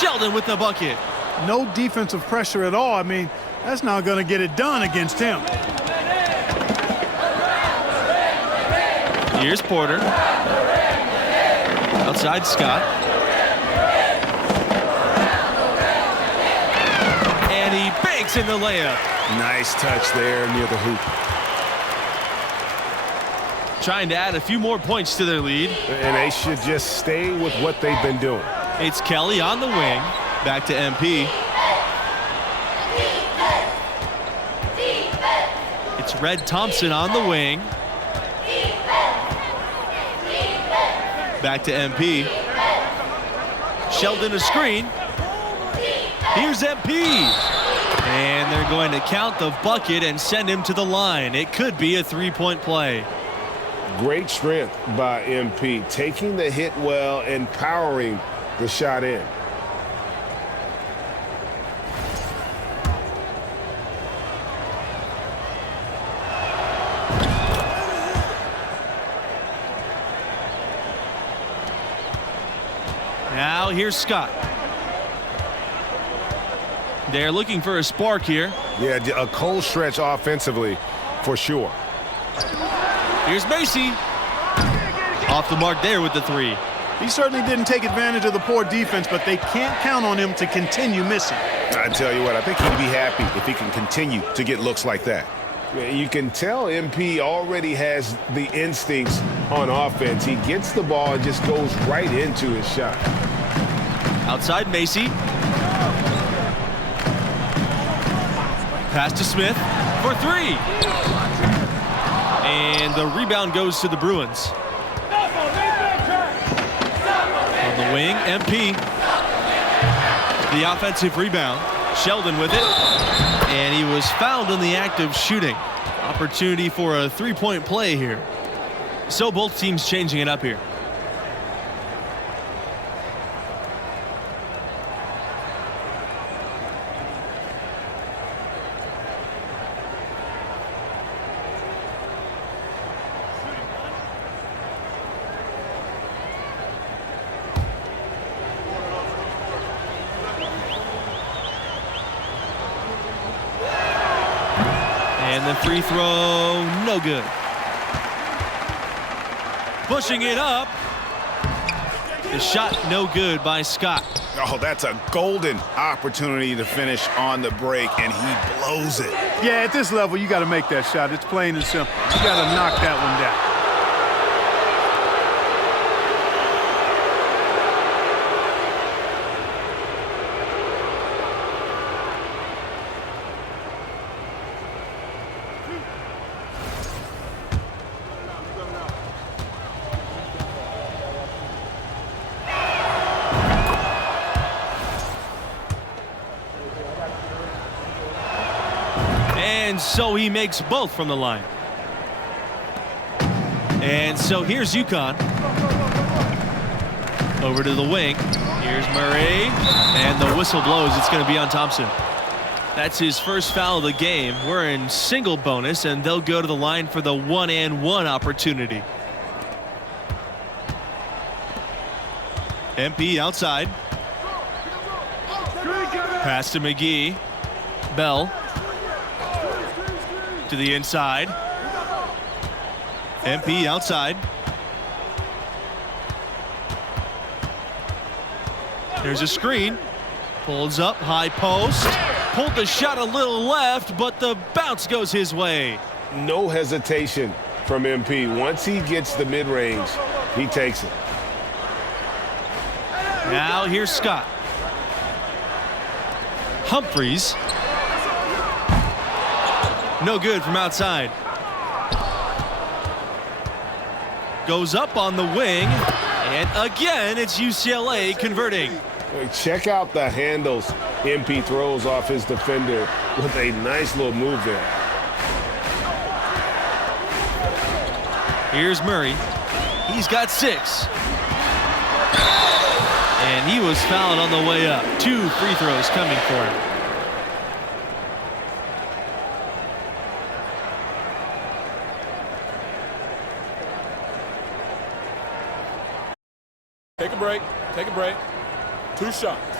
Sheldon with the bucket. No defensive pressure at all. I mean, that's not going to get it done against him. Here's Porter. Outside Scott. And he banks in the layup. Nice touch there near the hoop. Trying to add a few more points to their lead. And they should just stay with what they've been doing. It's Kelly on the wing. Back to MP. It's Red Thompson on the wing. Back to MP. Sheldon a screen. Here's MP. And they're going to count the bucket and send him to the line. It could be a three-point play. Great strength by MP, taking the hit well and powering the shot in. Now here's Scott. They're looking for a spark here. Yeah, a cold stretch offensively for sure. Here's Macy. Off the mark there with the three. He certainly didn't take advantage of the poor defense, but they can't count on him to continue missing. I tell you what, I think he'd be happy if he can continue to get looks like that. You can tell MP already has the instincts on offense. He gets the ball and just goes right into his shot. Outside Macy. Pass to Smith for three. And the rebound goes to the Bruins. On the wing, MP. The offensive rebound. Sheldon with it. And he was fouled in the act of shooting. Opportunity for a three-point play here. So both teams changing it up here. And the free throw, no good. Pushing it up. The shot no good by Scott. Oh, that's a golden opportunity to finish on the break, and he blows it. Yeah, at this level, you got to make that shot. It's plain and simple. You got to knock that one down. And so he makes both from the line. And so here's UConn. Over to the wing. Here's Murray. And the whistle blows. It's going to be on Thompson. That's his first foul of the game. We're in single bonus, and they'll go to the line for the 1-and-1 opportunity. MP outside. Pass to McGee. Bell. To the inside. MP outside. There's a screen. Pulls up, high post. Pulled the shot a little left, but the bounce goes his way. No hesitation from MP. Once he gets the mid-range, he takes it. Now here's Scott. Humphreys. No good from outside. Goes up on the wing. And again, it's UCLA converting. Check out the handles MP throws off his defender with a nice little move there. Here's Murray. He's got 6. And he was fouled on the way up. 2 free throws coming for him. Take a break. Take a break. 2 shots.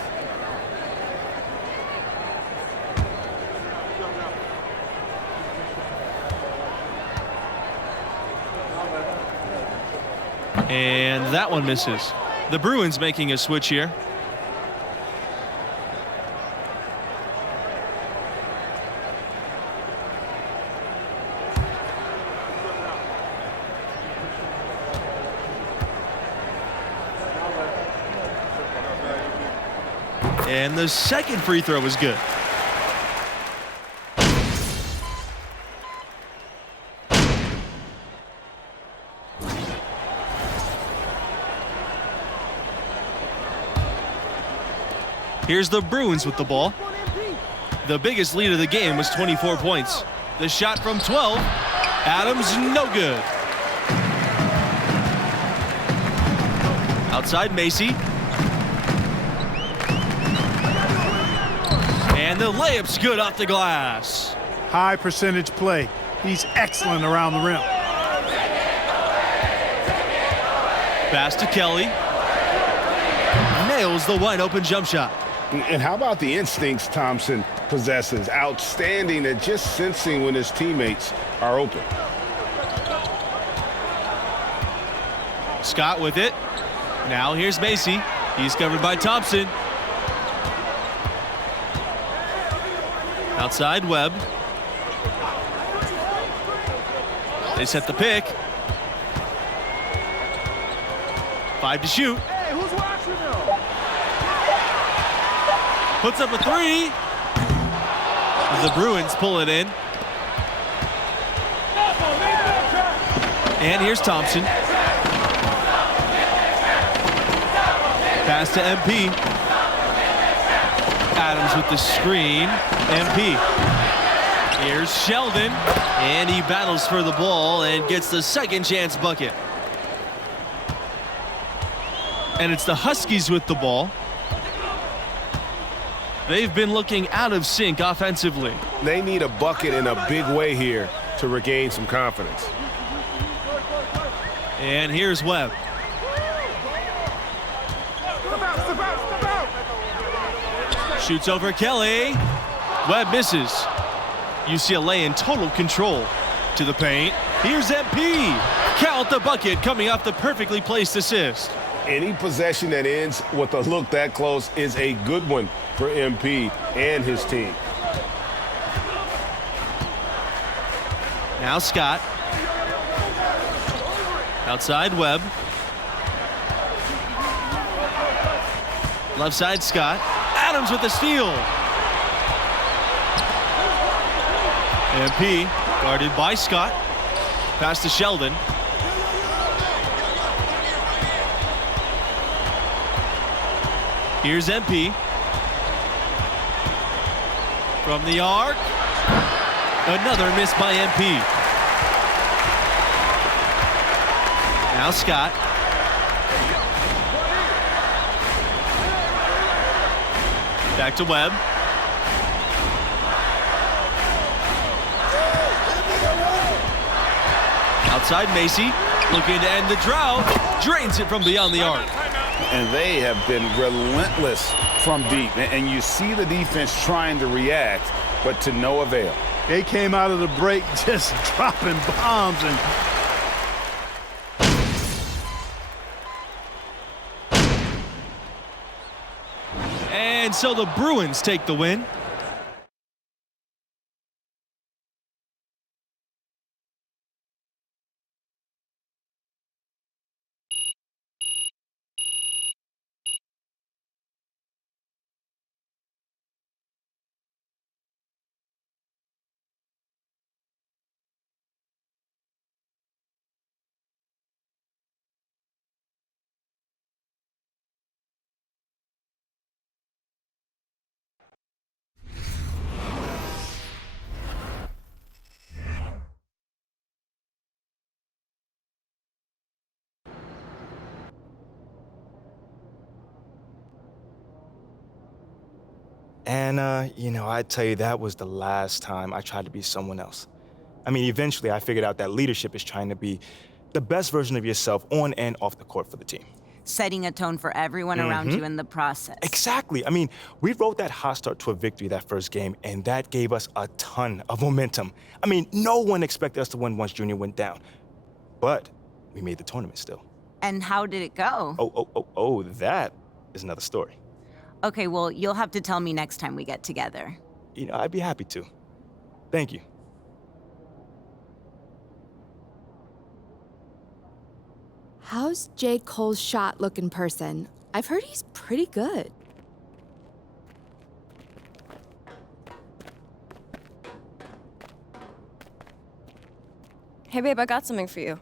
And that one misses. The Bruins making a switch here. And the second free throw was good. Here's the Bruins with the ball. The biggest lead of the game was 24 points. The shot from 12. Adams, no good. Outside Macy. And the layup's good off the glass. High percentage play. He's excellent around the rim. Pass to Kelly. Nails the wide open jump shot. And how about the instincts Thompson possesses? Outstanding at just sensing when his teammates are open. Scott with it. Now here's Macy. He's covered by Thompson. Outside Webb. They set the pick. 5 to shoot. Hey, who's watching now? Puts up a 3. The Bruins pull it in. And here's Thompson. Pass to MP. Adams with the screen. MP. Here's Sheldon. And he battles for the ball and gets the second chance bucket. And it's the Huskies with the ball. They've been looking out of sync offensively. They need a bucket in a big way here to regain some confidence. And here's Webb. Shoots over Kelly. Webb misses. UCLA in total control. To the paint. Here's MP. Count the bucket coming off the perfectly placed assist. Any possession that ends with a look that close is a good one for MP and his team. Now Scott. Outside Webb. Left side Scott. Adams with the steal. MP guarded by Scott. Pass to Sheldon. Here's MP. From the arc. Another miss by MP. Now Scott. Back to Webb. Outside Macy, looking to end the drought, drains it from beyond the arc. And they have been relentless from deep. And you see the defense trying to react, but to no avail. They came out of the break just dropping bombs and And so the Bruins take the win. And, I'd tell you that was the last time I tried to be someone else. I mean, eventually I figured out that leadership is trying to be the best version of yourself on and off the court for the team. Setting a tone for everyone around you in the process. Exactly. I mean, we rode that hot start to a victory that first game, and that gave us a ton of momentum. I mean, no one expected us to win once Junior went down. But we made the tournament still. And how did it go? Oh, that is another story. Okay, well, you'll have to tell me next time we get together. I'd be happy to. Thank you. How's J. Cole's shot look in person? I've heard he's pretty good. Hey, babe, I got something for you.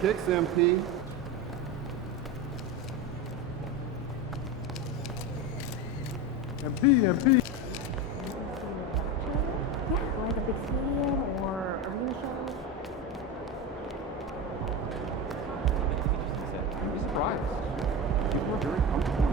Kicks, MP. MP. Like a big stadium or arena show. You'd be surprised. People are very comfortable.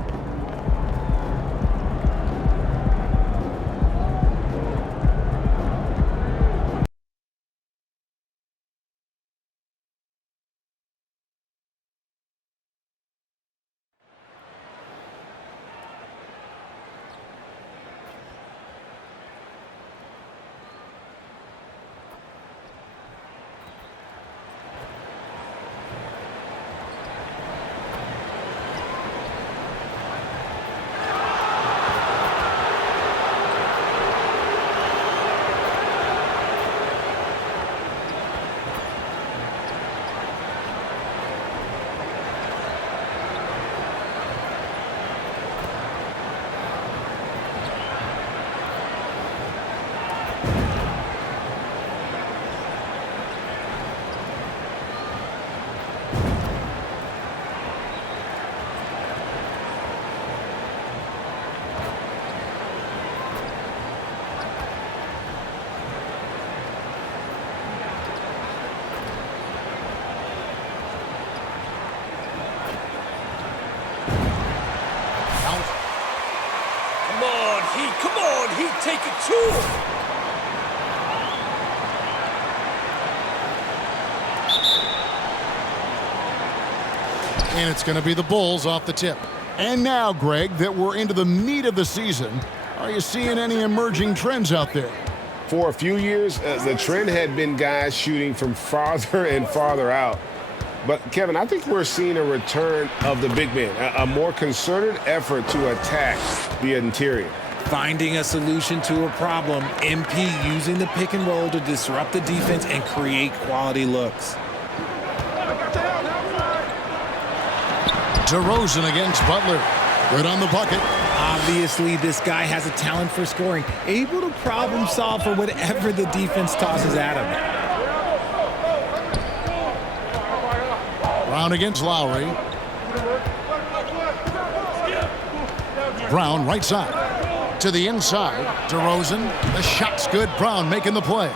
take it to him. And it's going to be the Bulls off the tip. And now, Greg, that we're into the meat of the season, are you seeing any emerging trends out there? For a few years, the trend had been guys shooting from farther and farther out. But, Kevin, I think we're seeing a return of the big man, a more concerted effort to attack the interior. Finding a solution to a problem, MP using the pick and roll to disrupt the defense and create quality looks. DeRozan against Butler. Good on the bucket. Obviously, this guy has a talent for scoring, able to problem solve for whatever the defense tosses at him. Brown against Lowry. Brown right side. To the inside. DeRozan. The shot's good. Brown making the play.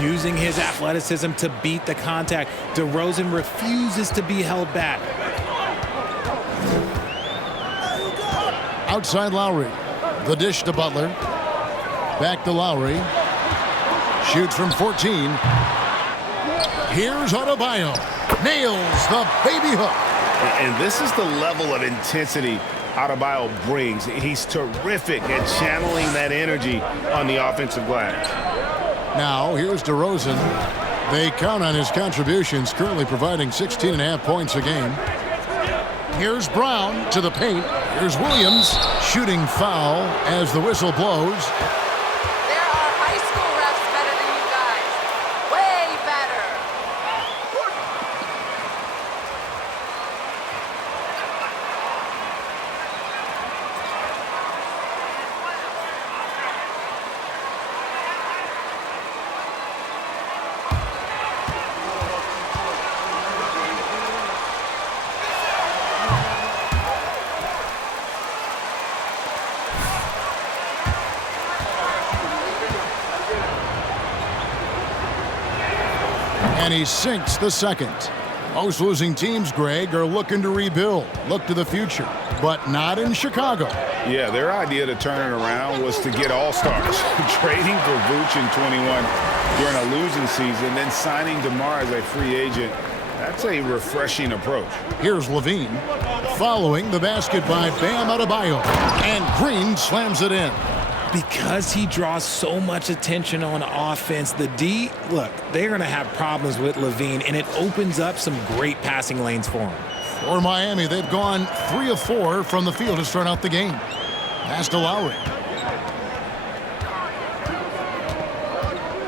Using his athleticism to beat the contact, DeRozan refuses to be held back. Outside Lowry. The dish to Butler. Back to Lowry. Shoots from 14. Here's Adebayo. Nails the baby hook. And this is the level of intensity Adebayo brings. He's terrific at channeling that energy on the offensive glass. Now, here's DeRozan. They count on his contributions, currently providing 16.5 points a game. Here's Brown to the paint. Here's Williams. Shooting foul as the whistle blows. There are high school refs better than you guys. Way better. And he sinks the second. Most losing teams, Greg, are looking to rebuild, look to the future, but not in Chicago. Yeah, their idea to turn it around was to get all-stars. Trading for Vooch in 21 during a losing season, then signing DeMar as a free agent. That's a refreshing approach. Here's Levine, following the basket by Bam Adebayo, and Green slams it in. Because he draws so much attention on offense, the D, look, they're going to have problems with Levine, and it opens up some great passing lanes for him. For Miami, they've gone 3 of 4 from the field to start out the game. Pass to Lowry.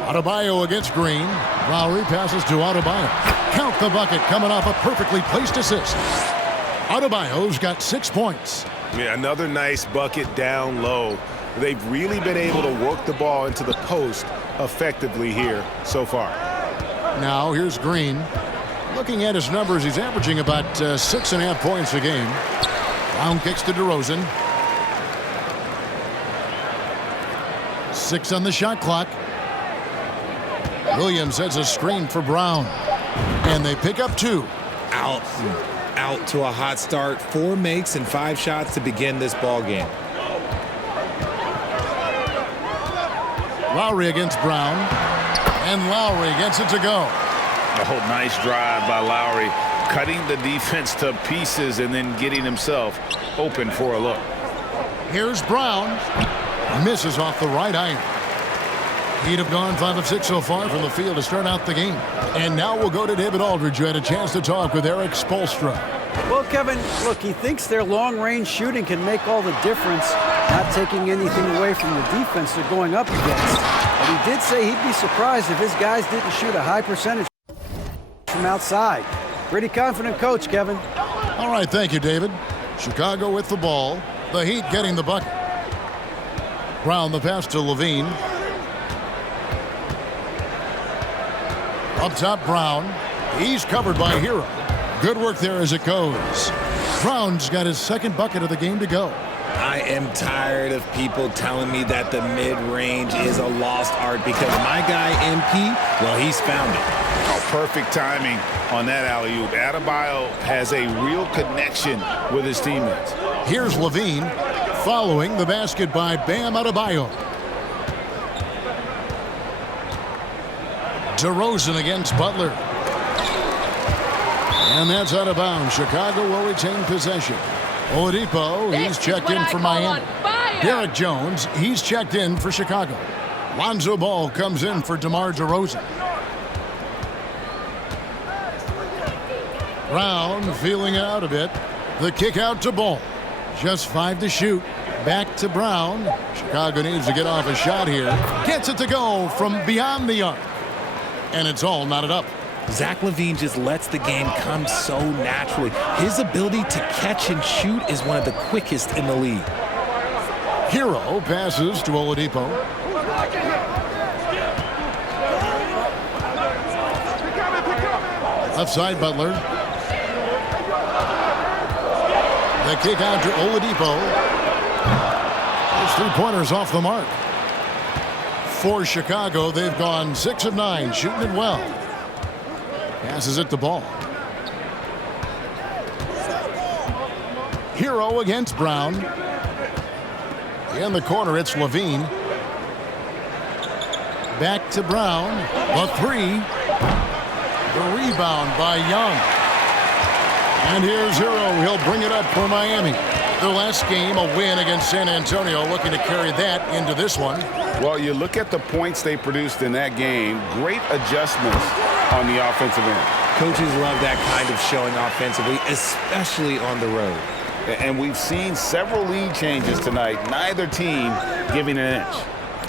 Adebayo against Green. Lowry passes to Adebayo. Count the bucket coming off a perfectly placed assist. Adebayo's got 6 points. Yeah, another nice bucket down low. They've really been able to work the ball into the post effectively here so far. Now here's Green. Looking at his numbers, he's averaging about 6.5 points a game. Brown kicks to DeRozan. 6 on the shot clock. Williams sets a screen for Brown. And they pick up 2. Out to a hot start. 4 makes and 5 shots to begin this ball game. Lowry against Brown. And Lowry gets it to go. Oh, nice drive by Lowry. Cutting the defense to pieces and then getting himself open for a look. Here's Brown. Misses off the right iron. He'd have gone 5 of 6 so far from the field to start out the game. And now we'll go to David Aldridge, who had a chance to talk with Eric Spoelstra. Well, Kevin, look, he thinks their long-range shooting can make all the difference, not taking anything away from the defense they're going up against. But he did say he'd be surprised if his guys didn't shoot a high percentage from outside. Pretty confident coach, Kevin. All right, thank you, David. Chicago with the ball. The Heat getting the bucket. Brown the pass to Levine. Up top, Brown. He's covered by Hero. Good work there as it goes. Brown's got his second bucket of the game to go. I am tired of people telling me that the mid-range is a lost art because my guy, MP, well, he's found it. Oh, perfect timing on that alley-oop. Adebayo has a real connection with his teammates. Here's Levine, following the basket by Bam Adebayo. DeRozan against Butler. And that's out of bounds. Chicago will retain possession. Oladipo, he's checked in for Miami. Derek Jones, he's checked in for Chicago. Lonzo Ball comes in for DeMar DeRozan. Brown feeling it out a bit. The kick out to Ball. Just 5 to shoot. Back to Brown. Chicago needs to get off a shot here. Gets it to go from beyond the arc. And it's all knotted up. Zach LaVine just lets the game come so naturally. His ability to catch and shoot is one of the quickest in the league. Hero passes to Oladipo. Left side, Butler. The kick out to Oladipo. Those 3-pointers off the mark. For Chicago, they've gone 6 of 9, shooting it well. Passes it to Ball. Hero against Brown. In the corner, it's LaVine. Back to Brown. The 3. The rebound by Young. And here's Hero. He'll bring it up for Miami. Their last game, a win against San Antonio, looking to carry that into this one. Well, you look at the points they produced in that game. Great adjustments on the offensive end. Coaches love that kind of showing offensively, especially on the road. And we've seen several lead changes tonight, neither team giving an inch.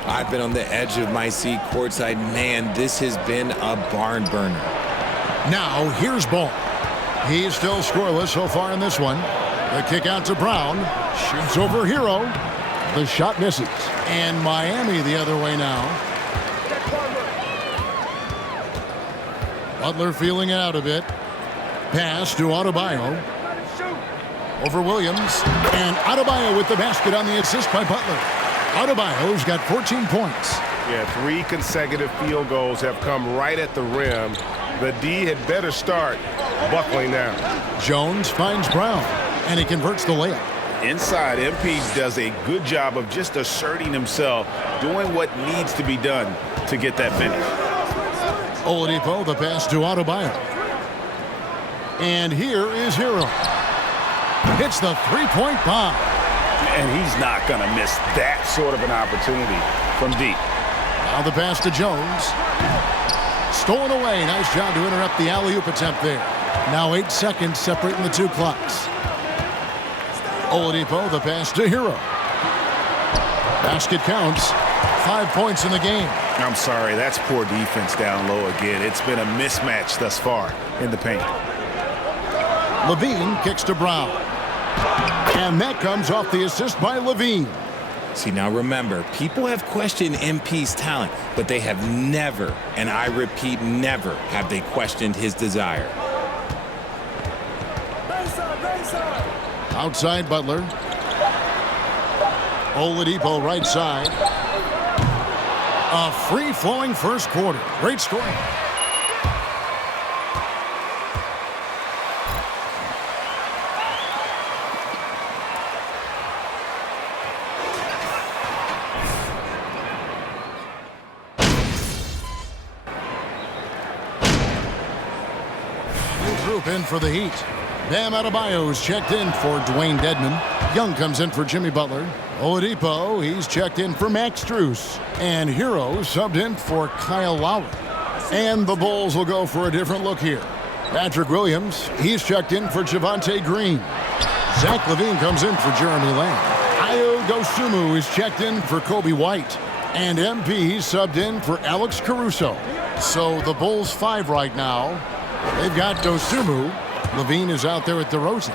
I've been on the edge of my seat courtside. Man, this has been a barn burner. Now, here's Ball. He's still scoreless so far in this one. The kick out to Brown. Shoots over Hero. The shot misses. And Miami the other way now. Butler feeling it out a bit. Pass to Adebayo. Over Williams. And Adebayo with the basket on the assist by Butler. Adebayo's got 14 points. Yeah, 3 consecutive field goals have come right at the rim. The D had better start buckling down. Jones finds Brown, and he converts the layup. Inside, MP does a good job of just asserting himself, doing what needs to be done to get that finish. Oladipo, the pass to Adebayo. And here is Hero. Hits the 3-point bomb. And he's not going to miss that sort of an opportunity from deep. Now the pass to Jones. Stolen away. Nice job to interrupt the alley-oop attempt there. Now 8 seconds separating the 2 clocks. Oladipo, the pass to Hero. Basket counts. 5 points in the game. I'm sorry, that's poor defense down low again. It's been a mismatch thus far in the paint. LaVine kicks to Brown. And that comes off the assist by LaVine. See, now remember, people have questioned MP's talent, but they have never, and I repeat, never, have they questioned his desire. Outside Butler. Oladipo right side. A free-flowing first quarter. Great scoring. Group in for the Heat. Bam Adebayo's checked in for Dwayne Dedman. Young comes in for Jimmy Butler. Oladipo, he's checked in for Max Strus. And Hero subbed in for Kyle Lowry. And the Bulls will go for a different look here. Patrick Williams, he's checked in for Javonte Green. Zach LaVine comes in for Jeremy Lamb. Ayo Dosunmu is checked in for Kobe White. And MP subbed in for Alex Caruso. So the Bulls 5 right now. They've got Dosunmu. LaVine is out there at DeRozan.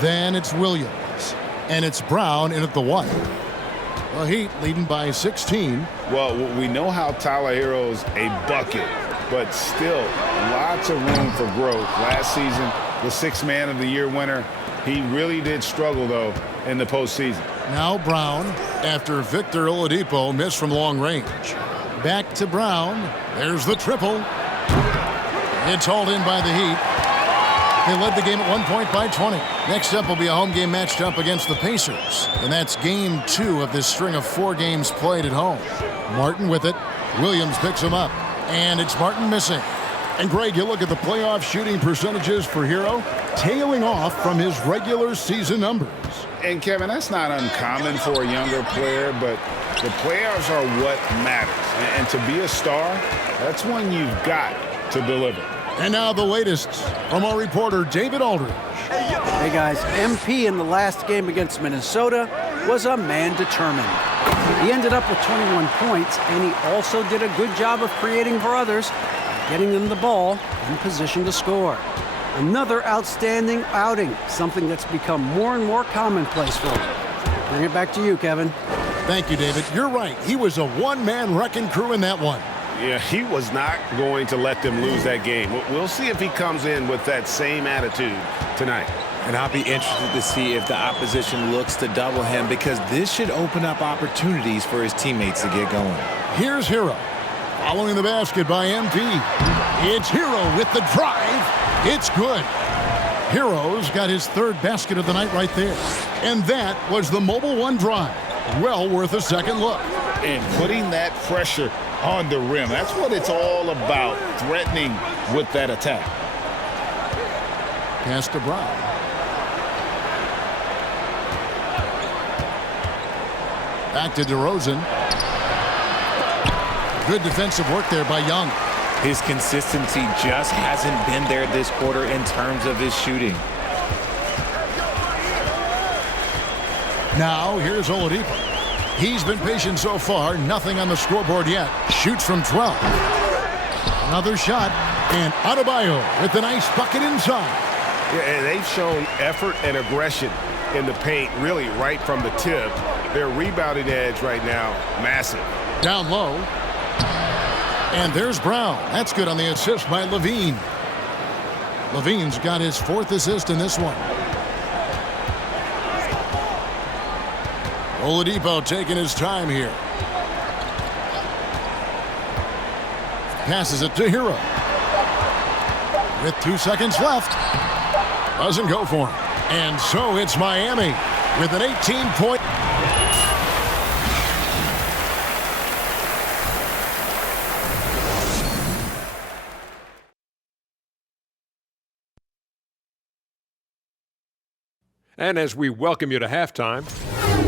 Then it's Williams. And it's Brown in at the 1. The Heat leading by 16. Well, we know how Tyler Hero's a bucket, but still lots of room for growth. Last season, the 6th Man of the Year winner. He really did struggle, though, in the postseason. Now Brown, after Victor Oladipo missed from long range. Back to Brown. There's the triple. It's hauled in by the Heat. They led the game at 1 point by 20. Next up will be a home game matched up against the Pacers. And that's game 2 of this string of 4 games played at home. Martin with it. Williams picks him up. And it's Martin missing. And Greg, you look at the playoff shooting percentages for Hero, tailing off from his regular season numbers. And Kevin, that's not uncommon for a younger player, but the playoffs are what matters. And to be a star, that's when you've got to deliver. And now the latest from our reporter, David Aldridge. Hey guys, MP in the last game against Minnesota was a man determined. He ended up with 21 points, and he also did a good job of creating for others, getting them the ball in position to score. Another outstanding outing, something that's become more and more commonplace for him. Bring it back to you, Kevin. Thank you, David. You're right. He was a one-man wrecking crew in that one. Yeah, he was not going to let them lose that game. We'll see if he comes in with that same attitude tonight. And I'll be interested to see if the opposition looks to double him, because this should open up opportunities for his teammates to get going. Here's Hero. Following the basket by MP. It's Hero with the drive. It's good. Hero's got his third basket of the night right there. And that was the Mobile One drive. Well worth a second look. And putting that pressure on the rim. That's what it's all about, threatening with that attack. Pass to Brown. Back to DeRozan. Good defensive work there by Young. His consistency just hasn't been there this quarter in terms of his shooting. Now, here's Oladipo. He's been patient so far. Nothing on the scoreboard yet. Shoots from 12. Another shot. And Adebayo with the nice bucket inside. Yeah, and they've shown effort and aggression in the paint, really right from the tip. Their rebounding edge right now, massive. Down low. And there's Brown. That's good on the assist by Levine. Levine's got his fourth assist in this one. Oladipo taking his time here. Passes it to Hero. With 2 seconds left. Doesn't go for him. And so it's Miami with an 18-point. And as we welcome you to halftime.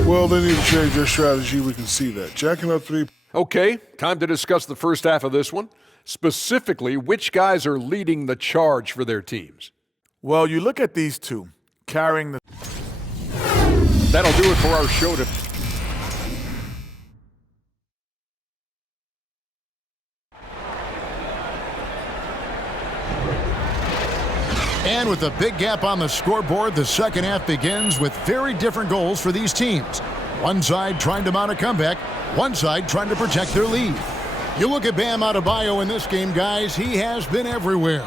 Well, they need to change their strategy. We can see that. Jacking up three. Okay, time to discuss the first half of this one. Specifically, which guys are leading the charge for their teams? Well, you look at these two carrying the. That'll do it for our show today. And with a big gap on the scoreboard, the second half begins with very different goals for these teams. One side trying to mount a comeback, one side trying to protect their lead. You look at Bam Adebayo in this game, guys, he has been everywhere.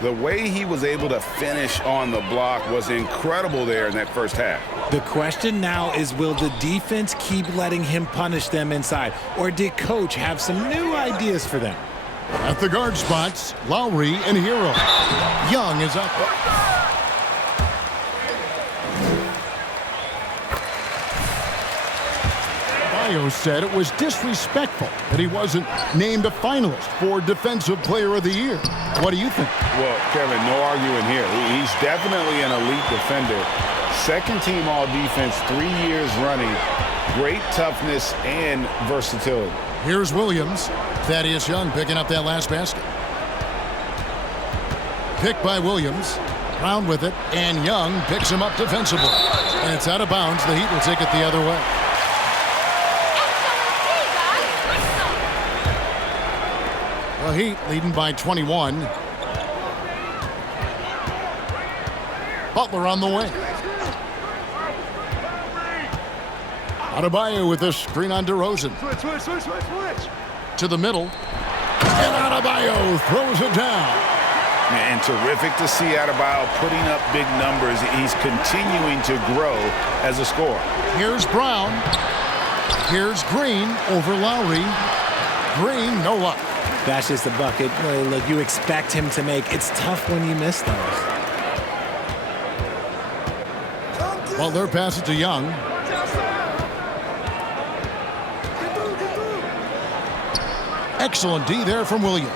The way he was able to finish on the block was incredible there in that first half. The question now is, will the defense keep letting him punish them inside, or did Coach have some new ideas for them? At the guard spots, Lowry and Hero. Young is up. Bayo said it was disrespectful that he wasn't named a finalist for Defensive Player of the Year. What do you think? Well, Kevin, no arguing here. He's definitely an elite defender. Second team all-defense 3 years running. Great toughness and versatility. Here's Williams. Thaddeus Young picking up that last basket. Picked by Williams. Brown with it, and Young picks him up defensively. And it's out of bounds. The Heat will take it the other way. The Heat leading by 21. Butler on the wing. Adebayo with a screen on DeRozan. Switch. To the middle. And Adebayo throws it down. And terrific to see Adebayo putting up big numbers. He's continuing to grow as a scorer. Here's Brown. Here's Green over Lowry. Green, no luck. That's just a bucket. Look, you expect him to make. It's tough when you miss those. Well, they're passing to Young. Excellent D there from Williams.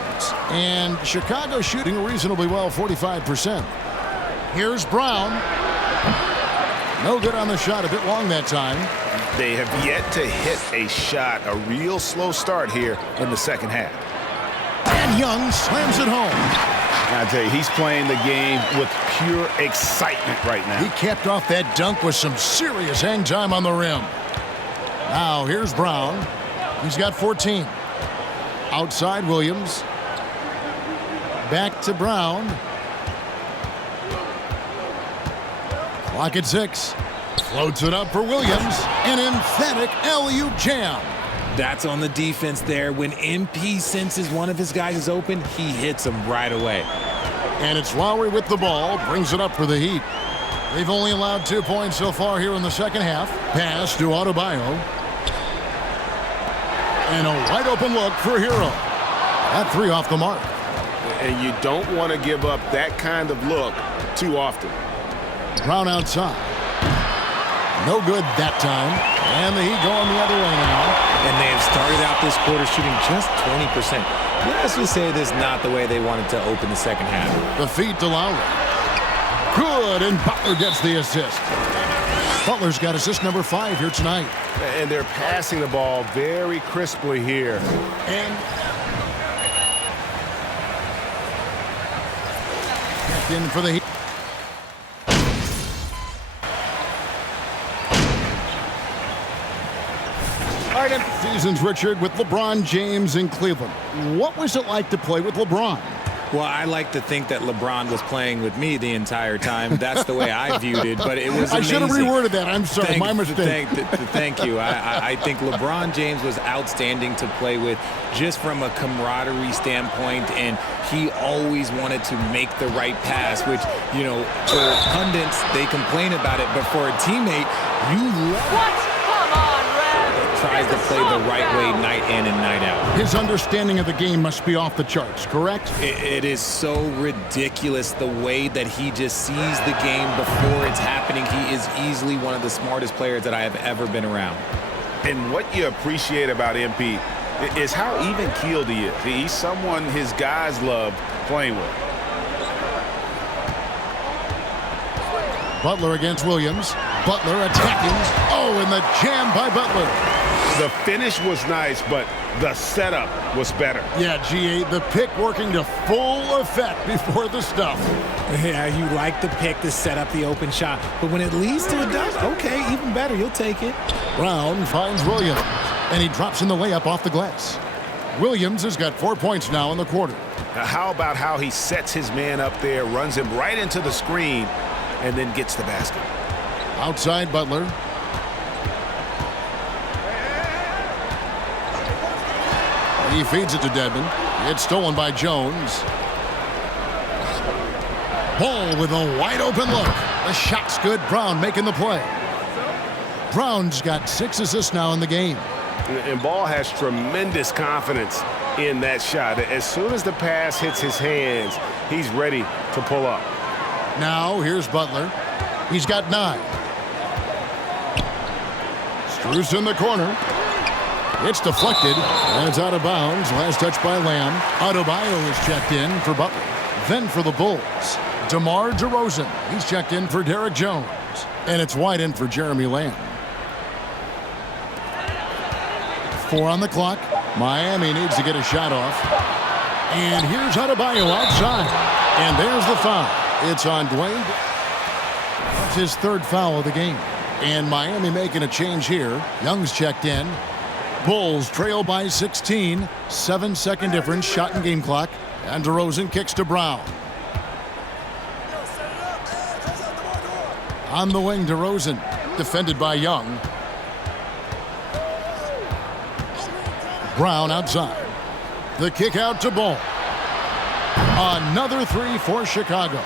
And Chicago shooting reasonably well, 45%. Here's Brown. No good on the shot, a bit long that time. They have yet to hit a shot, a real slow start here in the second half. And Young slams it home. I tell you, he's playing the game with pure excitement right now. He capped off that dunk with some serious hang time on the rim. Now here's Brown. He's got 14. Outside Williams. Back to Brown. Clock at 6. Floats it up for Williams. An emphatic alley-oop jam. That's on the defense there. When MP senses one of his guys is open, he hits him right away. And it's Lowry with the ball. Brings it up for the Heat. They've only allowed 2 points so far here in the second half. Pass to Adebayo. And a wide open look for Hero. That 3 off the mark. And you don't want to give up that kind of look too often. Brown outside. No good that time. And the Heat going the other way now. And they have started out this quarter shooting just 20%. Let's just say this is not the way they wanted to open the second half. The feed to Lowry. Good, and Butler gets the assist. Butler's got assist number 5 here tonight. And they're passing the ball very crisply here. And back in for the Heat. Seasons, Richard, with LeBron James in Cleveland. What was it like to play with LeBron? Well, I like to think that LeBron was playing with me the entire time. That's the way I viewed it, but it was amazing. I should have reworded that. I'm sorry, my mistake. Thank you. I think LeBron James was outstanding to play with just from a camaraderie standpoint, and he always wanted to make the right pass, which, you know, for pundits, they complain about it, but for a teammate, you love What? Come on, Rev. Tries to play the right way night in and night out. His understanding of the game must be off the charts, correct? It is so ridiculous the way that he just sees the game before it's happening. He is easily one of the smartest players that I have ever been around. And what you appreciate about MP is how even-keeled he is. He's someone his guys love playing with. Butler against Williams. Butler attacking. Oh, and the jam by Butler. The finish was nice, but the setup was better. Yeah, G8, the pick working to full effect before the stuff. Yeah, you like the pick to set up the open shot, but when it leads to a dunk, okay, even better, you'll take it. Brown finds Williams, and he drops in the layup off the glass. Williams has got 4 points now in the quarter. Now, how about how he sets his man up there, runs him right into the screen, and then gets the basket. Outside Butler. He feeds it to Dedmon. It's stolen by Jones. Ball with a wide open look. The shot's good. Brown making the play. Brown's got 6 assists now in the game. And Ball has tremendous confidence in that shot. As soon as the pass hits his hands, he's ready to pull up. Now here's Butler. He's got 9. Strus in the corner. It's deflected, and it's out of bounds. Last touch by Lamb. Adebayo is checked in for Butler. Then for the Bulls, DeMar DeRozan. He's checked in for Derek Jones. And it's wide in for Jeremy Lamb. 4 on the clock. Miami needs to get a shot off. And here's Adebayo outside. And there's the foul. It's on Dwayne. That's his 3rd foul of the game. And Miami making a change here. Young's checked in. Bulls trail by 16. 7-second difference, shot and game clock. And DeRozan kicks to Brown. On the wing, DeRozan, defended by Young. Brown outside. The kick out to Ball. Another 3 for Chicago.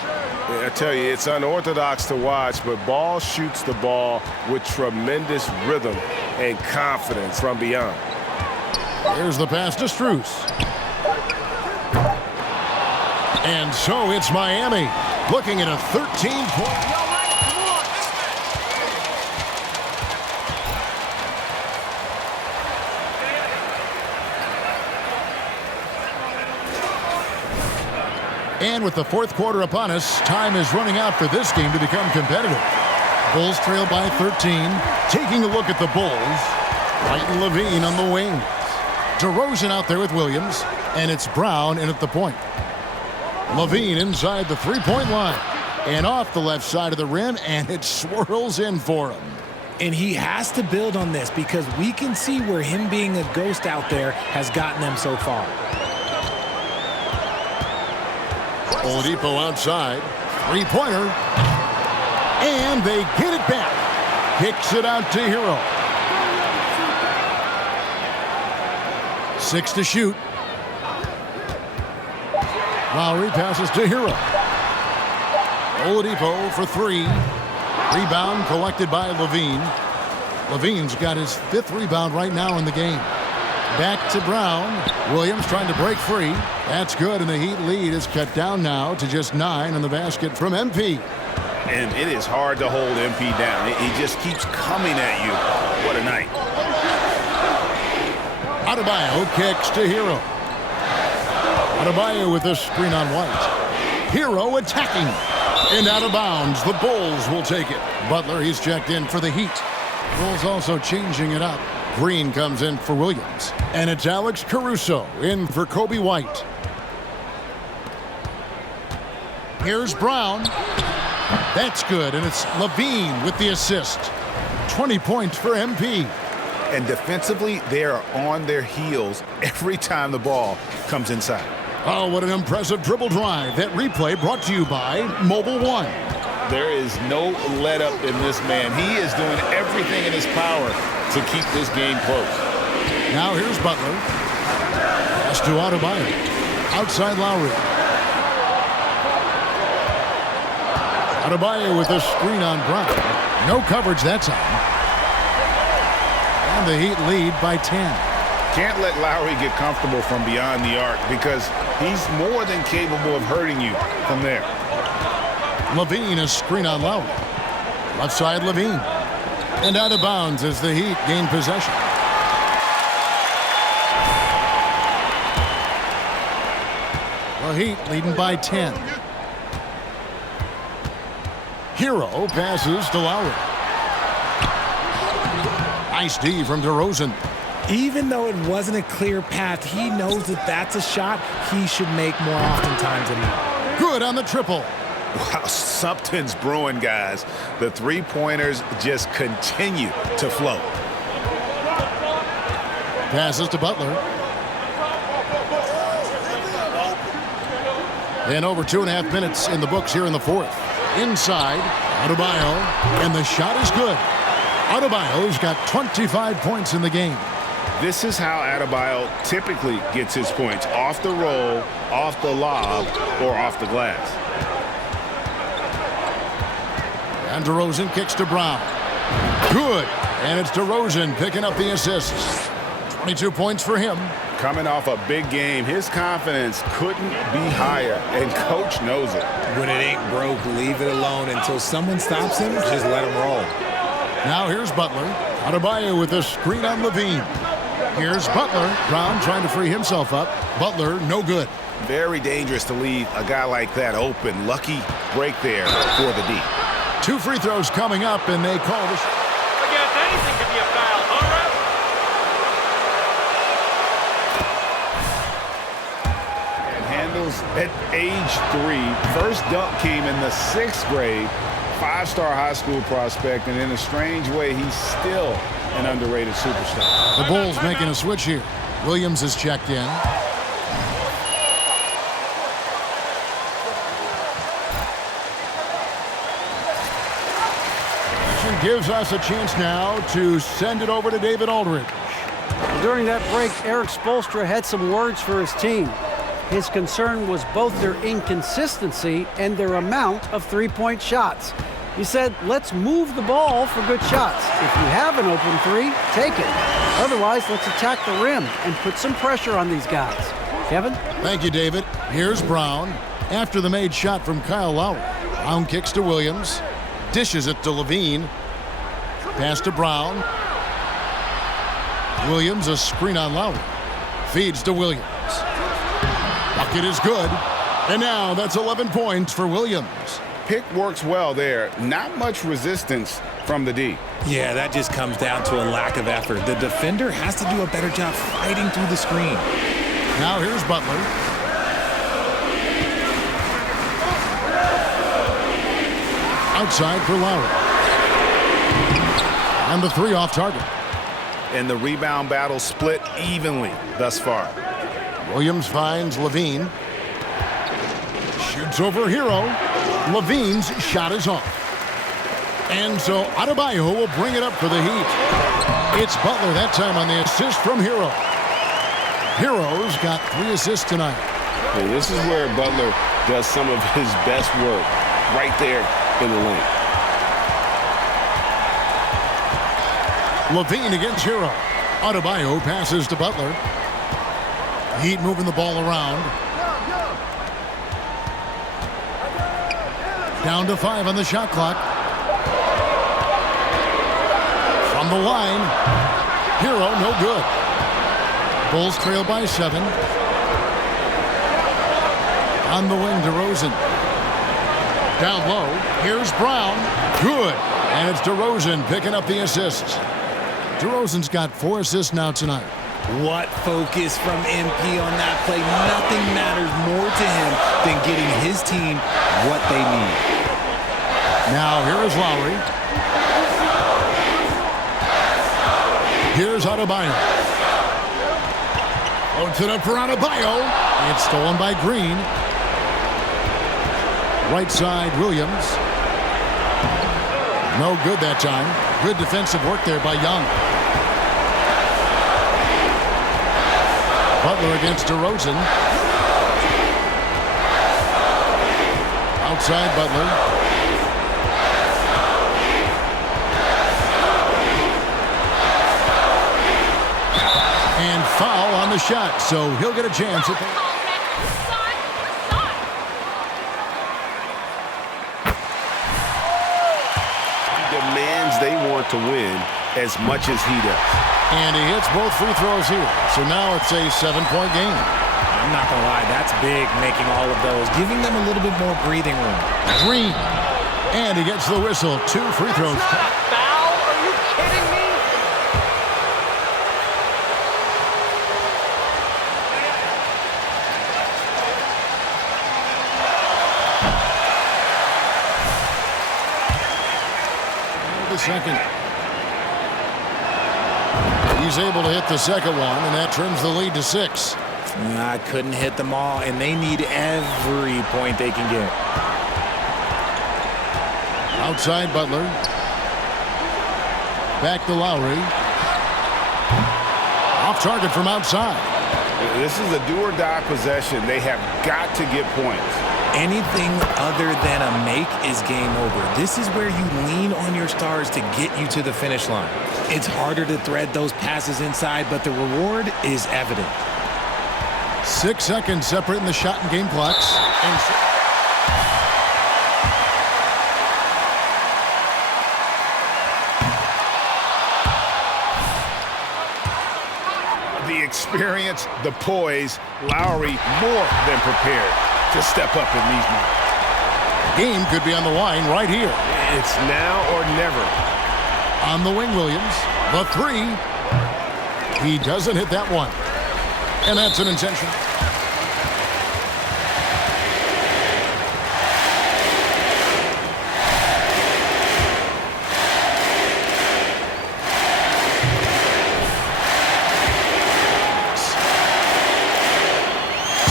I tell you, it's unorthodox to watch, but Ball shoots the ball with tremendous rhythm and confidence from beyond. Here's the pass to Strus. And so it's Miami looking at a 13-point. And with the fourth quarter upon us, time is running out for this game to become competitive. Bulls trail by 13. Taking a look at the Bulls. White Levine on the wing. DeRozan out there with Williams. And it's Brown in at the point. Levine inside the three-point line. And off the left side of the rim, and it swirls in for him. And he has to build on this because we can see where him being a ghost out there has gotten them so far. Oladipo outside. Three-pointer. And they get it back. Kicks it out to Hero. 6 to shoot. Lowry passes to Hero. Oladipo for 3. Rebound collected by Levine. Levine's got his 5th rebound right now in the game. Back to Brown. Williams trying to break free. That's good, and the Heat lead is cut down now to just 9 on the basket from MP. And it is hard to hold MP down. He just keeps coming at you. What a night. Adebayo kicks to Hero. Adebayo with a screen on White. Hero attacking. And out of bounds. The Bulls will take it. Butler, he's checked in for the Heat. Bulls also changing it up. Green comes in for Williams. And it's Alex Caruso in for Kobe White. Here's Brown. That's good, and it's Levine with the assist. 20 points for MP. And defensively, they are on their heels every time the ball comes inside. Oh, what an impressive dribble drive. That replay brought to you by Mobile One. There is no let-up in this man. He is doing everything in his power to keep this game close. Now here's Butler. Pass to Adebayo. Outside Lowry. Adebayo with a screen on Brown. No coverage that time. And the Heat lead by 10. Can't let Lowry get comfortable from beyond the arc because he's more than capable of hurting you from there. Levine a screen on Lowry. Left side Levine. And out of bounds as the Heat gain possession. The Heat leading by 10. Hero passes to Lowry. Nice D from DeRozan. Even though it wasn't a clear path, he knows that that's a shot he should make more oftentimes than not. Good on the triple. Wow, something's brewing, guys. The three-pointers just continue to flow. Passes to Butler. And over 2.5 minutes in the books here in the fourth. Inside, Adebayo, and the shot is good. Adebayo's got 25 points in the game. This is how Adebayo typically gets his points. Off the roll, off the lob, or off the glass. And DeRozan kicks to Brown. Good. And it's DeRozan picking up the assists. 22 points for him. Coming off a big game, his confidence couldn't be higher, and coach knows it. When it ain't broke, leave it alone until someone stops him, just let him roll. Now here's Butler. Adebayo with a screen on Levine. Here's Butler. Brown trying to free himself up. Butler, no good. Very dangerous to leave a guy like that open. Lucky break there for the D. 2 free throws coming up, and they call this. Against anything could be a foul, huh, ref? And handles at age 3. First dunk came in the 6th grade. 5-star high school prospect, and in a strange way, he's still an underrated superstar. The Bulls making a switch here. Williams is checked in. Gives us a chance now to send it over to David Aldridge. During that break, Eric Spoelstra had some words for his team. His concern was both their inconsistency and their amount of three-point shots. He said, let's move the ball for good shots. If you have an open three, take it. Otherwise, let's attack the rim and put some pressure on these guys. Kevin? Thank you, David. Here's Brown. After the made shot from Kyle Lowry. Brown kicks to Williams. Dishes it to Levine. Pass to Brown. Williams, a screen on Lowry. Feeds to Williams. Bucket is good. And now that's 11 points for Williams. Pick works well there. Not much resistance from the D. Yeah, that just comes down to a lack of effort. The defender has to do a better job fighting through the screen. Now here's Butler. Outside for Lowry. And the three off target. And the rebound battle split evenly thus far. Williams finds Levine. Shoots over Hero. Levine's shot is off. And so Adebayo will bring it up for the Heat. It's Butler that time on the assist from Hero. Hero's got 3 assists tonight. Hey, this is where Butler does some of his best work, right there in the lane. Levine against Hero. Adebayo passes to Butler. Heat moving the ball around. Down to 5 on the shot clock. From the line. Hero, no good. Bulls trail by 7. On the wing, DeRozan. Down low. Here's Brown. Good. And it's DeRozan picking up the assists. DeRozan's got 4 assists now tonight. What focus from MP on that play. Nothing matters more to him than getting his team what they need. Now here is Lowry. Here's Adebayo. Loads it up for Adebayo. It's stolen by Green. Right side, Williams. No good that time. Good defensive work there by Young. Butler against DeRozan. Outside Butler. And foul on the shot, so he'll get a chance at the... Demands they want to win as much as he does. And he hits both free throws here. So now it's a 7-point game. I'm not going to lie, that's big, making all of those, giving them a little bit more breathing room. Green. And he gets the whistle. 2 free throws. Foul? Are you kidding me? The second. He's able to hit the second one, and that trims the lead to 6. I couldn't hit them all, and they need every point they can get. Outside Butler. Back to Lowry. Off target from outside. This is a do-or-die possession. They have got to get points. Anything other than a make is game over. This is where you lean on your stars to get you to the finish line. It's harder to thread those passes inside, but the reward is evident. 6 seconds separating the shot and game clocks. And The experience, the poise, Lowry more than prepared to step up in these moments. Game could be on the line right here. It's now or never. On the wing, Williams. The 3. He doesn't hit that one. And that's an intention.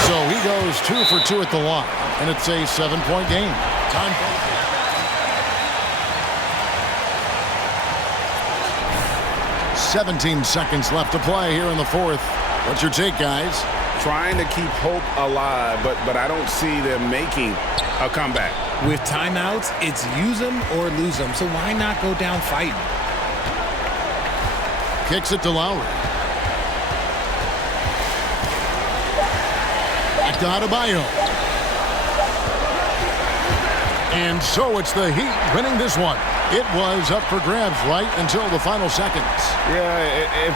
So he goes 2 for 2 at the line. And it's a 7-point game. Time for 17 seconds left to play here in the 4th. What's your take, guys? Trying to keep hope alive, but I don't see them making a comeback. With timeouts, it's use them or lose them, so why not go down fighting? Kicks it to Lowry. Back to Adebayo. And so it's the Heat winning this one. It was up for grabs right until the final seconds. Yeah,